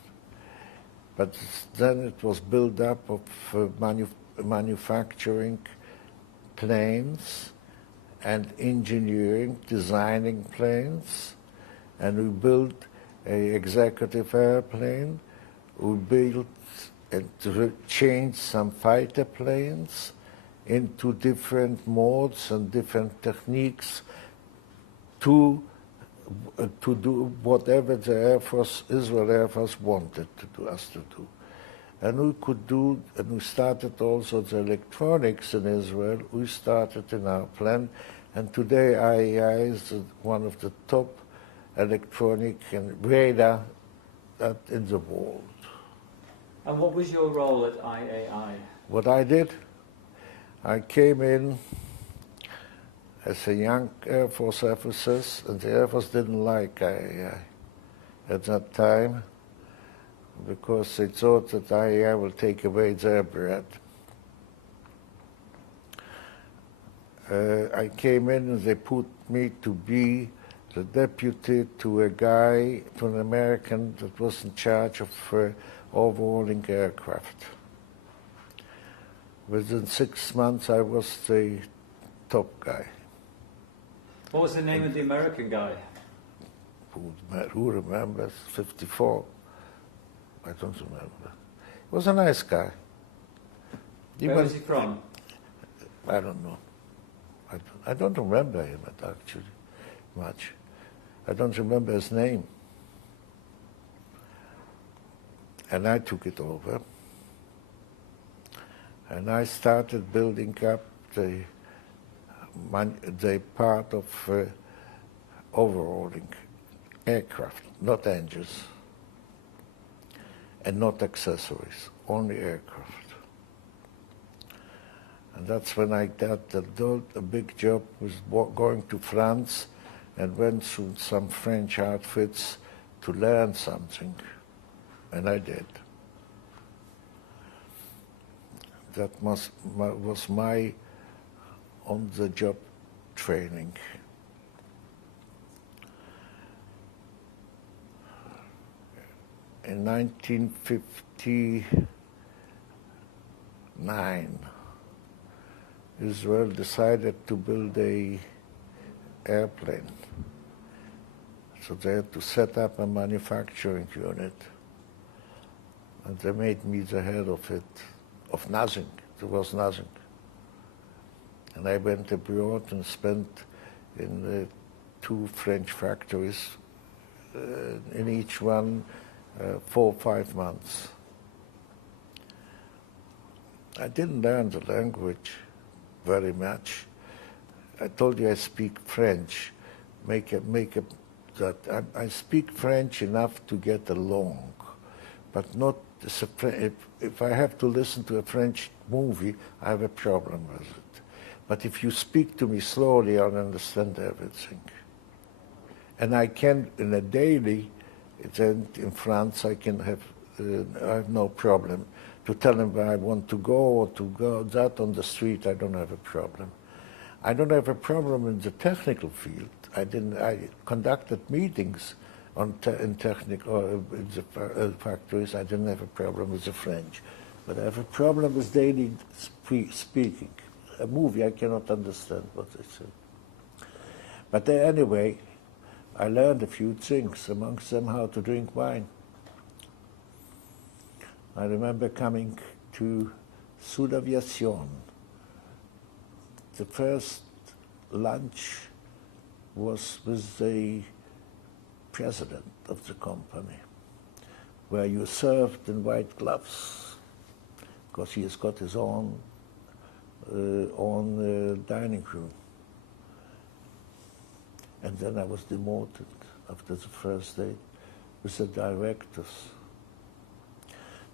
But then it was built up of manufacturing planes and engineering, designing planes, and we built an executive airplane. We built and changed some fighter planes into different modes and different techniques to do whatever the Air Force, Israel Air Force wanted us to do. And we could do, and we started also the electronics in Israel. We started in our plant, and today IAI is one of the top electronic and radar in the world. And what was your role at IAI? What I did, I came in as a young Air Force officer, and the Air Force didn't like IAI at that time because they thought that IAI will take away their bread. I came in and they put me to be the deputy to a guy, to an American that was in charge of overhauling aircraft. Within 6 months I was the top guy. What was the name of the American guy? Who remembers? 54. I don't remember. He was a nice guy. Where was he from? I don't know. I don't remember him actually much. I don't remember his name. And I took it over. And I started building up the part of overhauling aircraft, not engines, and not accessories, only aircraft. And that's when I got a big job, was going to France and went through some French outfits to learn something, and I did. that was my on-the-job training. In 1959, Israel decided to build an airplane. So they had to set up a manufacturing unit. And they made me the head of it, of nothing. There was nothing. And I went abroad and spent in 2 French factories, in each one 4 or 5 months. I didn't learn the language very much. I told you I speak French. I speak French enough to get along, but not if I have to listen to a French movie, I have a problem with it. But if you speak to me slowly, I'll understand everything. And I can, in a daily, in France, I have no problem to tell them where I want to go or to go that on the street. I don't have a problem. I don't have a problem in the technical field. I conducted meetings in technical in the factories. I didn't have a problem with the French, but I have a problem with daily speaking. A movie, I cannot understand what they say. But anyway, I learned a few things, amongst them how to drink wine. I remember coming to Sud Aviation. The first lunch was with the president of the company, where you served in white gloves, because he has got his own dining room. And then I was demoted after the first day with the directors.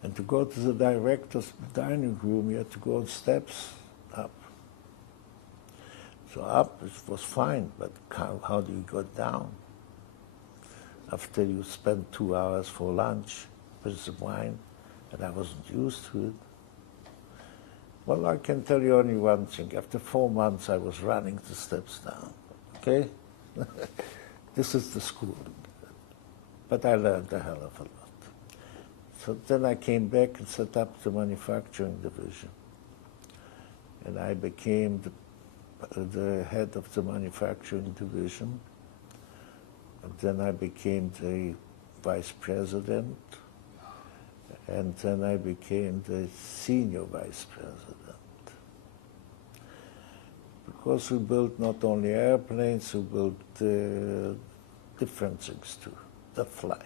And to go to the director's dining room, you had to go on steps up. So up, it was fine, but how do you go down? After you spent 2 hours for lunch with the wine, and I wasn't used to it. Well, I can tell you only one thing. After 4 months, I was running the steps down, okay? This is the school. But I learned a hell of a lot. So then I came back and set up the manufacturing division. And I became the head of the manufacturing division. And then I became the vice president. And then I became the senior vice president. Because we built not only airplanes, we built different things too, that fly.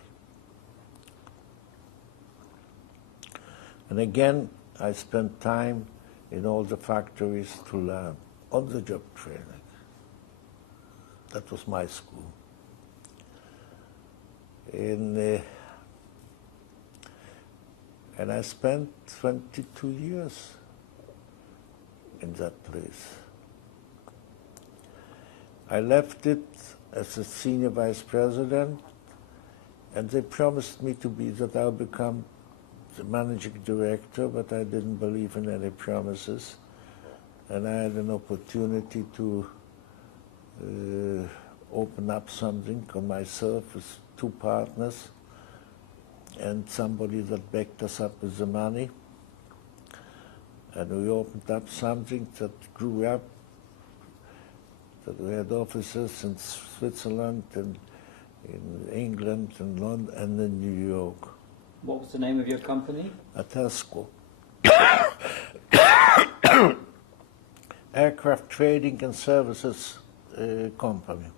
And again, I spent time in all the factories to learn on-the-job training. That was my school. And I spent 22 years in that place. I left it as a senior vice president, and they promised me that I'll become the managing director, but I didn't believe in any promises. And I had an opportunity to open up something on myself with 2 partners and somebody that backed us up with the money. And we opened up something that grew up, that we had offices in Switzerland and in England and London and in New York. What was the name of your company? Atasco. Aircraft Trading and Services Company.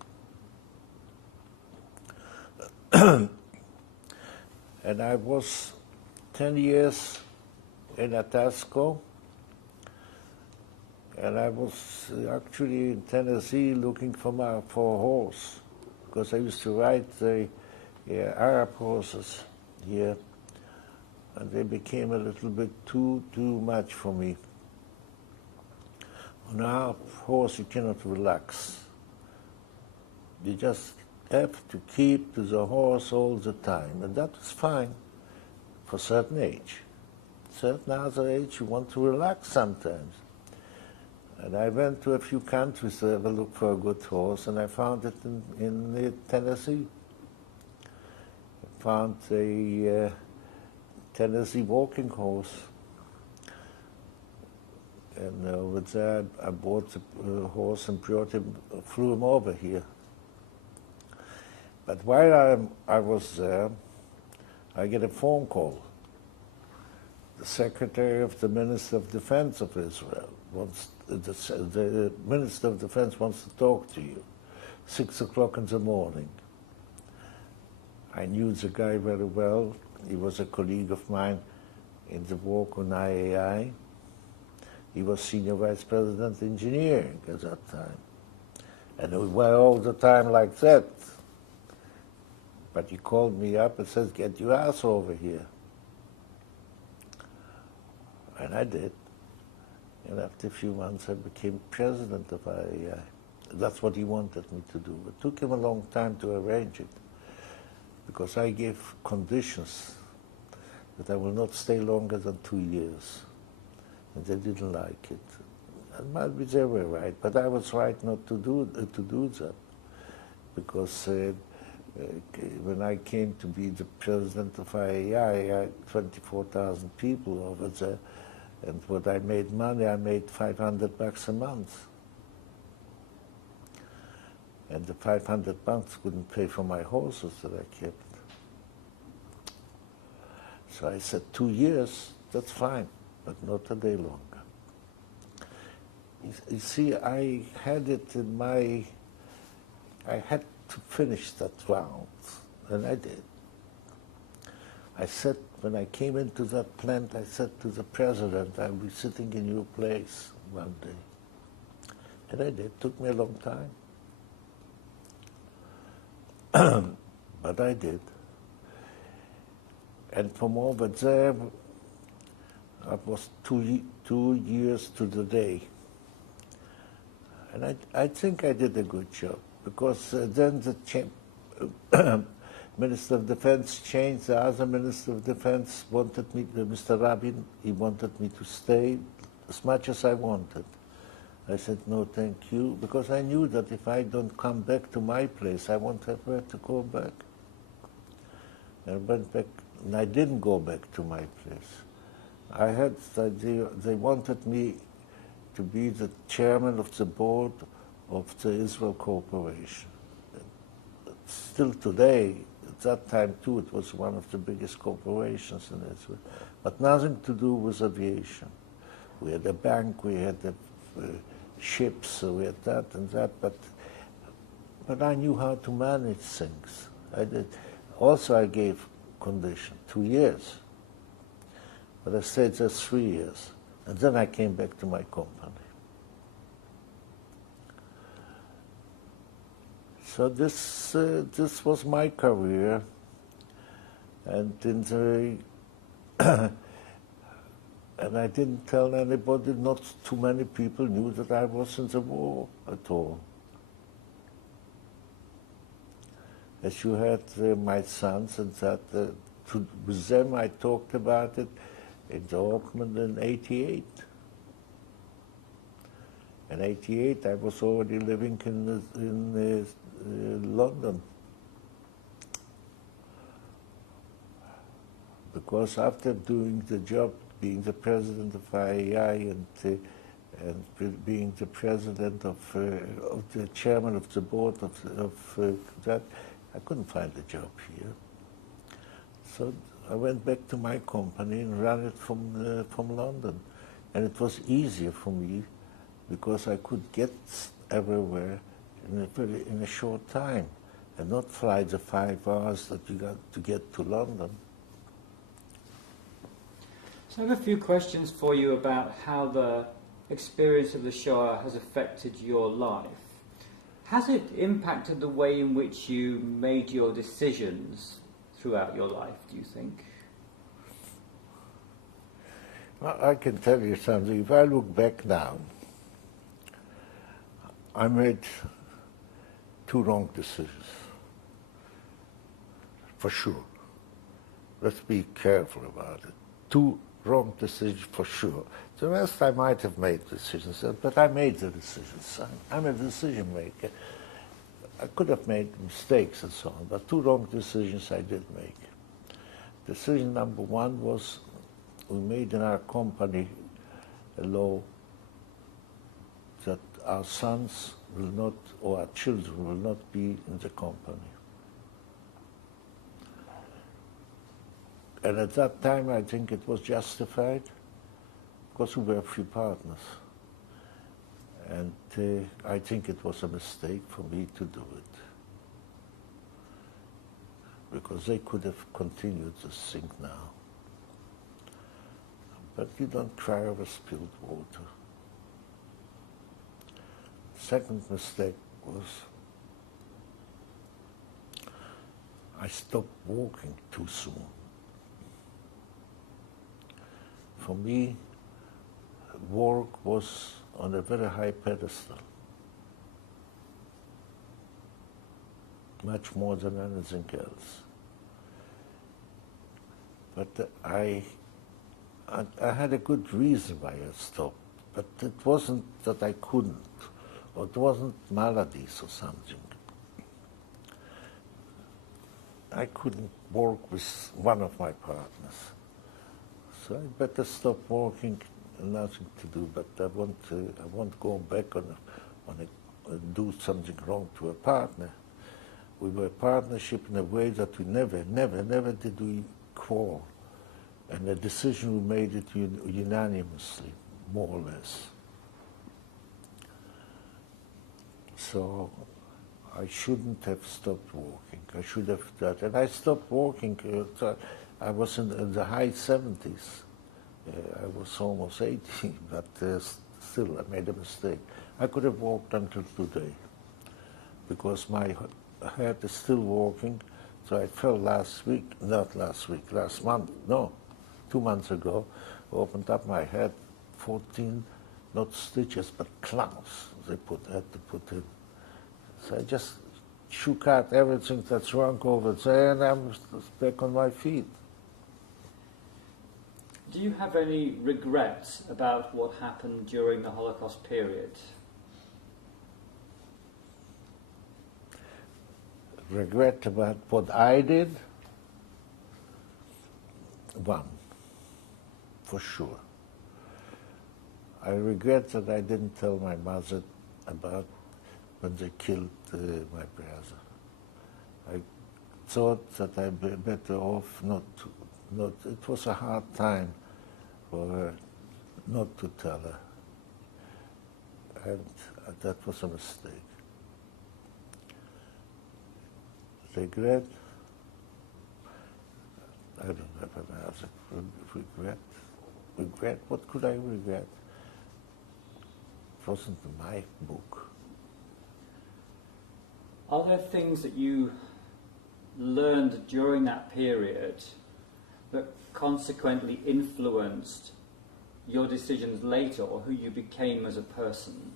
And I was 10 years in Atasco, and I was actually in Tennessee looking for a horse, because I used to ride the Arab horses here, and they became a little bit too much for me. On a Arab horse, you cannot relax. You just have to keep to the horse all the time, and that was fine for a certain age. certain other age, you want to relax sometimes. And I went to a few countries to have a look for a good horse, and I found it in Tennessee. I found a Tennessee walking horse. And over there, I bought the horse and flew him over here. But while I was there, I get a phone call. The Secretary of the Minister of Defense of Israel the Minister of Defense wants to talk to you. 6 o'clock in the morning. I knew the guy very well. He was a colleague of mine in the work on IAI. He was Senior Vice President Engineering at that time. And we were all the time like that. But he called me up and said, get your ass over here. And I did. And after a few months, I became president of IAI. That's what he wanted me to do. It took him a long time to arrange it, because I gave conditions that I will not stay longer than 2 years. And they didn't like it. And maybe they were right, but I was right not to do that. Because when I came to be the president of IAI, I had 24,000 people over there. And when I made money, I made $500 a month. And the $500 couldn't pay for my horses that I kept. So I said, 2 years, that's fine, but not a day longer. You see, I had it in I had to finish that round, and I did. I said, when I came into that plant, I said to the president, I'll be sitting in your place one day. And I did. It took me a long time. But I did. And from over there, I was 2 years to the day. And I think I did a good job, because then the Minister of Defense changed. The other Minister of Defense wanted me, Mr. Rabin, he wanted me to stay as much as I wanted. I said, no, thank you, because I knew that if I don't come back to my place, I won't have where to go back. I went back, and I didn't go back to my place. They wanted me to be the chairman of the board of the Israel Corporation. Still today, at that time too, it was one of the biggest corporations in Israel, but nothing to do with aviation. We had a bank, we had the ships, so we had that and that, but I knew how to manage things. I did. Also, I gave condition, 2 years, but I stayed there 3 years, and then I came back to my company. So this was my career, and and I didn't tell anybody. Not too many people knew that I was in the war at all. As you had my sons and that, with them I talked about it in Dortmund in '88. In '88, I was already living in London, because after doing the job, being the president of IAI and being the president of the chairman of the board of that, I couldn't find a job here. So I went back to my company and ran it from London, and it was easier for me because I could get everywhere in a short time, and not fly the 5 hours that you got to get to London. So I have a few questions for you about how the experience of the Shoah has affected your life. Has it impacted the way in which you made your decisions throughout your life, do you think? Well, I can tell you something. If I look back now, I made 2 wrong decisions, for sure. Let's be careful about it. 2 wrong decision for sure. The rest I might have made decisions, but I made the decisions. I'm a decision maker. I could have made mistakes and so on, but 2 wrong decisions I did make. Decision number 1 was we made in our company a law that our sons will not, or our children will not be in the company. And at that time, I think it was justified because we were few partners. And I think it was a mistake for me to do it. Because they could have continued this thing now. But you don't cry over spilled water. Second mistake was I stopped walking too soon. For me, work was on a very high pedestal, much more than anything else. But I had a good reason why I stopped, but it wasn't that I couldn't, or it wasn't maladies or something. I couldn't work with one of my partners. So I better stop working, nothing to do, but I won't go back on do something wrong to a partner. We were a partnership in a way that we never did we quarrel. And the decision we made it unanimously, more or less. So I shouldn't have stopped walking. I should have done, and I stopped walking. I was in the high 70s. I was almost 80, but still I made a mistake. I could have walked until today because my head is still working. So I fell last month, 2 months ago, opened up my head, 14, not stitches, but clamps they had to put in. So I just shook out everything that's wrong over there, and I'm back on my feet. Do you have any regrets about what happened during the Holocaust period? Regret about what I did? One, for sure. I regret that I didn't tell my mother about when they killed my brother. I thought that I'd be better off not. It was a hard time for her not to tell her, and that was a mistake. Regret? I don't have an answer. Regret? Regret? What could I regret? It wasn't my book. Are there things that you learned during that period that consequently influenced your decisions later, or who you became as a person?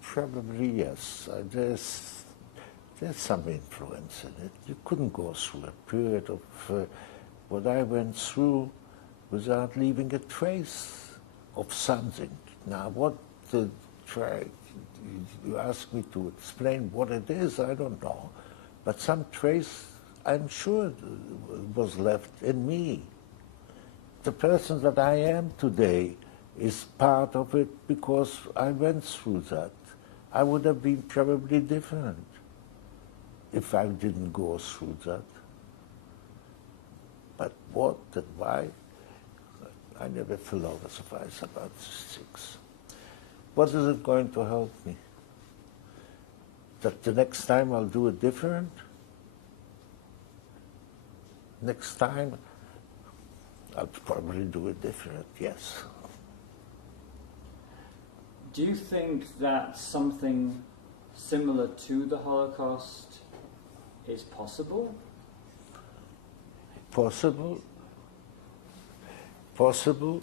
Probably yes. There's some influence in it. You couldn't go through a period of what I went through without leaving a trace of something. Now, what you ask me to explain what it is, I don't know. But some trace, I'm sure, was left in me. The person that I am today is part of it because I went through that. I would have been probably different if I didn't go through that. But what and why, I never philosophize about these things. What is it going to help me? That the next time I'll do it different? Next time, I'll probably do it different, yes. Do you think that something similar to the Holocaust is possible? Possible? Possible?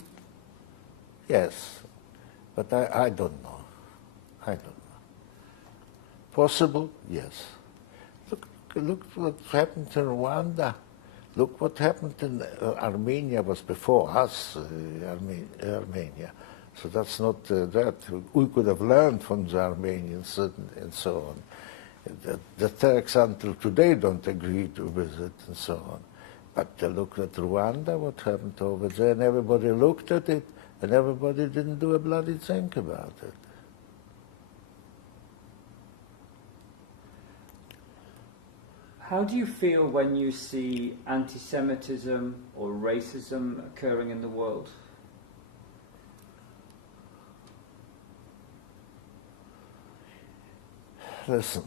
Yes. But I don't know. I don't know. Possible? Yes. Look what happened in Rwanda. Look what happened in Armenia was before us, Armenia. So that's not that. We could have learned from the Armenians and so on. The Turks until today don't agree with it and so on. But look at Rwanda, what happened over there, and everybody looked at it, and everybody didn't do a bloody thing about it. How do you feel when you see anti-Semitism or racism occurring in the world? Listen,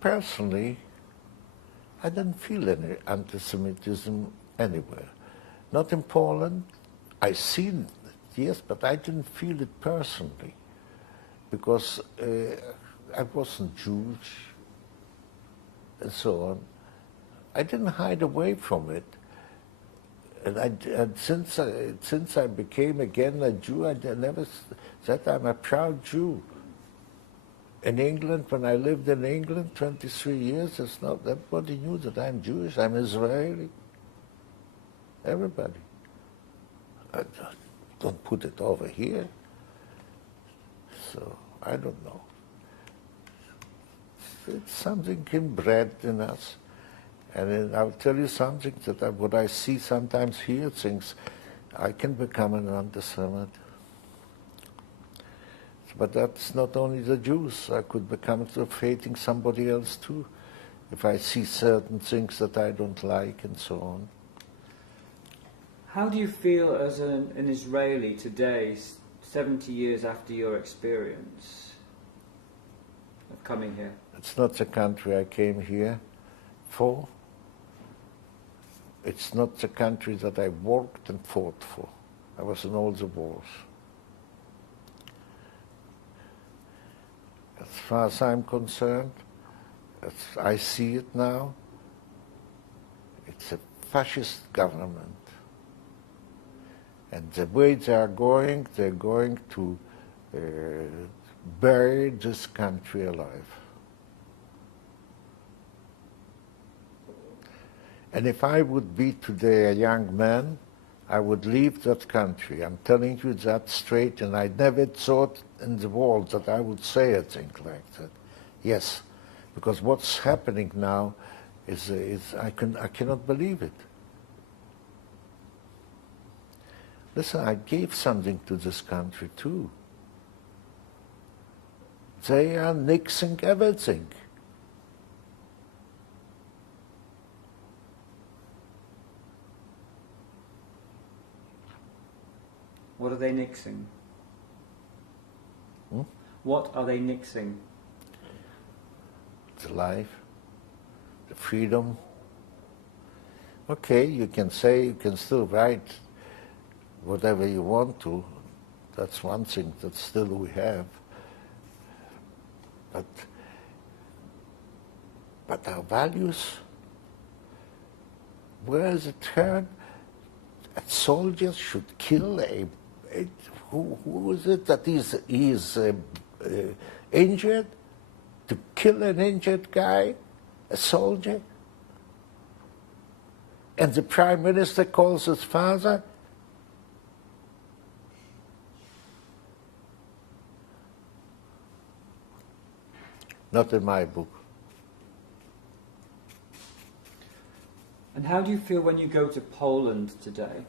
personally, I didn't feel any anti-Semitism anywhere. Not in Poland. I seen it, yes, but I didn't feel it personally because I wasn't Jewish and so on. I didn't hide away from it. And since I became again a Jew, I never said I'm a proud Jew. In England, when I lived in England 23 years, it's not, everybody knew that I'm Jewish, I'm Israeli. Everybody. I don't put it over here. So, I don't know. It's something inbred in us. And I'll tell you something that what I see sometimes here, things, I can become an anti-Semite. But that's not only the Jews. I could become of hating somebody else too, if I see certain things that I don't like and so on. How do you feel as an Israeli today, 70 years after your experience of coming here? It's not the country I came here for. It's not the country that I worked and fought for. I was in all the wars. As far as I'm concerned, as I see it now, it's a fascist government. And the way they're going to bury this country alive. And if I would be today a young man, I would leave that country. I'm telling you that straight, and I never thought in the world that I would say a thing like that. Yes, because what's happening now is I cannot believe it. Listen, I gave something to this country too. They are nixing everything. What are they nixing? What are they nixing? The life, the freedom. Okay, you can say, you can still write whatever you want to. That's one thing that still we have. But our values, where is it turned? Soldiers should kill who is it that is injured? To kill an injured guy, a soldier? And the Prime Minister calls his father? Not in my book. And how do you feel when you go to Poland today?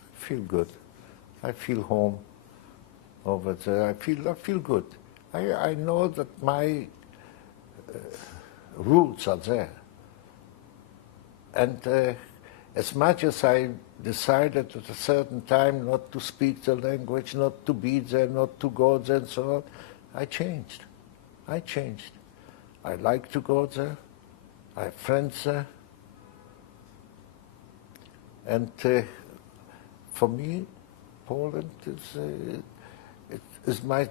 I feel good. I feel home over there. I feel good. I know that my roots are there. And as much as I decided at a certain time not to speak the language, not to be there, not to go there and so on, I changed. I like to go there. I have friends there. And for me, Poland is my,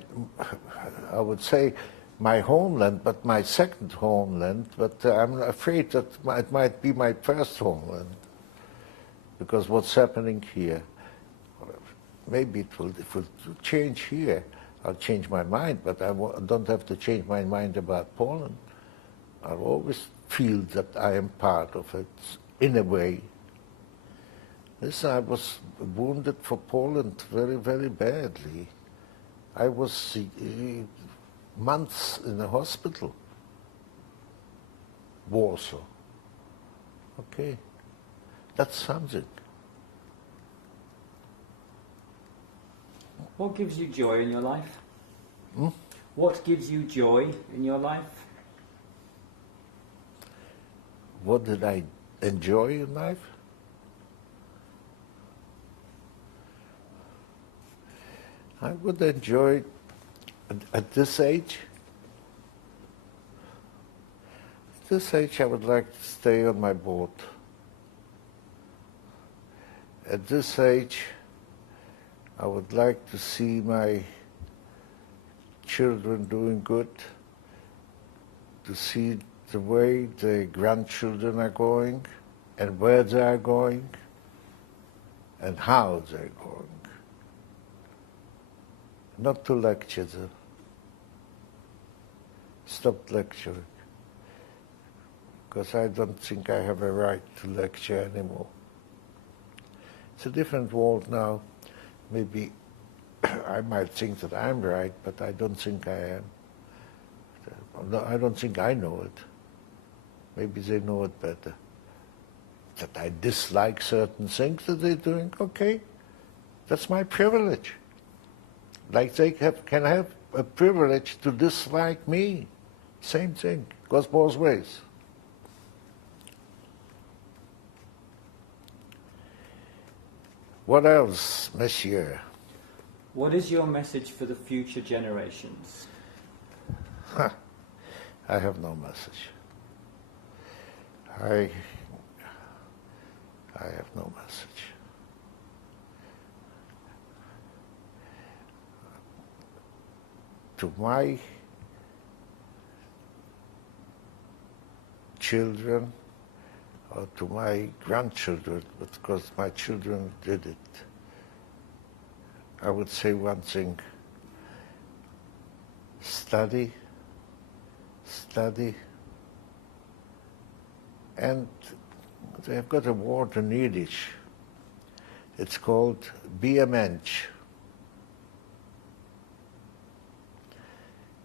I would say, my homeland, but my second homeland, but I'm afraid that it might be my first homeland, because what's happening here, maybe it will change here. I'll change my mind, but I don't have to change my mind about Poland. I'll always feel that I am part of it, in a way. Listen, I was wounded for Poland very, very badly. I was months in the hospital. Warsaw. Okay, that's something. What gives you joy in your life? Hmm? What gives you joy in your life? What did I enjoy in life? I would enjoy, at this age, I would like to stay on my boat. At this age, I would like to see my children doing good, to see the way the grandchildren are going, and where they are going, and how they're going. Not to lecture them. Stop lecturing. Because I don't think I have a right to lecture anymore. It's a different world now. Maybe I might think that I'm right, but I don't think I am. I don't think I know it. Maybe they know it better. That I dislike certain things that they're doing, okay, that's my privilege. Like they can have a privilege to dislike me. Same thing, goes both ways. What else, monsieur? What is your message for the future generations? I have no message. I have no message. To my children, or to my grandchildren, because my children did it, I would say one thing: study, and they've got a word in Yiddish. It's called be a mensch.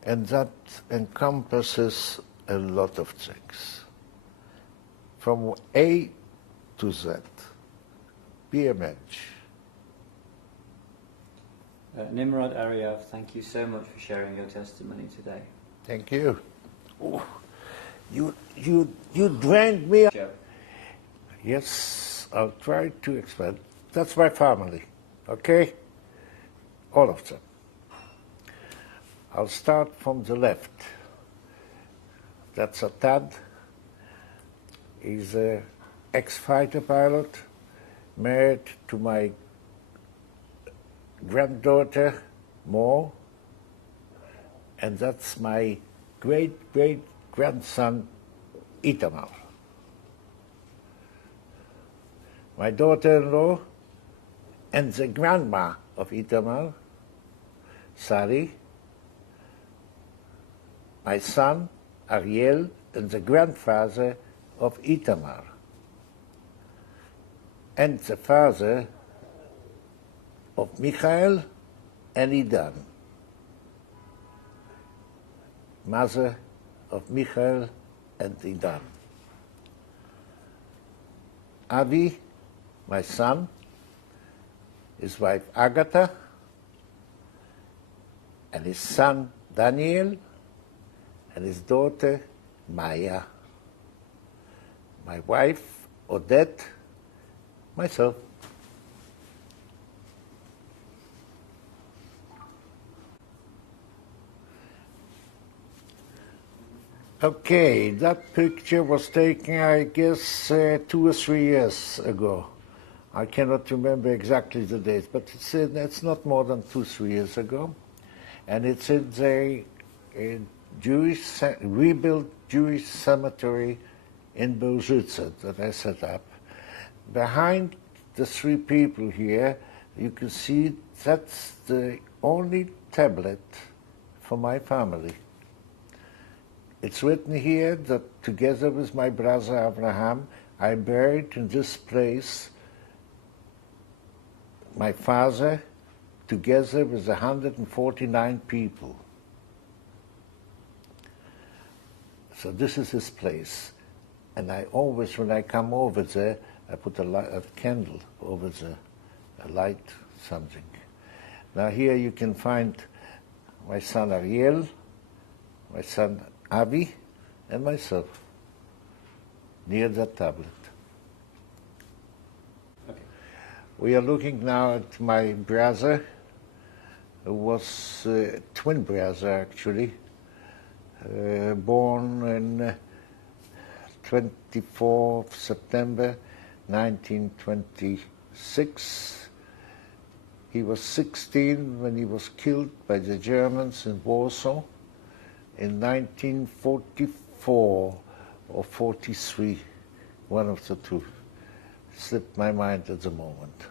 And that encompasses a lot of things. From A to Z. Be a mensch. Nimrod, Ariav, thank you so much for sharing your testimony today. Thank you. Oh, you drank me. Joe. Yes, I'll try to explain. That's my family, okay? All of them. I'll start from the left. That's a Tad. He's an ex-fighter pilot, married to my granddaughter, Mo, and that's my great-great-grandson, Itamar. My daughter-in-law and the grandma of Itamar, Sari, my son, Ariel, and the grandfather of Itamar, and the father of Michael and Idan, mother of Michael and Idan. Avi, my son, his wife Agatha, and his son Daniel, and his daughter Maya, my wife Odette, myself. Okay, that picture was taken, I guess, 2 or 3 years ago. I cannot remember exactly the date, but it's not more than 2 or 3 years ago. And it's in the rebuilt Jewish cemetery in Berzutze that I set up. Behind the 3 people here, you can see that's the only tablet for my family. It's written here that together with my brother Abraham, I buried in this place my father together with 149 people. So this is his place. And I always, when I come over there, I put a candle over there, a light, something. Now here you can find my son Ariel, my son Avi, and myself near that tablet. Okay. We are looking now at my brother, who was twin brother actually, born in 24th September 1926. He was 16 when he was killed by the Germans in Warsaw in 1944 or 43, one of the two. Slipped my mind at the moment.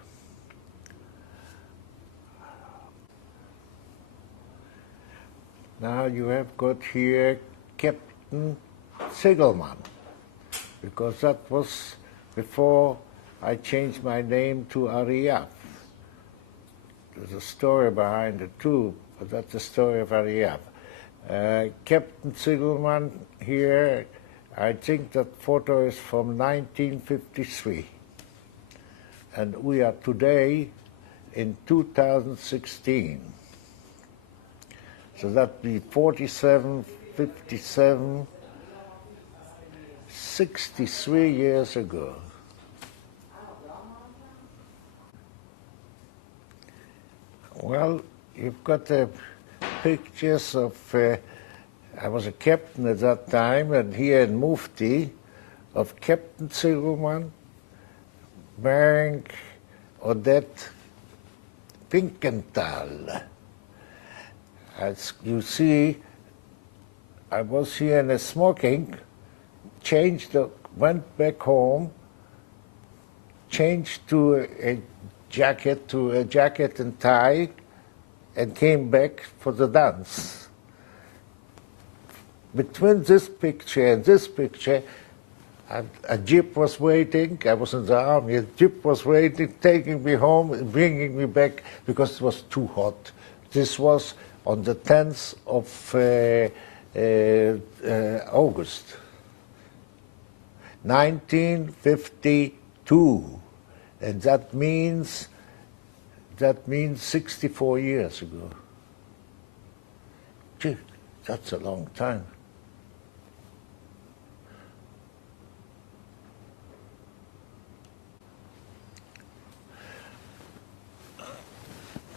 Now you have got here Captain Zigelman, because that was before I changed my name to Ariav. There's a story behind it too, but that's the story of Ariav. Captain Zigelman here, I think that photo is from 1953. And we are today in 2016. So that'd be 47, 57, 63 years ago. Well, you've got the pictures of, I was a captain at that time, and here in Mufti, of Captain Zigelman marrying Odette Finkenthal. As you see, I was here in a smoking, went back home, changed to a jacket and tie, and came back for the dance. Between this picture and this picture, a jeep was waiting. I was in the army. A jeep was waiting, taking me home and bringing me back because it was too hot. This was on the 10th of August, 1952, and that means 64 years ago. Gee, that's a long time.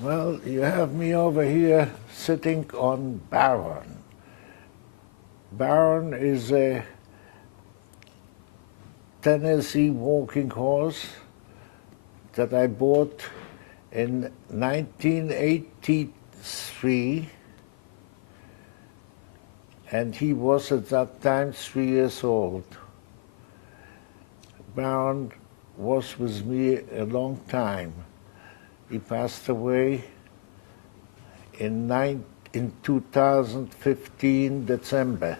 Well, you have me over here sitting on Baron. Baron is a Tennessee walking horse that I bought in 1983, and he was at that time 3 years old. Baron was with me a long time. He passed away in 2015, December.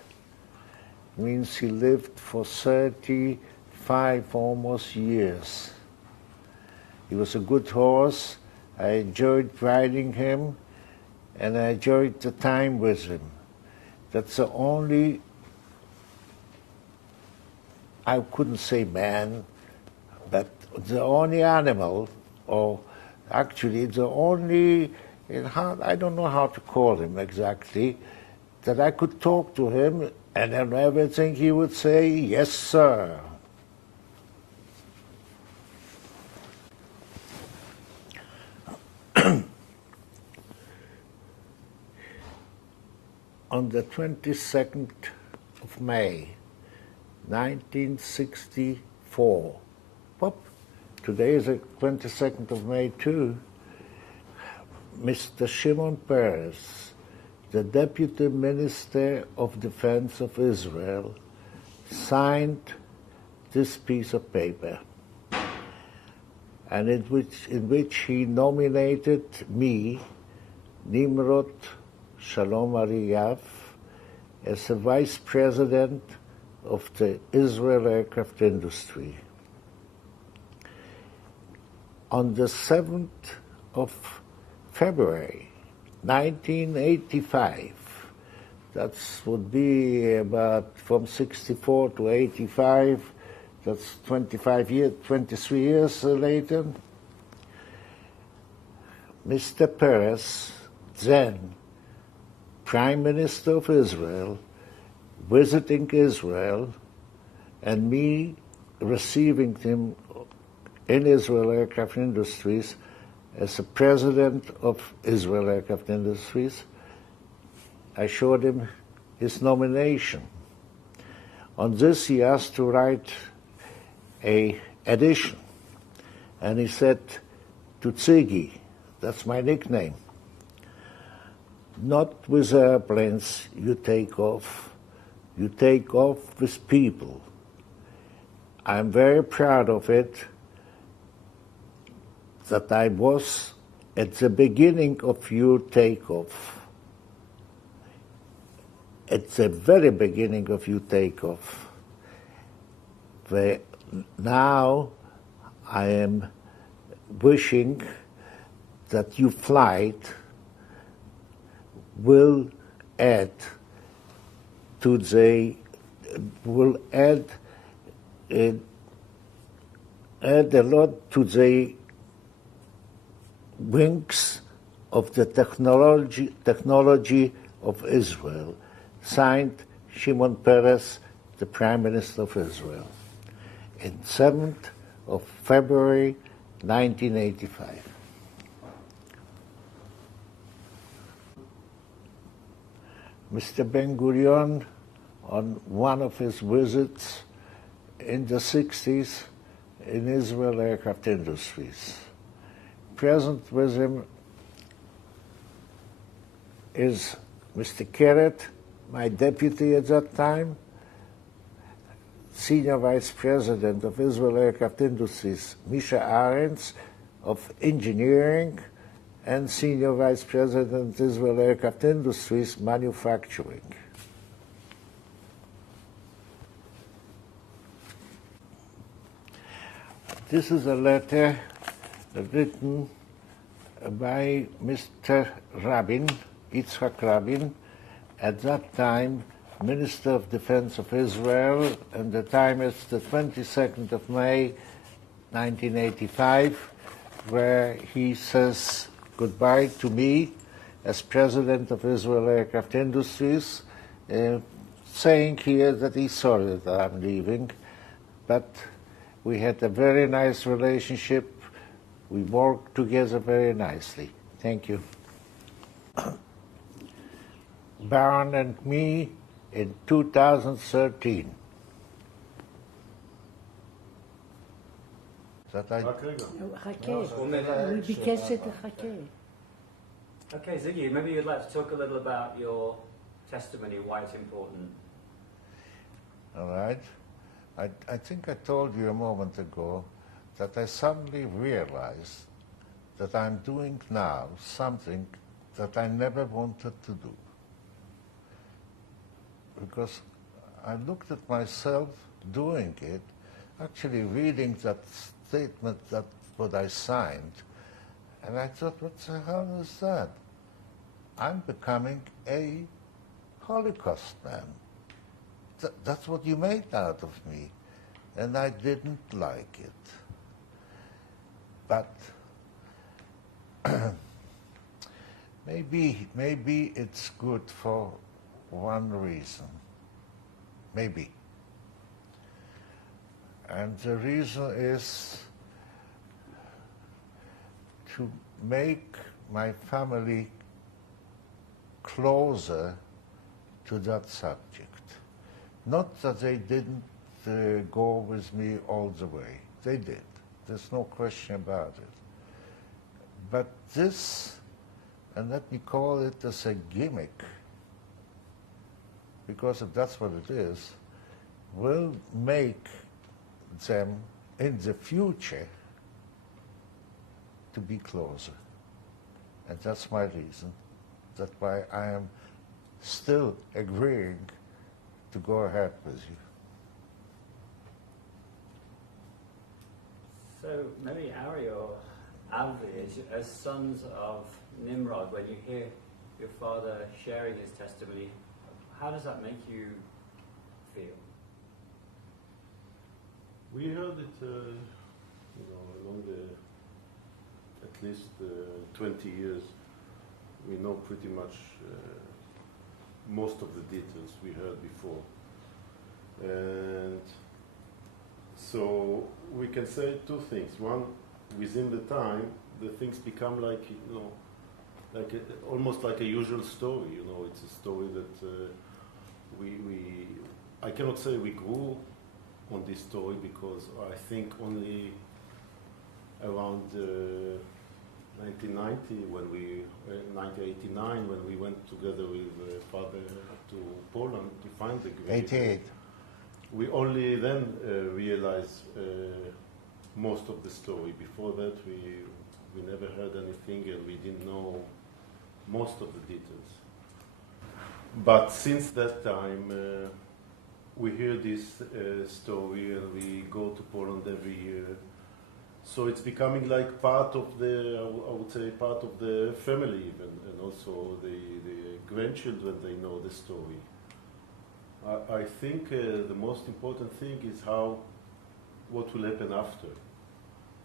Means he lived for 35 almost years. He was a good horse. I enjoyed riding him, and I enjoyed the time with him. That's the only, I couldn't say man, but the only animal, or actually the only, I don't know how to call him exactly, that I could talk to him, and on everything he would say, yes, sir. On the 22nd of May, 1964, whoop, today is the 22nd of May too, Mr. Shimon Peres, the Deputy Minister of Defense of Israel, signed this piece of paper, and in which he nominated me Nimrod Shalom Ariav as the vice president of the Israel aircraft industry. On the 7th of February 1985, that would be about from 64 to 85, that's 23 years later, Mr. Peres, then Prime Minister of Israel, visiting Israel, and me receiving him in Israel Aircraft Industries as the president of Israel Aircraft Industries. I showed him his nomination. On this, he asked to write an addition, and he said to Zigy, that's my nickname, not with airplanes you take off with people. I'm very proud of it that I was at the beginning of your takeoff, at the very beginning of your takeoff, where now I am wishing that your flight will add a lot to the wings of the technology of Israel. Signed, Shimon Peres, the Prime Minister of Israel, in 7th of February 1985. Mr. Ben-Gurion, on one of his visits in the 60s in Israel Aircraft Industries. Present with him is Mr. Keret, my deputy at that time, Senior Vice President of Israel Aircraft Industries, Misha Arens of Engineering, and Senior Vice President Israel Aircraft Industries, Manufacturing. This is a letter written by Mr. Rabin, Yitzhak Rabin, at that time Minister of Defense of Israel, and the time is the 22nd of May, 1985, where he says goodbye to me as President of Israel Aircraft Industries, saying here that he's sorry that I'm leaving, but we had a very nice relationship. We worked together very nicely. Thank you. Baron and me in 2013. חכה, הוא ביקש שתחכה. Okay, Zigy, maybe you'd like to talk a little about your testimony, why it's important. All right. I think I told you a moment ago that I suddenly realized that I'm doing now something that I never wanted to do. Because I looked at myself doing it, actually reading that statement, that what I signed, and I thought, what the hell is that? I'm becoming a Holocaust man. That's what you made out of me, and I didn't like it. But maybe it's good for one reason. Maybe. And the reason is to make my family closer to that subject. Not that they didn't go with me all the way. They did. There's no question about it. But this, and let me call it as a gimmick, because if that's what it is, will make them in the future to be closer. And that's my reason. That's why I am still agreeing to go ahead with you. So maybe Ari or Avi, as sons of Nimrod, when you hear your father sharing his testimony, how does that make you feel? We heard it, along at least 20 years. We know pretty much most of the details we heard before. And so we can say two things. One, within the time, the things become like, almost like a usual story. It's a story that I cannot say we grew on this story, because I think only around 1990, 1989, when we went together with father to Poland to find the grave. 88. We only then realized most of the story. Before that, we never heard anything, and we didn't know most of the details. But since that time, we hear this story, and we go to Poland every year. So it's becoming like part of I would say, part of the family even, and also the grandchildren, they know the story. I think the most important thing is what will happen after,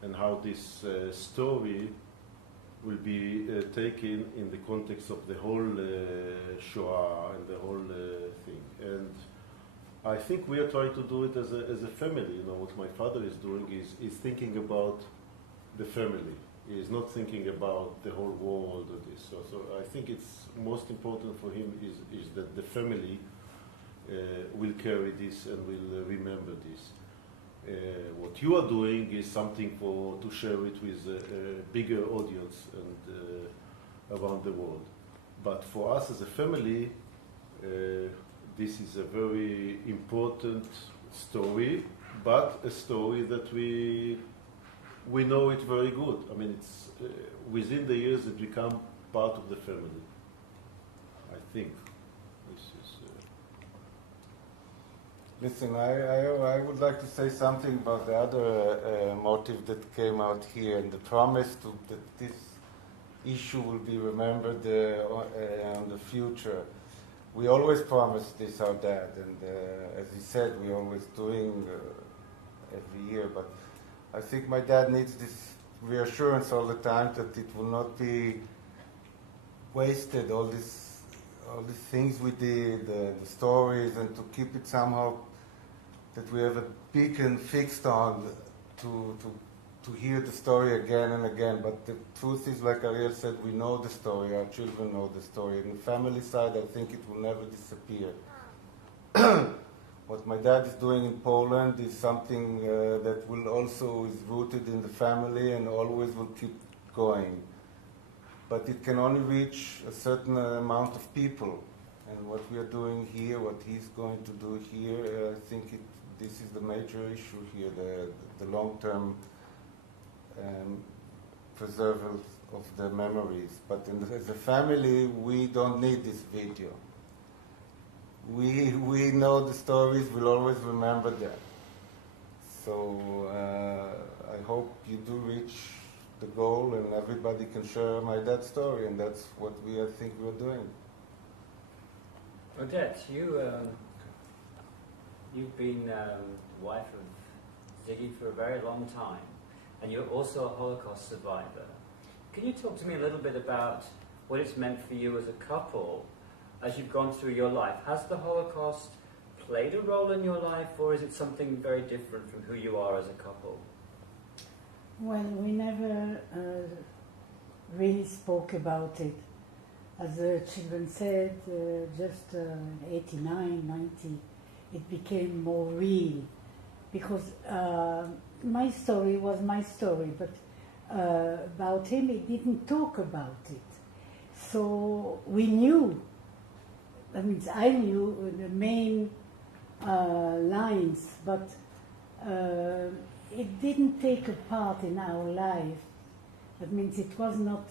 and how this story will be taken in the context of the whole Shoah and the whole thing. And I think we are trying to do it as a family. What my father is doing is thinking about the family. He is not thinking about the whole world or this. So I think it's most important for him is that the family will carry this and will remember this. What you are doing is something to share it with a bigger audience and around the world. But for us as a family, this is a very important story, but a story that we know it very good. I mean, it's within the years it become part of the family, I think. Listen, I would like to say something about the other motive that came out here, and the promise that this issue will be remembered in the future. We always promise this, our dad, and as he said, we're always doing every year, but I think my dad needs this reassurance all the time that it will not be wasted, all these things we did, the stories, and to keep it somehow that we have a beacon fixed on to hear the story again and again. But the truth is, like Ariel said, we know the story, our children know the story. On the family side, I think it will never disappear. What my dad is doing in Poland is something that will also is rooted in the family and always will keep going. But it can only reach a certain amount of people. And what we are doing here, what he's going to do here, I think this is the major issue here, the long-term preserval of the memories. But as a family, we don't need this video. We know the stories, we'll always remember them. So I hope you do reach the goal and everybody can share my dad's story, and that's what I think we're doing. Odette, you've been wife of Zigy for a very long time, and you're also a Holocaust survivor. Can you talk to me a little bit about what it's meant for you as a couple as you've gone through your life? Has the Holocaust played a role in your life, or is it something very different from who you are as a couple? Well, we never really spoke about it. As the children said, just 89, 90, it became more real. Because my story was my story, but about him, he didn't talk about it. So we knew, that means I knew the main lines, but it didn't take a part in our life. That means it was not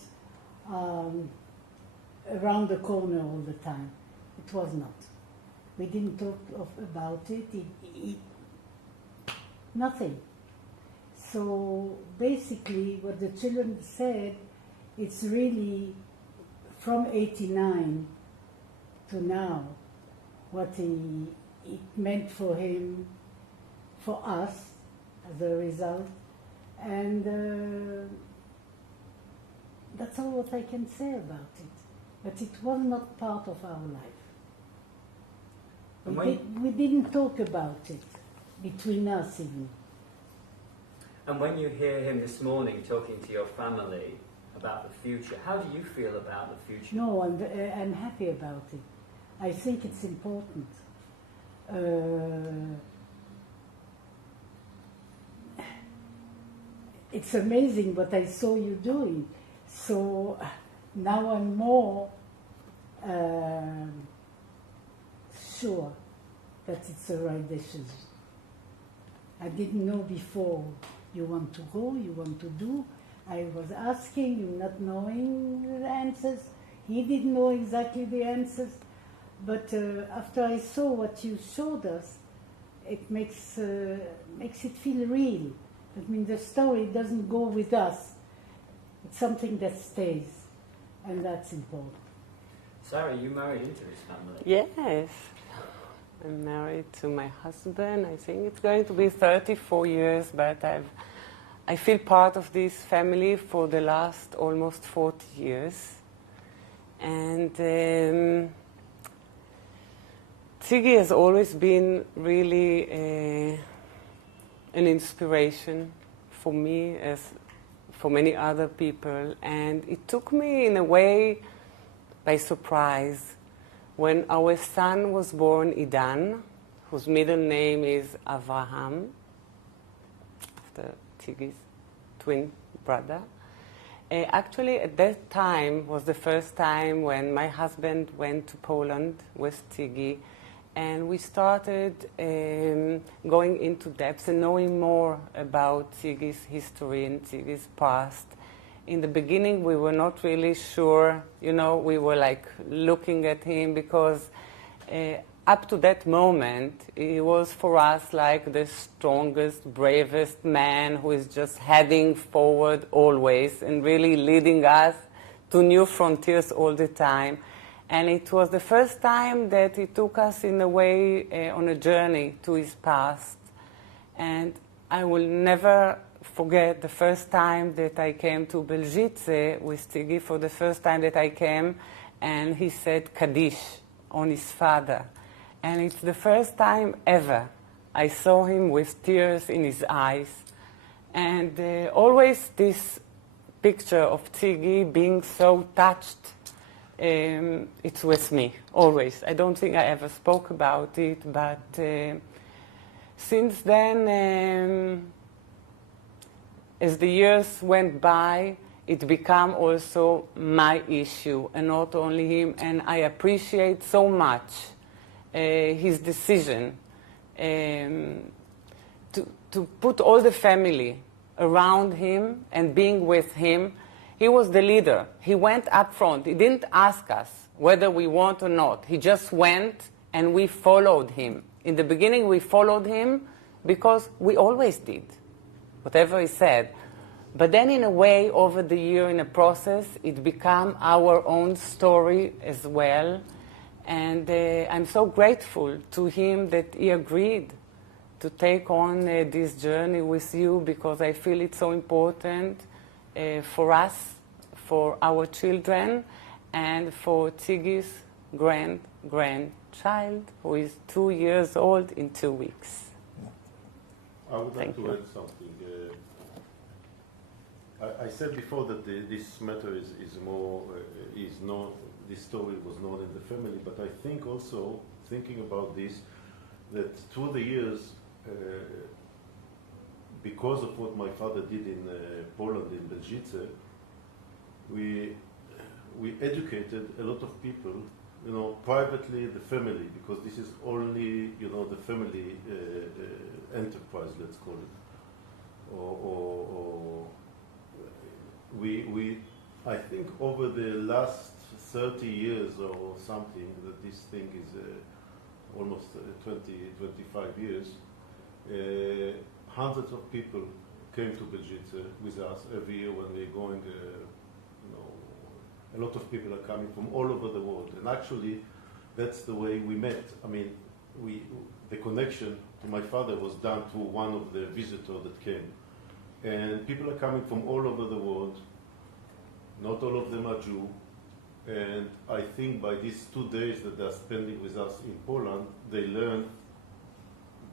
around the corner all the time. It was not. We didn't talk about it. Nothing. So basically what the children said, it's really from 89 to now, what it meant for him, for us, as a result. And that's all what I can say about it. But it was not part of our life. We didn't talk about it, between us even. And when you hear him this morning talking to your family about the future, how do you feel about the future? No, I'm happy about it. I think it's important. It's amazing what I saw you doing. So now I'm more sure that it's the right decision. I didn't know before. You want to go, you want to do. I was asking, you not knowing the answers. He didn't know exactly the answers. But after I saw what you showed us, it makes it feel real. I mean, the story doesn't go with us. It's something that stays, and that's important. Sarah, you married into his family. Yes. I'm married to my husband. I think it's going to be 34 years, but I feel part of this family for the last almost 40 years. And Zigy has always been really an inspiration for me, as for many other people. And it took me, in a way, by surprise. When our son was born, Idan, whose middle name is Avraham, after Zigy's twin brother, actually at that time was the first time when my husband went to Poland with Zigy, and we started going into depth and knowing more about Zigy's history and Zigy's past. In the beginning, we were not really sure, we were like looking at him because up to that moment, he was for us like the strongest, bravest man who is just heading forward always and really leading us to new frontiers all the time. And it was the first time that he took us in a way on a journey to his past. And I will never forget the first time that I came to Belgice with Zigy, for the first time that I came, and he said Kaddish on his father. And it's the first time ever I saw him with tears in his eyes. And always this picture of Zigy being so touched, it's with me, always. I don't think I ever spoke about it, but since then, as the years went by, it became also my issue, and not only him. And I appreciate so much his decision to put all the family around him and being with him. He was the leader. He went up front. He didn't ask us whether we want or not. He just went, and we followed him. In the beginning, we followed him because we always did whatever he said. But then in a way, over the year, in a process, it became our own story as well. And I'm so grateful to him that he agreed to take on this journey with you, because I feel it's so important for us, for our children, and for Zigy's grandchild, who is 2 years old in 2 weeks. I would like Thank to you. add something. I said before that this matter this story was known in the family, but I think also, thinking about this, that through the years, because of what my father did in Poland, in Belgice, we educated a lot of people, privately, the family, because this is only, the family enterprise, let's call it. I think over the last 30 years or something, that this thing is almost 25 years, hundreds of people came to Belgice with us every year when we're going, a lot of people are coming from all over the world. And actually, that's the way we met. I mean, the connection to my father was done through one of the visitors that came. And people are coming from all over the world. Not all of them are Jew. And I think by these 2 days that they're spending with us in Poland, they learn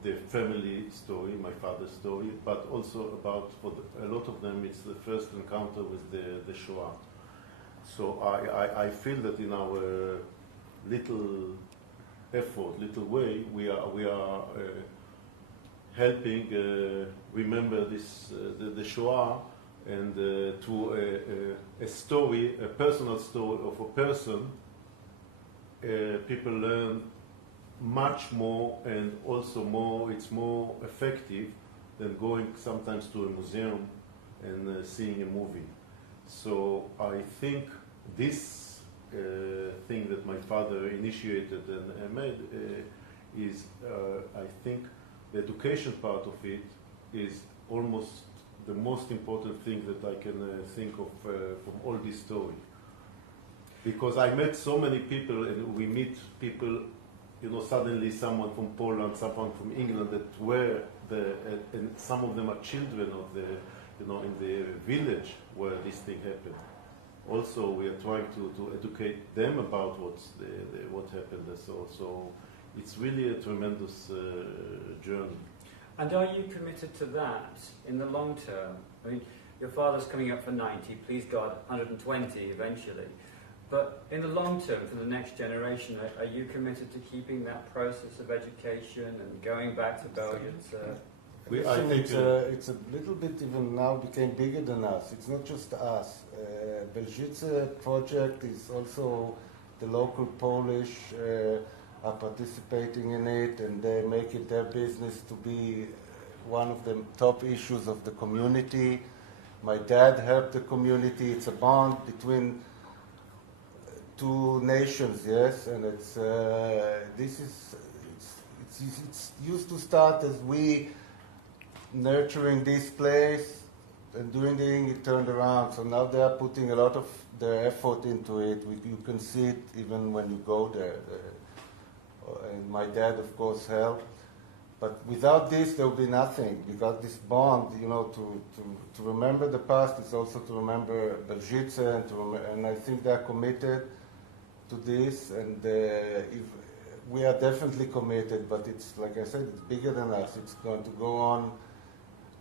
the family story, my father's story, but also about, for a lot of them, it's the first encounter with the Shoah. So I feel that in our little effort, little way, we are helping remember this the Shoah, and through a story, a personal story of a person, people learn much more, and also more. It's more effective than going sometimes to a museum and seeing a movie. So I think this thing that my father initiated and made is, I think, the education part of it is almost the most important thing that I can think of from all this story. Because I met so many people, and we meet people, suddenly someone from Poland, someone from England that were and some of them are children of the, in the village where this thing happened. Also, we are trying to educate them about what happened. So it's really a tremendous journey. And are you committed to that in the long term? I mean, your father's coming up for 90, please God, 120 eventually. But in the long term, for the next generation, are you committed to keeping that process of education and going back to Belgium? I think it's a little bit even now became bigger than us. It's not just us. Belgice project is also the local Polish are participating in it, and they make it their business to be one of the top issues of the community. My dad helped the community. It's a bond between two nations, yes, and it's used to start as we nurturing this place and doing the thing, it turned around. So now they are putting a lot of their effort into it. You can see it even when you go there. And my dad, of course, helped. But without this, there will be nothing. Without this bond, to remember the past is also to remember Belgice, and I think they are committed to this. And if we are definitely committed, but it's, like I said, it's bigger than us. It's going to go on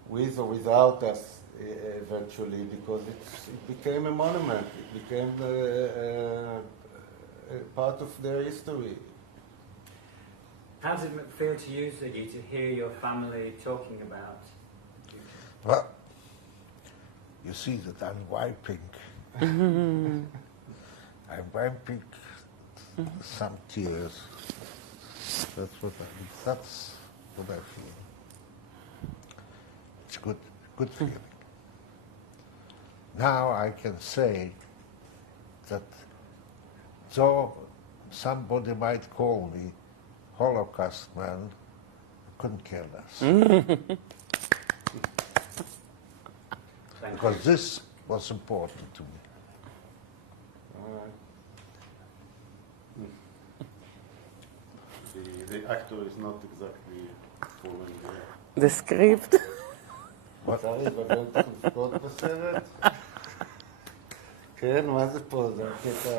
with or without us eventually, because it became a monument. It became a part of their history. How does it feel to you, Zigy, to hear your family talking about? Well, you see that I'm wiping. I'm wiping some tears. That's what I feel. It's good feeling. Now I can say that though somebody might call me Holocaust man, couldn't care less. Because this was important to me. The actor is not exactly following the script. צריך באמת לבכות בסרט? כן, מה זה פה? זה הקטע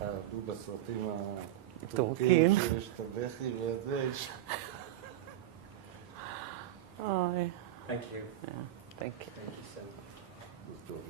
האהוב בסרטים הטורקים, שיש את הבכי וזה. Oh, Thank you. yeah, thank you. Thank you so much. טוב,